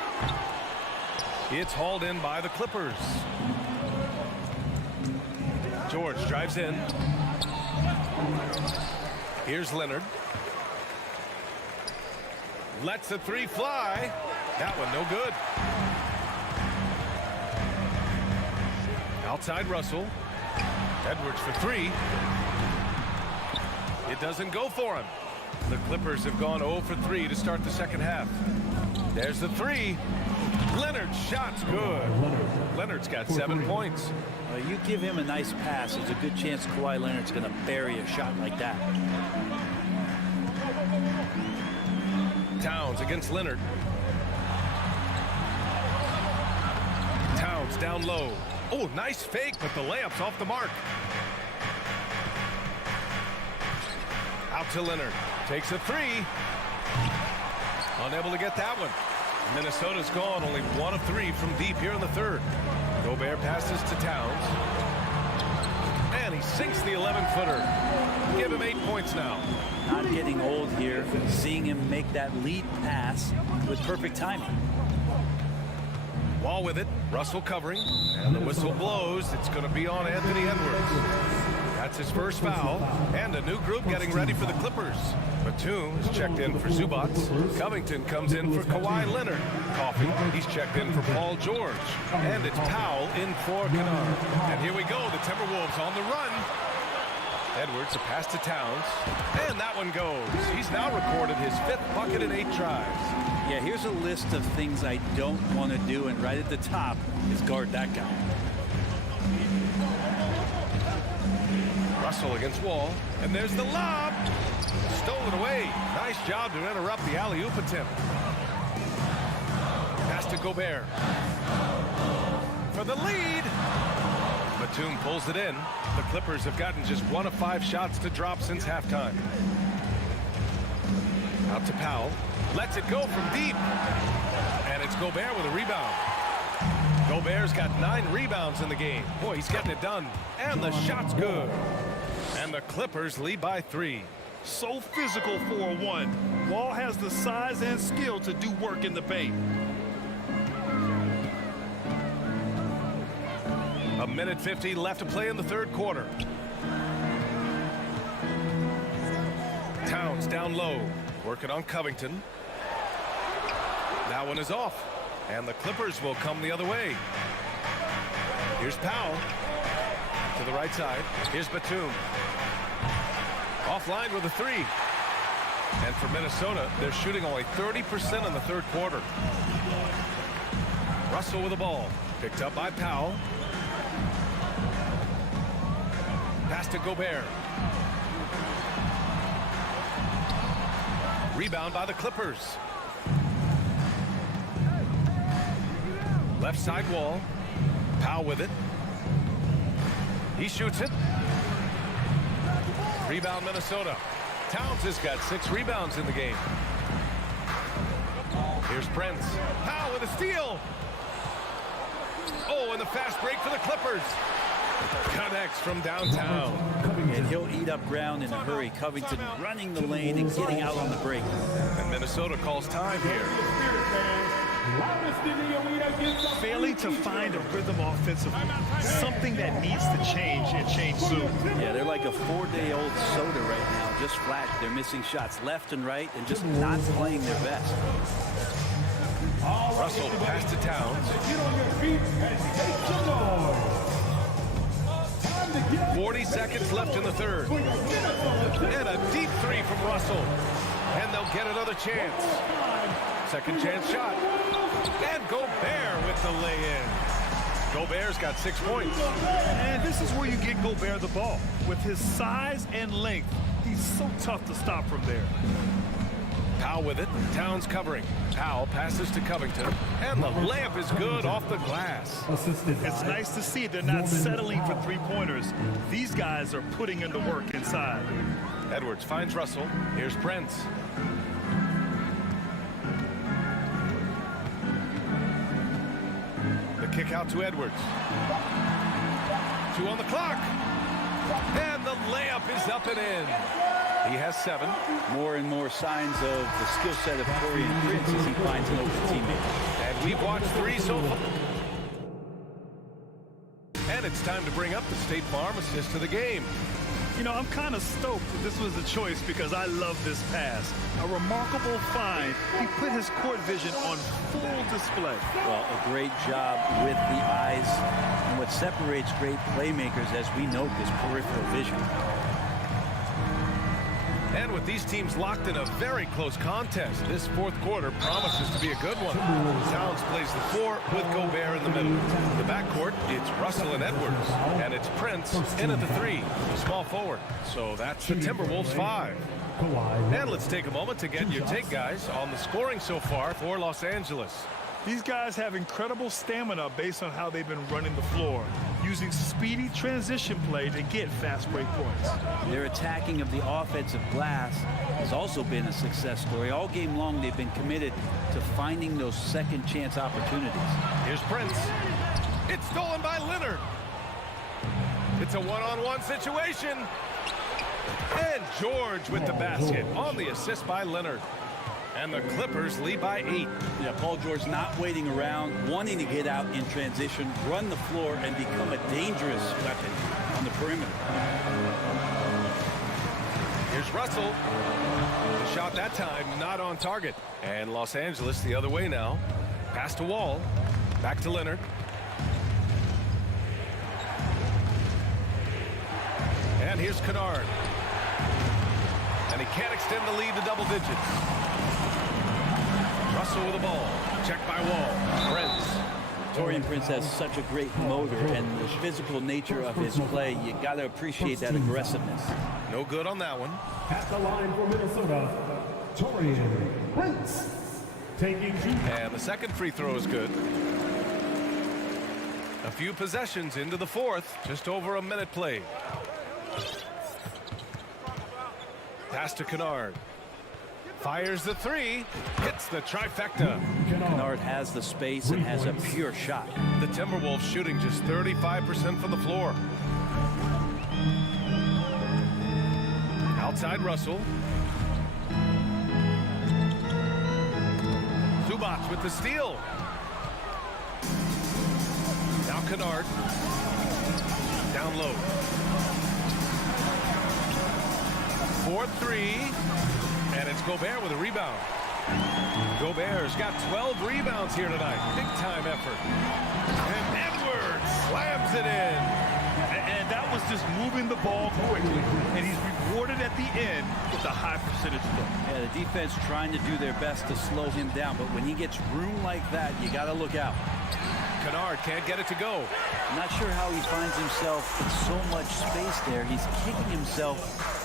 It's hauled in by the Clippers. George drives in. Here's Leonard. Lets the 3 fly. That one no good. Outside Russell. Edwards for 3. It doesn't go for him. The Clippers have gone 0 for 3 to start the second half. There's the 3. Leonard's shot's good. Leonard's got 7 points. You give him a nice pass, there's a good chance Kawhi Leonard's going to bury a shot like that. Towns against Leonard. Towns down low. Oh, nice fake, but the layup's off the mark. Out to Leonard. Takes a 3. Unable to get that one. Minnesota's gone only 1 of 3 from deep here in the third. Gobert passes to Towns. And he sinks the 11-footer. Give him 8 points now. Not getting old here. Seeing him make that lead pass with perfect timing. Wall with it. Russell covering. And the whistle blows. It's going to be on Anthony Edwards. That's his first foul. And a new group getting ready for the Clippers. Batum is checked in for Zubats. Covington comes in for Kawhi Leonard. Coffey, he's checked in for Paul George. And it's Powell in for Kennard. And here we go. The Timberwolves on the run. Edwards, a pass to Towns. And that one goes. He's now recorded his 5th bucket in 8 tries. Yeah, here's a list of things I don't want to do, and right at the top is guard that guy. Russell against Wall, and there's the lob. Stolen away. Nice job to interrupt the alley-oop attempt. Pass to Gobert. For the lead. Batum pulls it in. The Clippers have gotten just 1 of 5 shots to drop since halftime. Out to Powell. Lets it go from deep. And it's Gobert with a rebound. Gobert's got 9 rebounds in the game. Boy, he's getting it done. And the shot's good. And the Clippers lead by 3. So physical for a 1. Wall has the size and skill to do work in the paint. A minute 50 left to play in the 3rd quarter. Towns down low. Working on Covington. That one is off. And the Clippers will come the other way. Here's Powell. To the right side. Here's Batum. Offline with a 3. And for Minnesota, they're shooting only 30% in the 3rd quarter. Russell with the ball. Picked up by Powell. Pass to Gobert. Rebound by the Clippers. Left side Wall. Powell with it. He shoots it. Rebound Minnesota. Towns has got 6 rebounds in the game. Here's Prince. Powell with a steal. Oh, and the fast break for the Clippers. Connects from downtown. And he'll eat up ground in a hurry. Covington running the lane and getting out on the break. And Minnesota calls time here. Failing to find a rhythm offensively. Something that needs to change and change soon. Yeah, they're like a 4-day-old soda right now. Just flat. They're missing shots left and right and just not playing their best. Russell pass to Towns. 40 seconds left in the 3rd. And a deep 3 from Russell. And they'll get another chance. Second chance shot. And Gobert with the lay-in. Gobert's got 6 points. And this is where you get Gobert the ball. With his size and length, he's so tough to stop from there. Powell with it. Towns covering. Powell passes to Covington. And the layup is good off the glass. It's nice to see they're not settling for 3-pointers. These guys are putting in the work inside. Edwards finds Russell. Here's Prince. The kick out to Edwards. 2 on the clock. And the layup is up and in. He has 7. More and more signs of the skill set of Taurean Prince as he finds an open teammate. And we've watched 3 so far. And it's time to bring up the State Farm assist of the game. You know, I'm kind of stoked that this was a choice because I love this pass. A remarkable find. He put his court vision on full display. Well, a great job with the eyes. And what separates great playmakers, as we note, is peripheral vision. And with these teams locked in a very close contest, this 4th quarter promises to be a good one. Towns plays the 4 with Gobert in the middle. The backcourt, it's Russell and Edwards. And it's Prince in at the 3, the small forward. So that's the Timberwolves 5. And let's take a moment to get your take, guys, on the scoring so far for Los Angeles. These guys have incredible stamina based on how they've been running the floor, using speedy transition play to get fast break points. Their attacking of the offensive glass has also been a success story. All game long, they've been committed to finding those second chance opportunities. Here's Prince. It's stolen by Leonard. It's a one-on-one situation. And George with the basket on the assist by Leonard. And the Clippers lead by 8. Yeah, Paul George not waiting around, wanting to get out in transition, run the floor, and become a dangerous weapon on the perimeter. Here's Russell. The shot that time not on target. And Los Angeles the other way now. Pass to Wall. Back to Leonard. And here's Kennard. And he can't extend the lead to double digits. Russell with the ball. Checked by Wall. Prince. Taurean Prince has such a great motor, and the physical nature of his play, you got to appreciate that aggressiveness. No good on that one. At the line for Minnesota, Taurean Prince. Taking two. And the second free throw is good. A few possessions into the fourth. Just over a minute played. Pass to Kennard. Fires the three. Hits the trifecta. Kennard has the space and has a pure shot. The Timberwolves shooting just 35% from the floor. Outside Russell. Zubac with the steal. Now Kennard. Down low. 4-3. And it's Gobert with a rebound. Gobert's got 12 rebounds here tonight. Big time effort. And Edwards slams it in. And that was just moving the ball quickly. And he's rewarded at the end with a high percentage look. Yeah, the defense trying to do their best to slow him down, but when he gets room like that, you got to look out. Kennard can't get it to go. I'm not sure how he finds himself in so much space there. He's kicking himself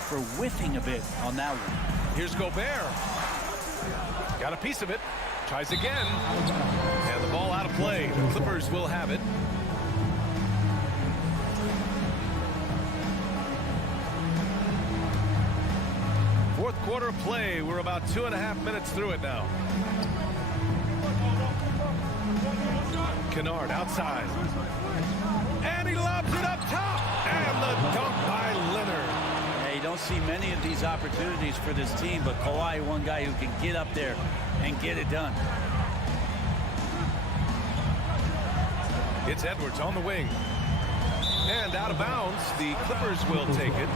for whiffing a bit on that one. Here's Gobert. Got a piece of it. Tries again. And the ball out of play. The Clippers will have it. Fourth quarter of play. We're about 2.5 minutes through it now. Kennard outside. And he lobs it up top. And the dunk by Leonard. You don't see many of these opportunities for this team, but Kawhi, one guy who can get up there and get it done. It's Edwards on the wing. And out of bounds, the Clippers will take it.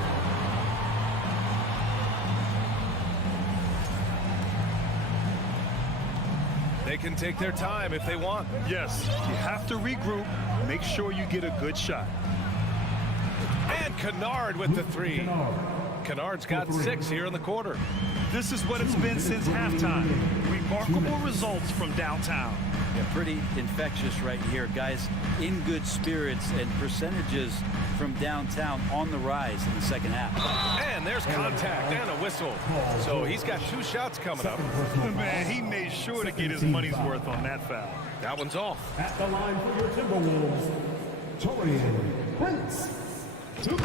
They can take their time if they want. Yes, you have to regroup. Make sure you get a good shot. And Kennard with the three. Kennard's got 6 here in the quarter. This is what it's been since halftime. Remarkable results from downtown. Yeah, pretty infectious right here. Guys in good spirits, and percentages from downtown on the rise in the second half. And there's contact and a whistle. So he's got 2 shots coming up. Man, he made sure to get his money's worth on that foul. That one's off. At the line for your Timberwolves, Taurean Prince.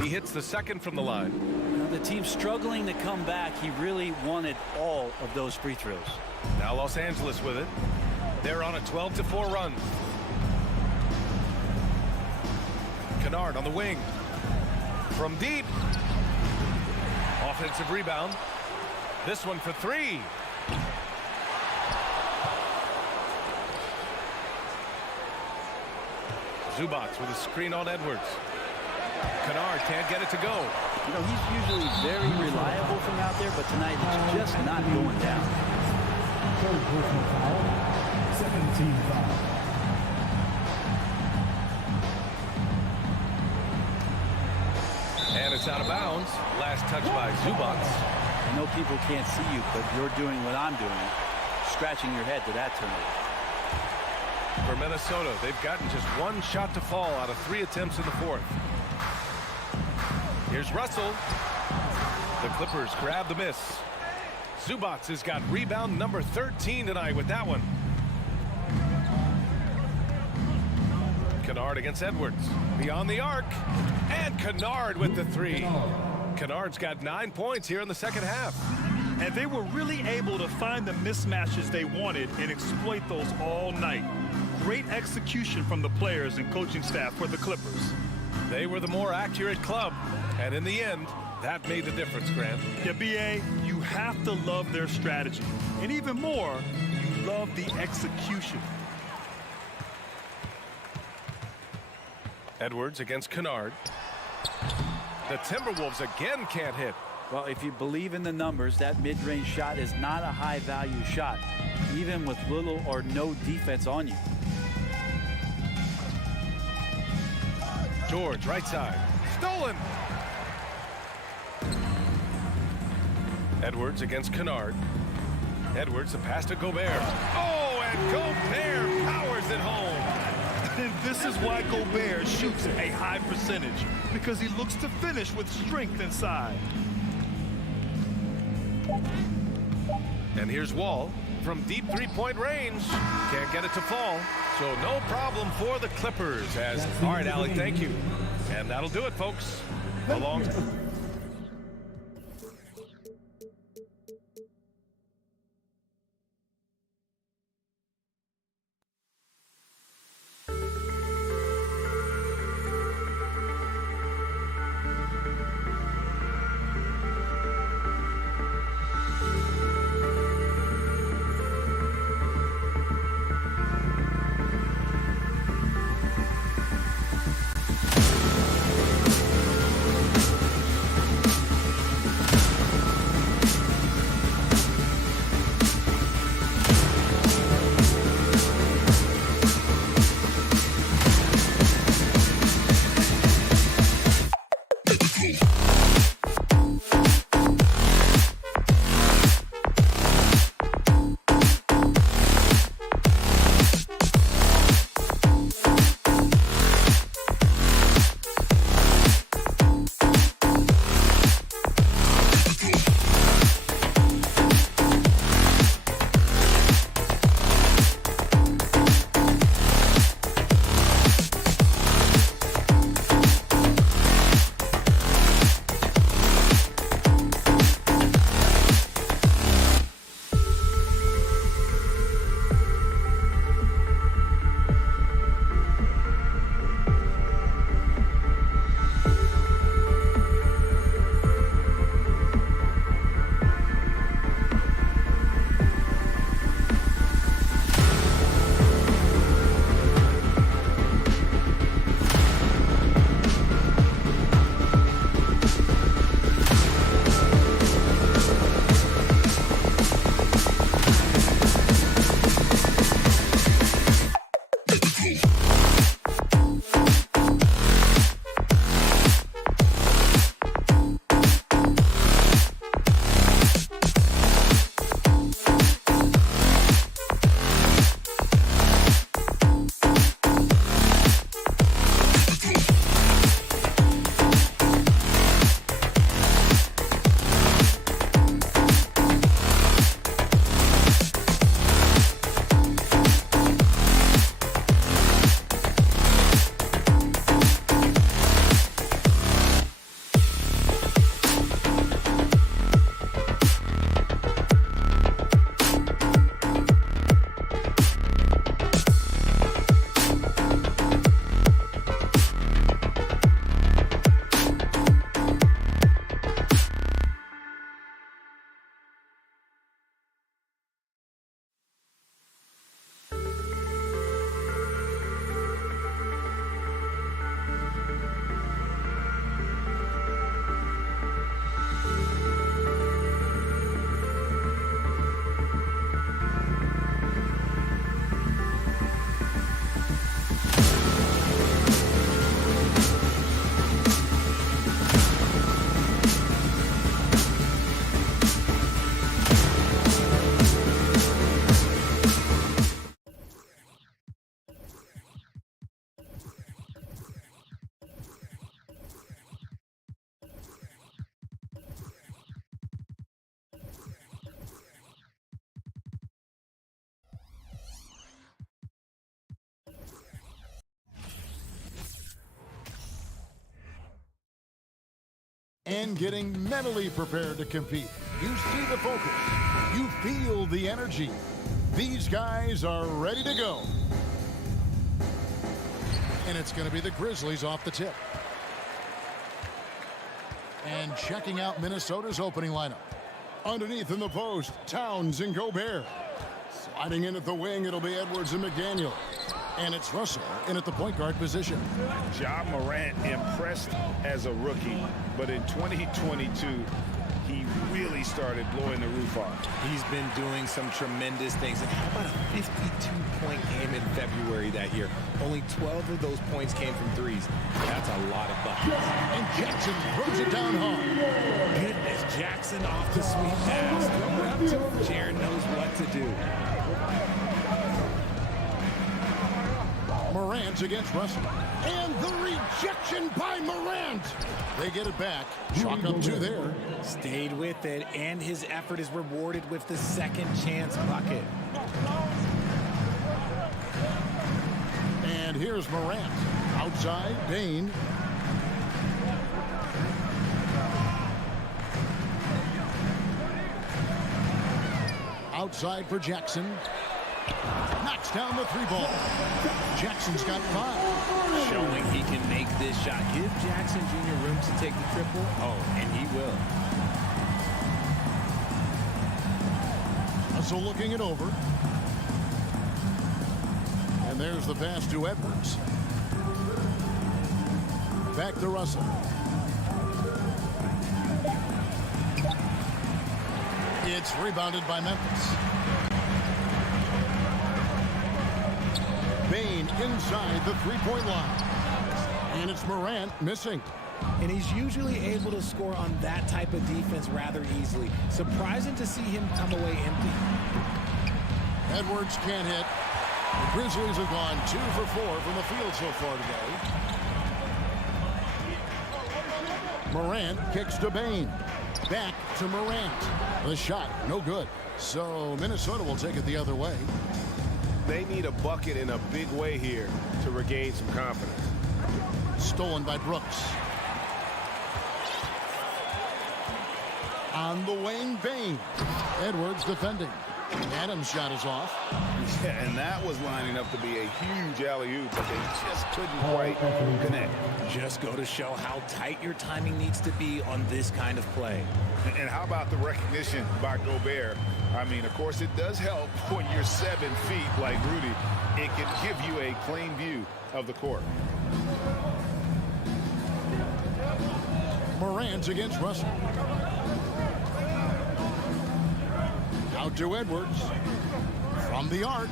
He hits the second from the line. The team struggling to come back. He really wanted all of those free throws. Now Los Angeles with it. They're on a 12-4 run. Kennard on the wing. From deep. Offensive rebound. This one for 3. Zubac with a screen on Edwards. Kennard can't get it to go. You know, he's usually very reliable from out there, but tonight it's just not going down. Third personal foul, 17 foul. And it's out of bounds. Last touch by Zubac. I know people can't see you, but you're doing what I'm doing. Scratching your head to that turnover. For Minnesota, they've gotten just 1 shot to fall out of 3 attempts in the fourth. Here's Russell. The Clippers grab the miss. Zubac has got rebound number 13 tonight with that one. Kennard against Edwards. Beyond the arc. And Kennard with the 3. Kennard's got 9 points here in the second half. And they were really able to find the mismatches they wanted and exploit those all night. Great execution from the players and coaching staff for the Clippers. They were the more accurate club, and in the end, that made the difference, Grant. Yeah, B.A., you have to love their strategy. And even more, you love the execution. Edwards against Kennard. The Timberwolves again can't hit. Well, if you believe in the numbers, that mid-range shot is not a high-value shot, even with little or no defense on you. George, right side. Stolen! Edwards against Kennard. Edwards, the pass to Gobert. Oh, and Gobert powers it home. And this is why Gobert shoots a high percentage, because he looks to finish with strength inside. And here's Wall from deep three-point range. Can't get it to fall. So no problem for the Clippers. All right, Allie, thank you. And that'll do it, folks. Along. and getting mentally prepared to compete. You see the focus. You feel the energy. These guys are ready to go. And it's going to be the Grizzlies off the tip. And checking out Minnesota's opening lineup. Underneath in the post, Towns and Gobert. Sliding in at the wing, it'll be Edwards and McDaniel. And it's Russell in at the point guard position. Ja Morant impressed as a rookie, but in 2022, he really started blowing the roof off. He's been doing some tremendous things. And how about a 52-point game in February that year? Only 12 of those points came from threes. That's a lot of buckets. And Jackson throws it down hard. Goodness, Jackson off the sweep pass. Throw it up to him. Jared knows what to do. Morant against Russell. And the rejection by Morant. They get it back. Chalk up 2 there. Stayed with it, and his effort is rewarded with the second chance bucket. And here's Morant. Outside, Bain. Outside for Jackson. Knocks down the 3 ball. Jackson's got 5. Showing he can make this shot. Give Jackson Jr. room to take the triple. Oh, and he will. Russell looking it over. And there's the pass to Edwards. Back to Russell. It's rebounded by Memphis. Bain inside the 3-point line. And it's Morant missing. And he's usually able to score on that type of defense rather easily. Surprising to see him come away empty. Edwards can't hit. The Grizzlies have gone 2 for 4 from the field so far today. Morant kicks to Bain. Back to Morant. The shot, no good. So Minnesota will take it the other way. They need a bucket in a big way here to regain some confidence. Stolen by Brooks. On the wing, Bain. Edwards defending. Adams' shot is off. Yeah, and that was lining up to be a huge alley-oop, but they just couldn't quite connect. Just go to show how tight your timing needs to be on this kind of play. And how about the recognition by Gobert? I mean, of course, it does help when you're 7 feet like Rudy. It can give you a clean view of the court. Morant against Russell. Out to Edwards. From the arc.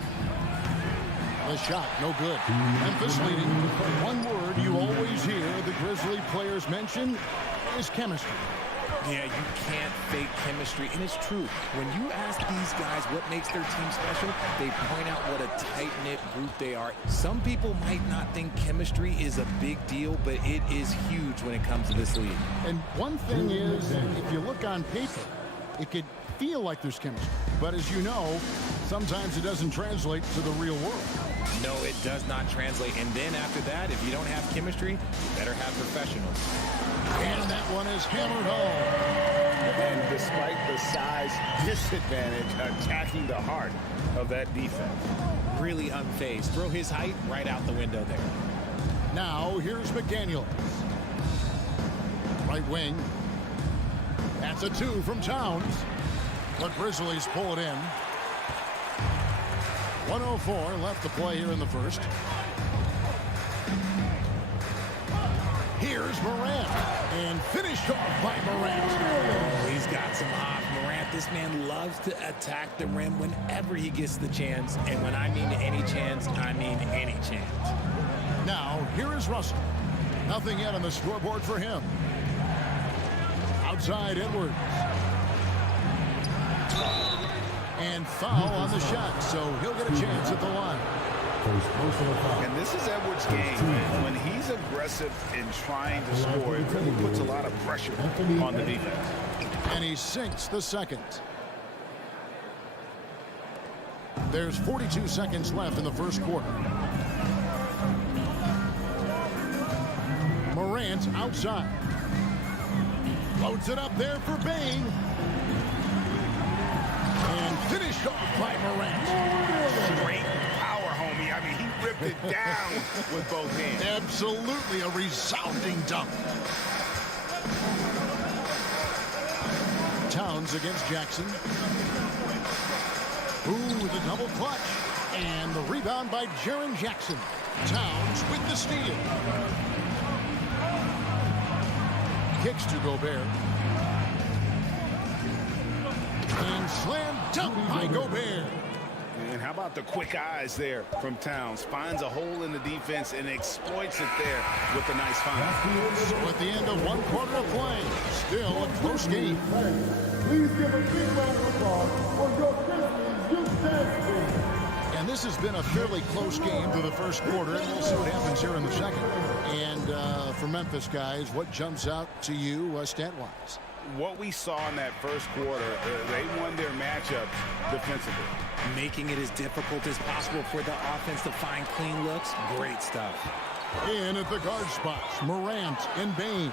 The shot, no good. Memphis leading. One word you always hear the Grizzly players mention is chemistry. Yeah, you can't fake chemistry, and it's true. When you ask these guys what makes their team special, they point out what a tight-knit group they are. Some people might not think chemistry is a big deal, but it is huge when it comes to this league. And one thing is, if you look on paper, it could feel like there's chemistry. But as you know, sometimes it doesn't translate to the real world. No, it does not translate. And then after that, if you don't have chemistry, you better have professionals. And that one is hammered home. And despite the size disadvantage, attacking the heart of that defense. Really unfazed. Throw his height right out the window there. Now, here's McDaniel. Right wing. That's a 2 from Towns. The Grizzlies pull it in. 1:04 left to play here in the first. Here's Morant. And finished off by Morant. Oh, he's got some hop. Morant, this man loves to attack the rim whenever he gets the chance. And when I mean any chance, I mean any chance. Now, here is Russell. Nothing yet on the scoreboard for him. Outside Edwards. And foul on the shot, so he'll get a chance at the line. And this is Edwards' game. When he's aggressive in trying to score, it really puts a lot of pressure on the defense. And he sinks the second. There's 42 seconds left in the first quarter. Morant outside. Loads it up there for Bain. And finished off by Morant. Straight power, homie. I mean, he ripped it down with both hands. Absolutely a resounding dunk. Towns against Jackson. Ooh, the double clutch. And the rebound by Jaren Jackson. Towns with the steal. Kicks to Gobert. And slam dunk by Gobert. And how about the quick eyes there from Towns? Finds a hole in the defense and exploits it there with a nice find. So at the end of one quarter of play, still a close game. Please give a big round of applause for your Grizzlies youth dance team. And this has been a fairly close game through the first quarter, and we'll see what happens here in the second. And for Memphis guys, what jumps out to you stat-wise? What we saw in that first quarter, they won their matchups defensively. Making it as difficult as possible for the offense to find clean looks. Great stuff. In at the guard spots, Morant and Bane.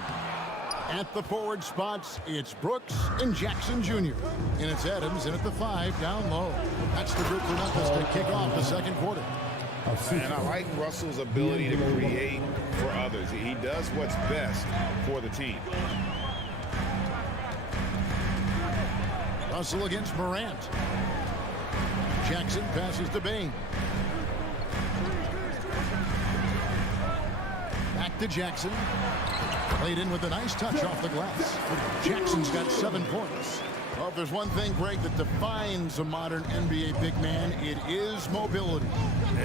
At the forward spots, it's Brooks and Jackson Jr. And it's Adams in at the 5 down low. That's the group for Memphis to kick off the second quarter. And I like Russell's ability to create for others. He does what's best for the team. Russell against Morant. Jackson passes to Bane. Back to Jackson. Played in with a nice touch off the glass. Jackson's got 7 points. Well, if there's one thing, Greg, that defines a modern NBA big man, it is mobility.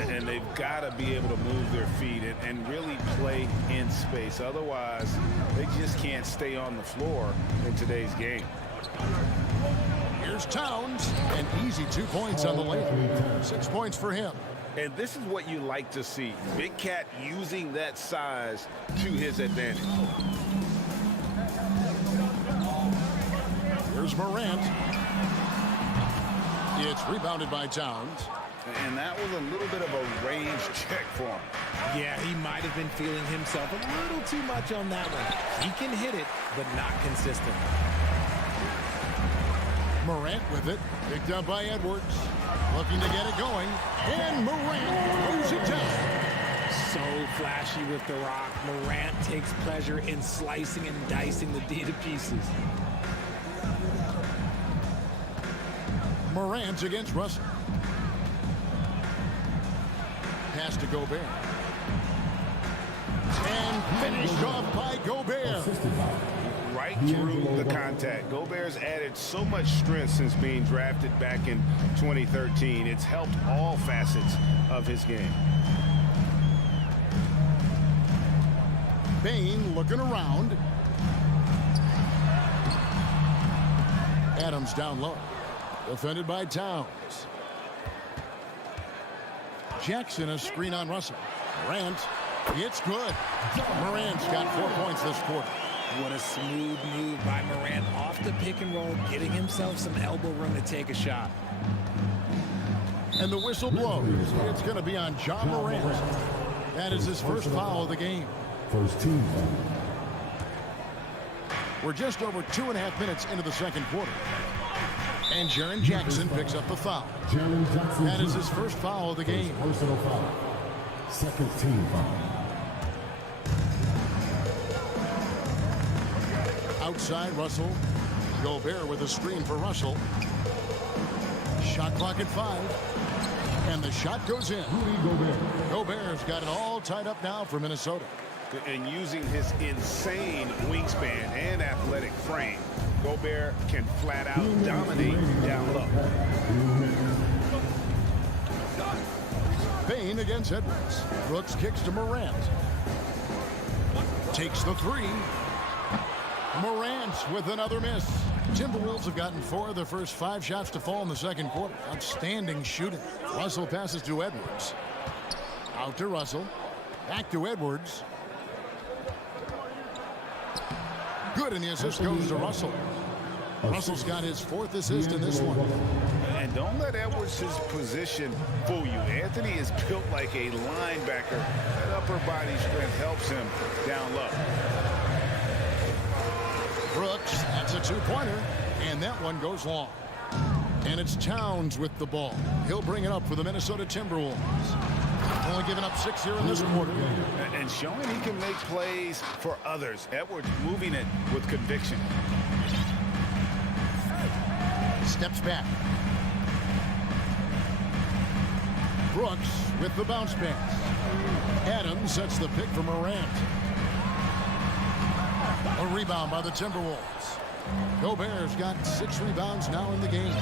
And they've got to be able to move their feet and really play in space. Otherwise, they just can't stay on the floor in today's game. Here's Towns. An easy 2 points on the layup. 6 points for him. And this is what you like to see. Big Cat using that size to his advantage. Here's Morant. It's rebounded by Towns. And that was a little bit of a range check for him. Yeah, he might have been feeling himself a little too much on that one. He can hit it, but not consistent. Morant with it. Picked up by Edwards. Looking to get it going. And Morant moves it down. So flashy with the rock. Morant takes pleasure in slicing and dicing the D to pieces. Morant against Russell. Pass to Gobert. And finished off by Gobert. Right through the contact. Gobert's added so much strength since being drafted back in 2013. It's helped all facets of his game. Bane looking around. Adams down low. Defended by Towns. Jackson a screen on Russell. Morant. It's good. Morant's got 4 points this quarter. What a smooth move by Morant off the pick and roll, getting himself some elbow room to take a shot. And the whistle blows. It's going to be on John Morant. That is his first foul of the game. First team foul. We're just over 2.5 minutes into the second quarter. And Jaren Jackson picks up the foul. That is his first foul of the game. Personal foul. Second team foul. Outside Russell. Gobert with a screen for Russell. Shot clock at 5. And the shot goes in. Gobert's got it all tied up now for Minnesota. And using his insane wingspan and athletic frame, Gobert can flat out dominate down low. Bane against Edwards. Brooks kicks to Morant. Takes the 3. Morant with another miss. Timberwolves have gotten 4 of their first 5 shots to fall in the second quarter. Outstanding shooting. Russell passes to Edwards. Out to Russell. Back to Edwards. Good, and the assist goes to Russell. Russell's got his 4th assist in this one. And don't let Edwards' position fool you. Anthony is built like a linebacker. That upper body strength helps him down low. Brooks, that's a 2-pointer, and that one goes long. And it's Towns with the ball. He'll bring it up for the Minnesota Timberwolves. Only giving up 6 here in this quarter. And showing he can make plays for others. Edwards moving it with conviction. Steps back. Brooks with the bounce pass. Adams sets the pick for Morant. A rebound by the Timberwolves. Gobert's got 6 rebounds now in the game.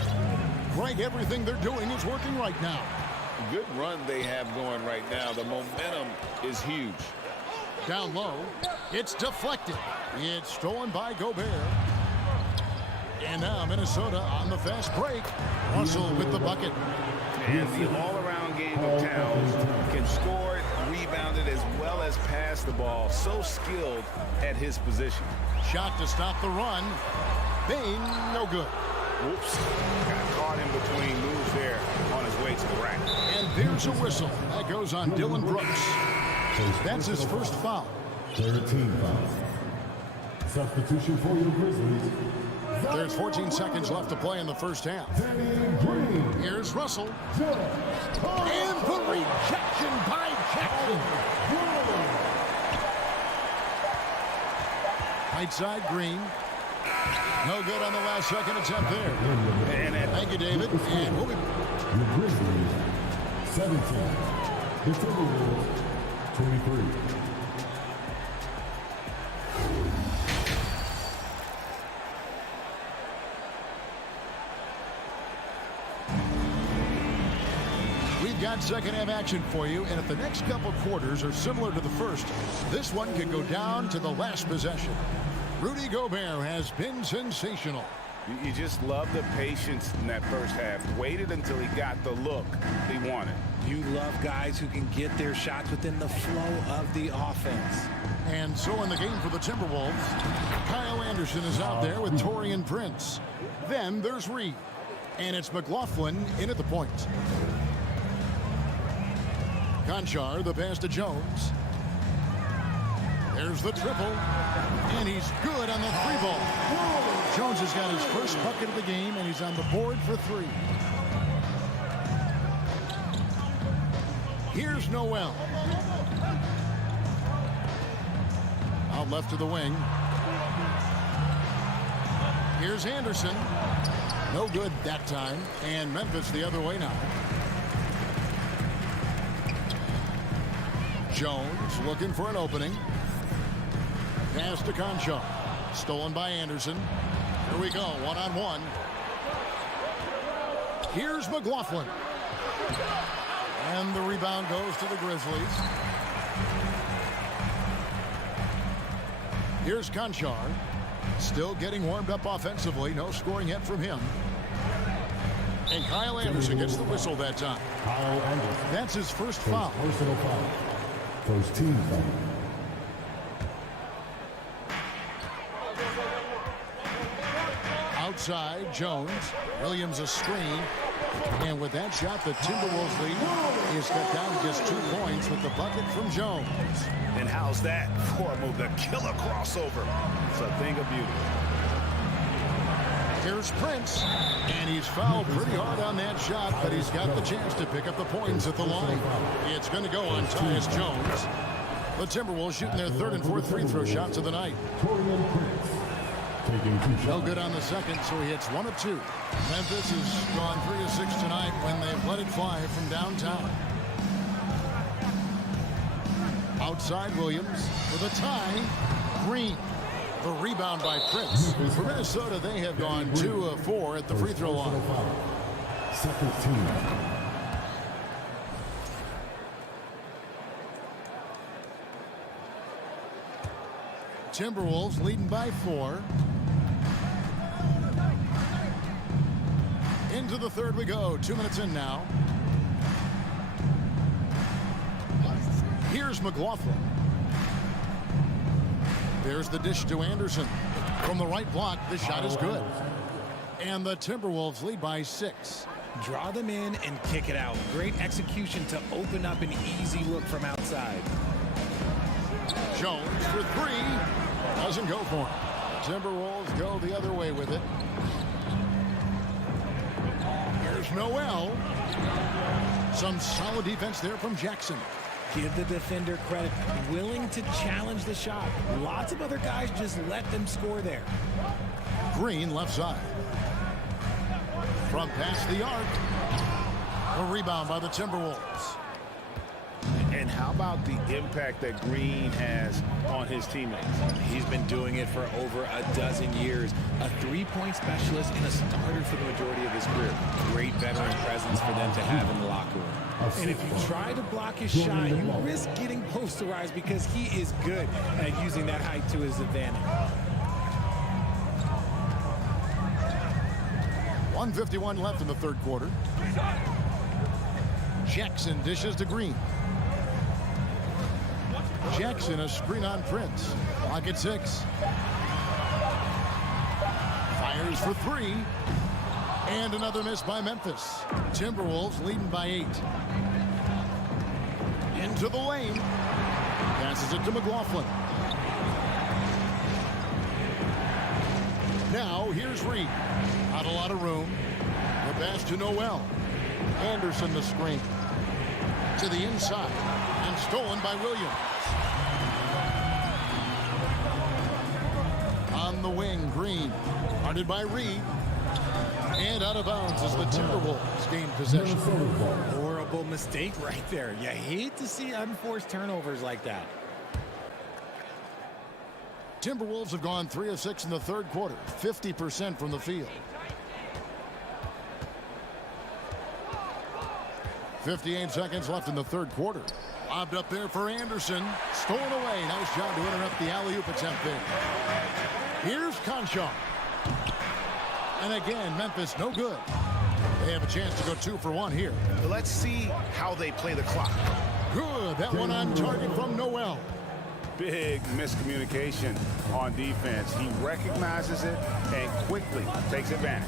Greg, everything they're doing is working right now. Good run they have going right now. The momentum is huge. Down low. It's deflected. It's stolen by Gobert. And now Minnesota on the fast break. Russell with the bucket. And the all-around game of Towns can score it, rebound it, as well as pass the ball. So skilled at his position. Shot to stop the run. Bain, no good. Whoops. Got caught in between moves there on his way to the rack. And there's a whistle. That goes on Dylan Brooks. That's his first foul. 13 foul. Substitution for your Grizzlies. There's 14 seconds left to play in the first half. Here's Russell. And the rejection by Jackson. Right side, Green. No good on the last second attempt there. Thank you, David. And we'll be... Your Grizzlies, 17. The Timberwolves, 23. We've got second half action for you, and if the next couple quarters are similar to the first, this one could go down to the last possession. Rudy Gobert has been sensational. You just love the patience in that first half. Waited until he got the look he wanted. You love guys who can get their shots within the flow of the offense. And so in the game for the Timberwolves, Kyle Anderson is out there with Taurean Prince. Then there's Reed. And it's McLaughlin in at the point. Conchar, the pass to Jones. There's the triple. And he's good on the 3-ball. Jones has got his first bucket of the game, and he's on the board for 3. Here's Noel. Out left to the wing. Here's Anderson. No good that time. And Memphis the other way now. Jones looking for an opening. Pass to Conchar. Stolen by Anderson. Here we go, one-on-one. Here's McLaughlin. And the rebound goes to the Grizzlies. Here's Conchar. Still getting warmed up offensively. No scoring yet from him. And Kyle Anderson gets the whistle that time. Kyle Anderson. That's his first foul. Personal foul. First team foul. Outside, Jones. Williams a screen. And with that shot, the Timberwolves lead is cut down to just 2 points with the bucket from Jones. And how's that for a move? The killer crossover. It's a thing of beauty. Here's Prince. And he's fouled pretty hard on that shot, but he's got the chance to pick up the points at the line. It's going to go on Tyus Jones. The Timberwolves shooting their 3rd and 4th free throw shots of the night. No good on the second, so he hits 1 of 2. Memphis has gone 3 of 6 tonight when they've let it fly from downtown. Outside Williams for the tie. Green. The rebound by Prince. For Minnesota, they have gone 2 of 4 at the free throw line. Second team. Timberwolves leading by 4. Into the 3rd we go. 2 minutes in now. Here's McLaughlin. There's the dish to Anderson. From the right block, the shot is good. And the Timberwolves lead by 6. Draw them in and kick it out. Great execution to open up an easy look from outside. Jones for 3. Doesn't go for him. Timberwolves go the other way with it. Here's Noel. Some solid defense there from Jackson. Give the defender credit. Willing to challenge the shot. Lots of other guys just let them score there. Green left side. from past the arc. A rebound by the Timberwolves. And how about the impact that Green has on his teammates? He's been doing it for over a dozen years. A three-point specialist and a starter for the majority of his career. Great veteran presence for them to have in the locker room. And if you try to block his shot, you risk getting posterized because he is good at using that height to his advantage. 1:51 left in the third quarter. Jackson dishes to Green. Jackson, a screen on Prince. Clock at 6. Fires for 3. And another miss by Memphis. Timberwolves leading by 8. Into the lane. Passes it to McLaughlin. Now here's Reed. Not a lot of room. The pass to Noel. Anderson the screen. To the inside. And stolen by Williams. On the wing, Green. Guarded by Reed. And out of bounds as the Timberwolves gain possession. Horrible mistake right there. You hate to see unforced turnovers like that. Timberwolves have gone 3 of 6 in the third quarter. 50% from the field. 58 seconds left in the third quarter. Lobbed up there for Anderson. Stolen away. Nice job to interrupt the alley-oop attempt there. Here's Conchar. And again, Memphis no good. They have a chance to go 2 for 1 here. Let's see how they play the clock. Good. That one on target from Noel. Big miscommunication on defense. He recognizes it and quickly takes advantage.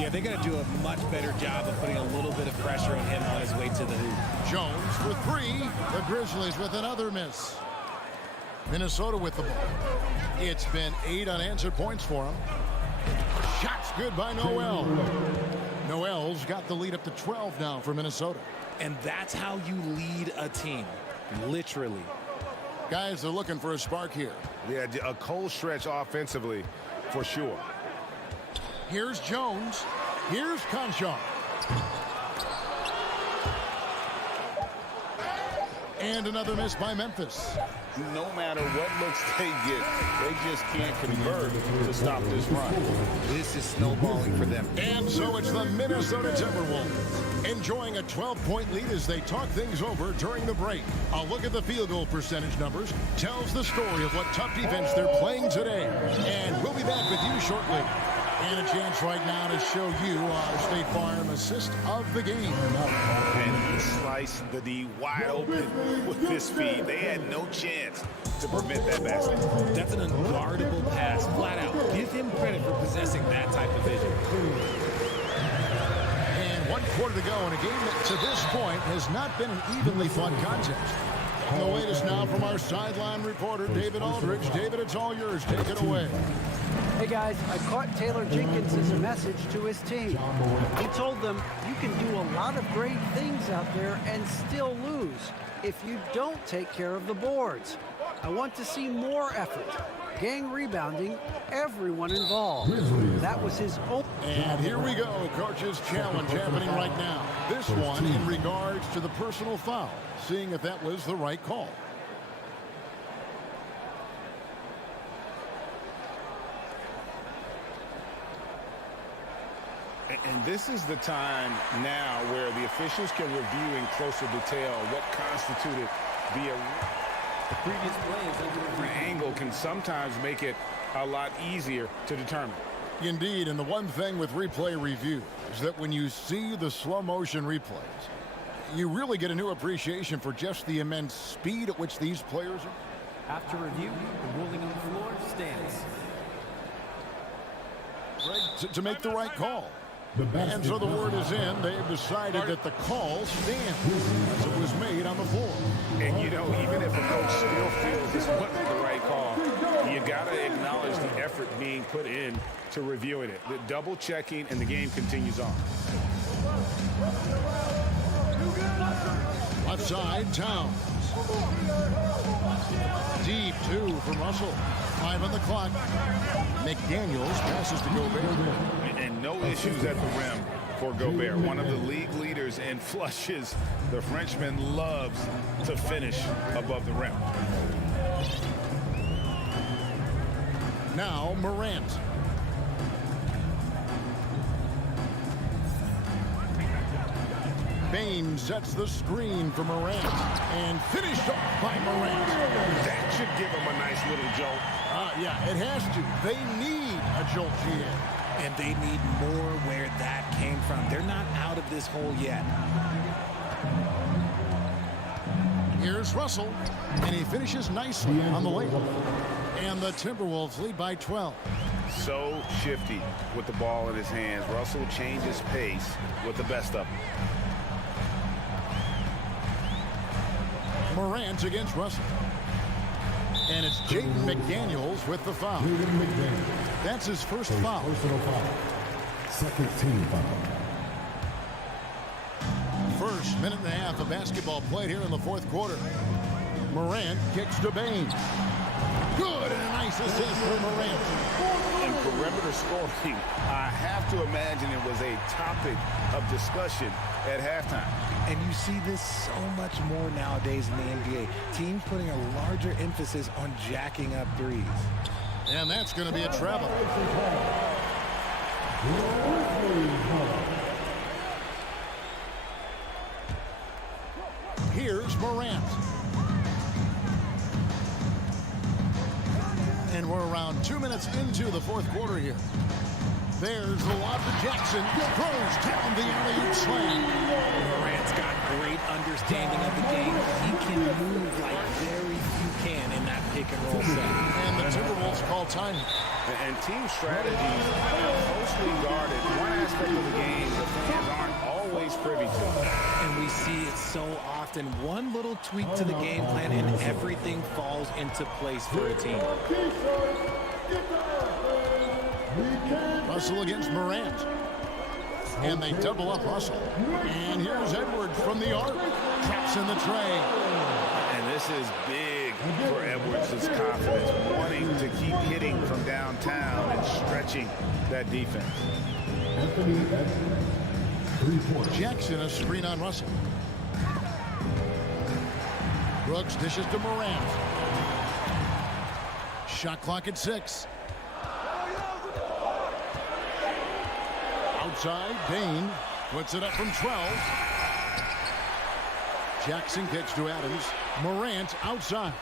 Yeah, they're going to do a much better job of putting a little bit of pressure on him on his way to the hoop. Jones for 3. The Grizzlies with another miss. Minnesota with the ball. It's been 8 unanswered points for him. Shots good by Noel. Noel's got the lead up to 12 now for Minnesota. And that's how you lead a team. Literally. Guys, they're looking for a spark here. Yeah, a cold stretch offensively for sure. Here's Jones. Here's Conchar. And another miss by Memphis. No matter what looks they get, they just can't convert to stop this run. This is snowballing for them. And so it's the Minnesota Timberwolves enjoying a 12-point lead as they talk things over during the break. A look at the field goal percentage numbers tells the story of what tough defense they're playing today. And we'll be back with you shortly. And a chance right now to show you our State Farm assist of the game. And he sliced the D wide open with his speed. They had no chance to prevent that basket. That's an unguardable pass, flat out. Give him credit for possessing that type of vision. And 1 quarter to go in a game that to this point has not been an evenly fought contest. The latest now from our sideline reporter, David Aldridge. David, it's all yours. Take it away. Hey guys, I caught Taylor Jenkins' message to his team. He told them, you can do a lot of great things out there and still lose if you don't take care of the boards. I want to see more effort, gang rebounding, everyone involved. That was his own. And here we go, coach's challenge happening right now. This one in regards to the personal foul, seeing if that was the right call. And this is the time now where the officials can review in closer detail what constituted the previous play. Angle can sometimes make it a lot easier to determine. Indeed, and the one thing with replay review is that when you see the slow motion replays, you really get a new appreciation for just the immense speed at which these players are. After review, the ruling on the floor stands. Greg, to make the right call. And so the word is in. They've decided that the call stands as it was made on the floor. And, you know, even if a coach still feels this wasn't the right call, you got to acknowledge the effort being put in to reviewing it. The double checking, and the game continues on. Left side, Towns. Deep 2 from Russell. 5 on the clock. McDaniels passes to Gobert. And no issues at the rim for Gobert, one of the league leaders in flushes. The Frenchman loves to finish above the rim. Now Morant. Bane sets the screen for Morant and finished off by Morant. That should give him a nice little jolt. Yeah, it has to. They need a jolt here. And they need more where that came from. They're not out of this hole yet. Here's Russell, and he finishes nicely on the layup. And the Timberwolves lead by 12. So shifty with the ball in his hands. Russell changes pace with the best of them. Morant against Russell. And it's Jaden McDaniels with the foul. That's his first foul. Second team foul. First minute and a half of basketball played here in the fourth quarter. Morant kicks to Bane. Good, and a nice assist for Morant. In perimeter scoring, I have to imagine it was a topic of discussion at halftime. And you see this so much more nowadays in the NBA. Teams putting a larger emphasis on jacking up threes. And that's going to be a travel. Here's Morant. And we're around 2 minutes into the fourth quarter here. There's the lob to Jackson. Throws down the alley-oop slam. Morant's got great understanding of the game. He can move like very few can in that pick and roll set. And the Timberwolves call time. And team strategies are closely guarded. One aspect of the game the fans aren't always privy to. And we see it so often. One little tweak to the game plan and everything falls into place for a team. Russell against Morant. And they double up Russell. And here's Edwards from the arc. Traps in the tray. And this is big for Edwards' confidence, wanting to keep hitting from downtown and stretching that defense. Jackson a screen on Russell. Brooks dishes to Morant. Shot clock at 6. Outside, Bane puts it up from 12. Jackson kicks to Adams. Morant outside.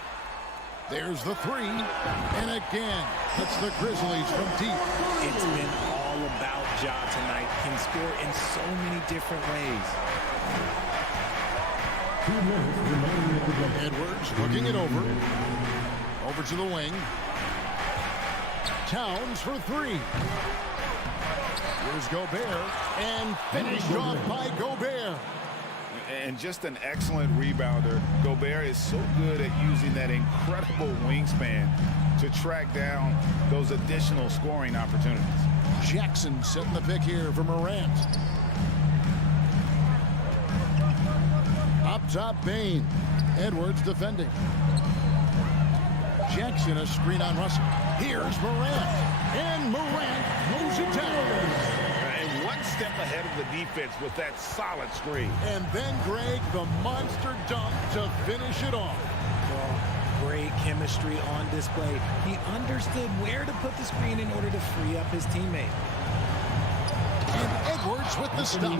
There's the three. And again, it's the Grizzlies from deep. It's been all about Ja tonight. Can score in so many different ways. Edwards looking it over. Over to the wing. Towns for three. Here's Gobert, and finished off by Gobert. And just an excellent rebounder. Gobert is so good at using that incredible wingspan to track down those additional scoring opportunities. Jackson setting the pick here for Morant. Up top, Bane. Edwards defending. Jackson a screen on Russell. Here's Morant. And Morant moves it down. And one step ahead of the defense with that solid screen. And then Greg, the monster dunk to finish it off. Great chemistry on display. He understood where to put the screen in order to free up his teammate. And Edwards with the stop.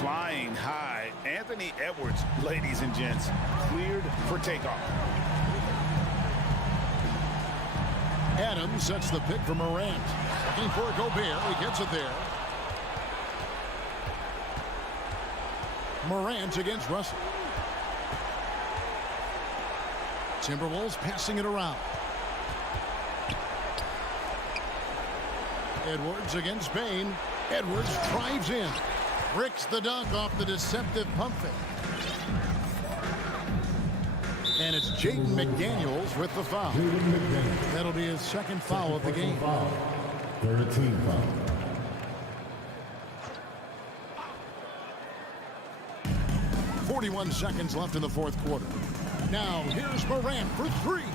Flying high. Anthony Edwards, ladies and gents, cleared for takeoff. Adams sets the pick for Morant. Looking for Gobert. He gets it there. Morant against Russell. Timberwolves passing it around. Edwards against Bane. Edwards drives in. Bricks the dunk off the deceptive pump fake. And it's Jaden McDaniels with the foul. That'll be his second foul of the game. Third team foul. .41 seconds left in the fourth quarter. Now here's Morant for three.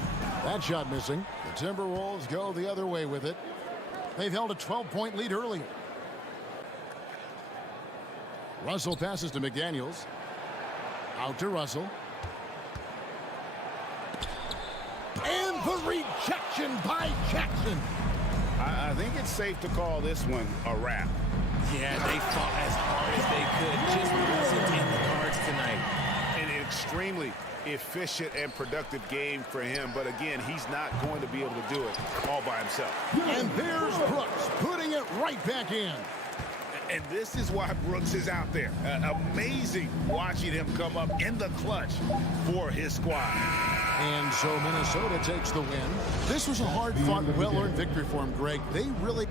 That shot missing. The Timberwolves go the other way with it. They've held a 12-point lead earlier. Russell passes to McDaniels. Out to Russell. And the rejection by Jackson. I think it's safe to call this one a wrap. Yeah, they fought as hard as they could. Just wasn't in the cards tonight. An extremely efficient and productive game for him, but again, he's not going to be able to do it all by himself. And there's Brooks putting it right back in. And this is why Brooks is out there. Amazing watching him come up in the clutch for his squad. And so Minnesota takes the win. This was a hard-fought, well-earned victory for him, Greg. They really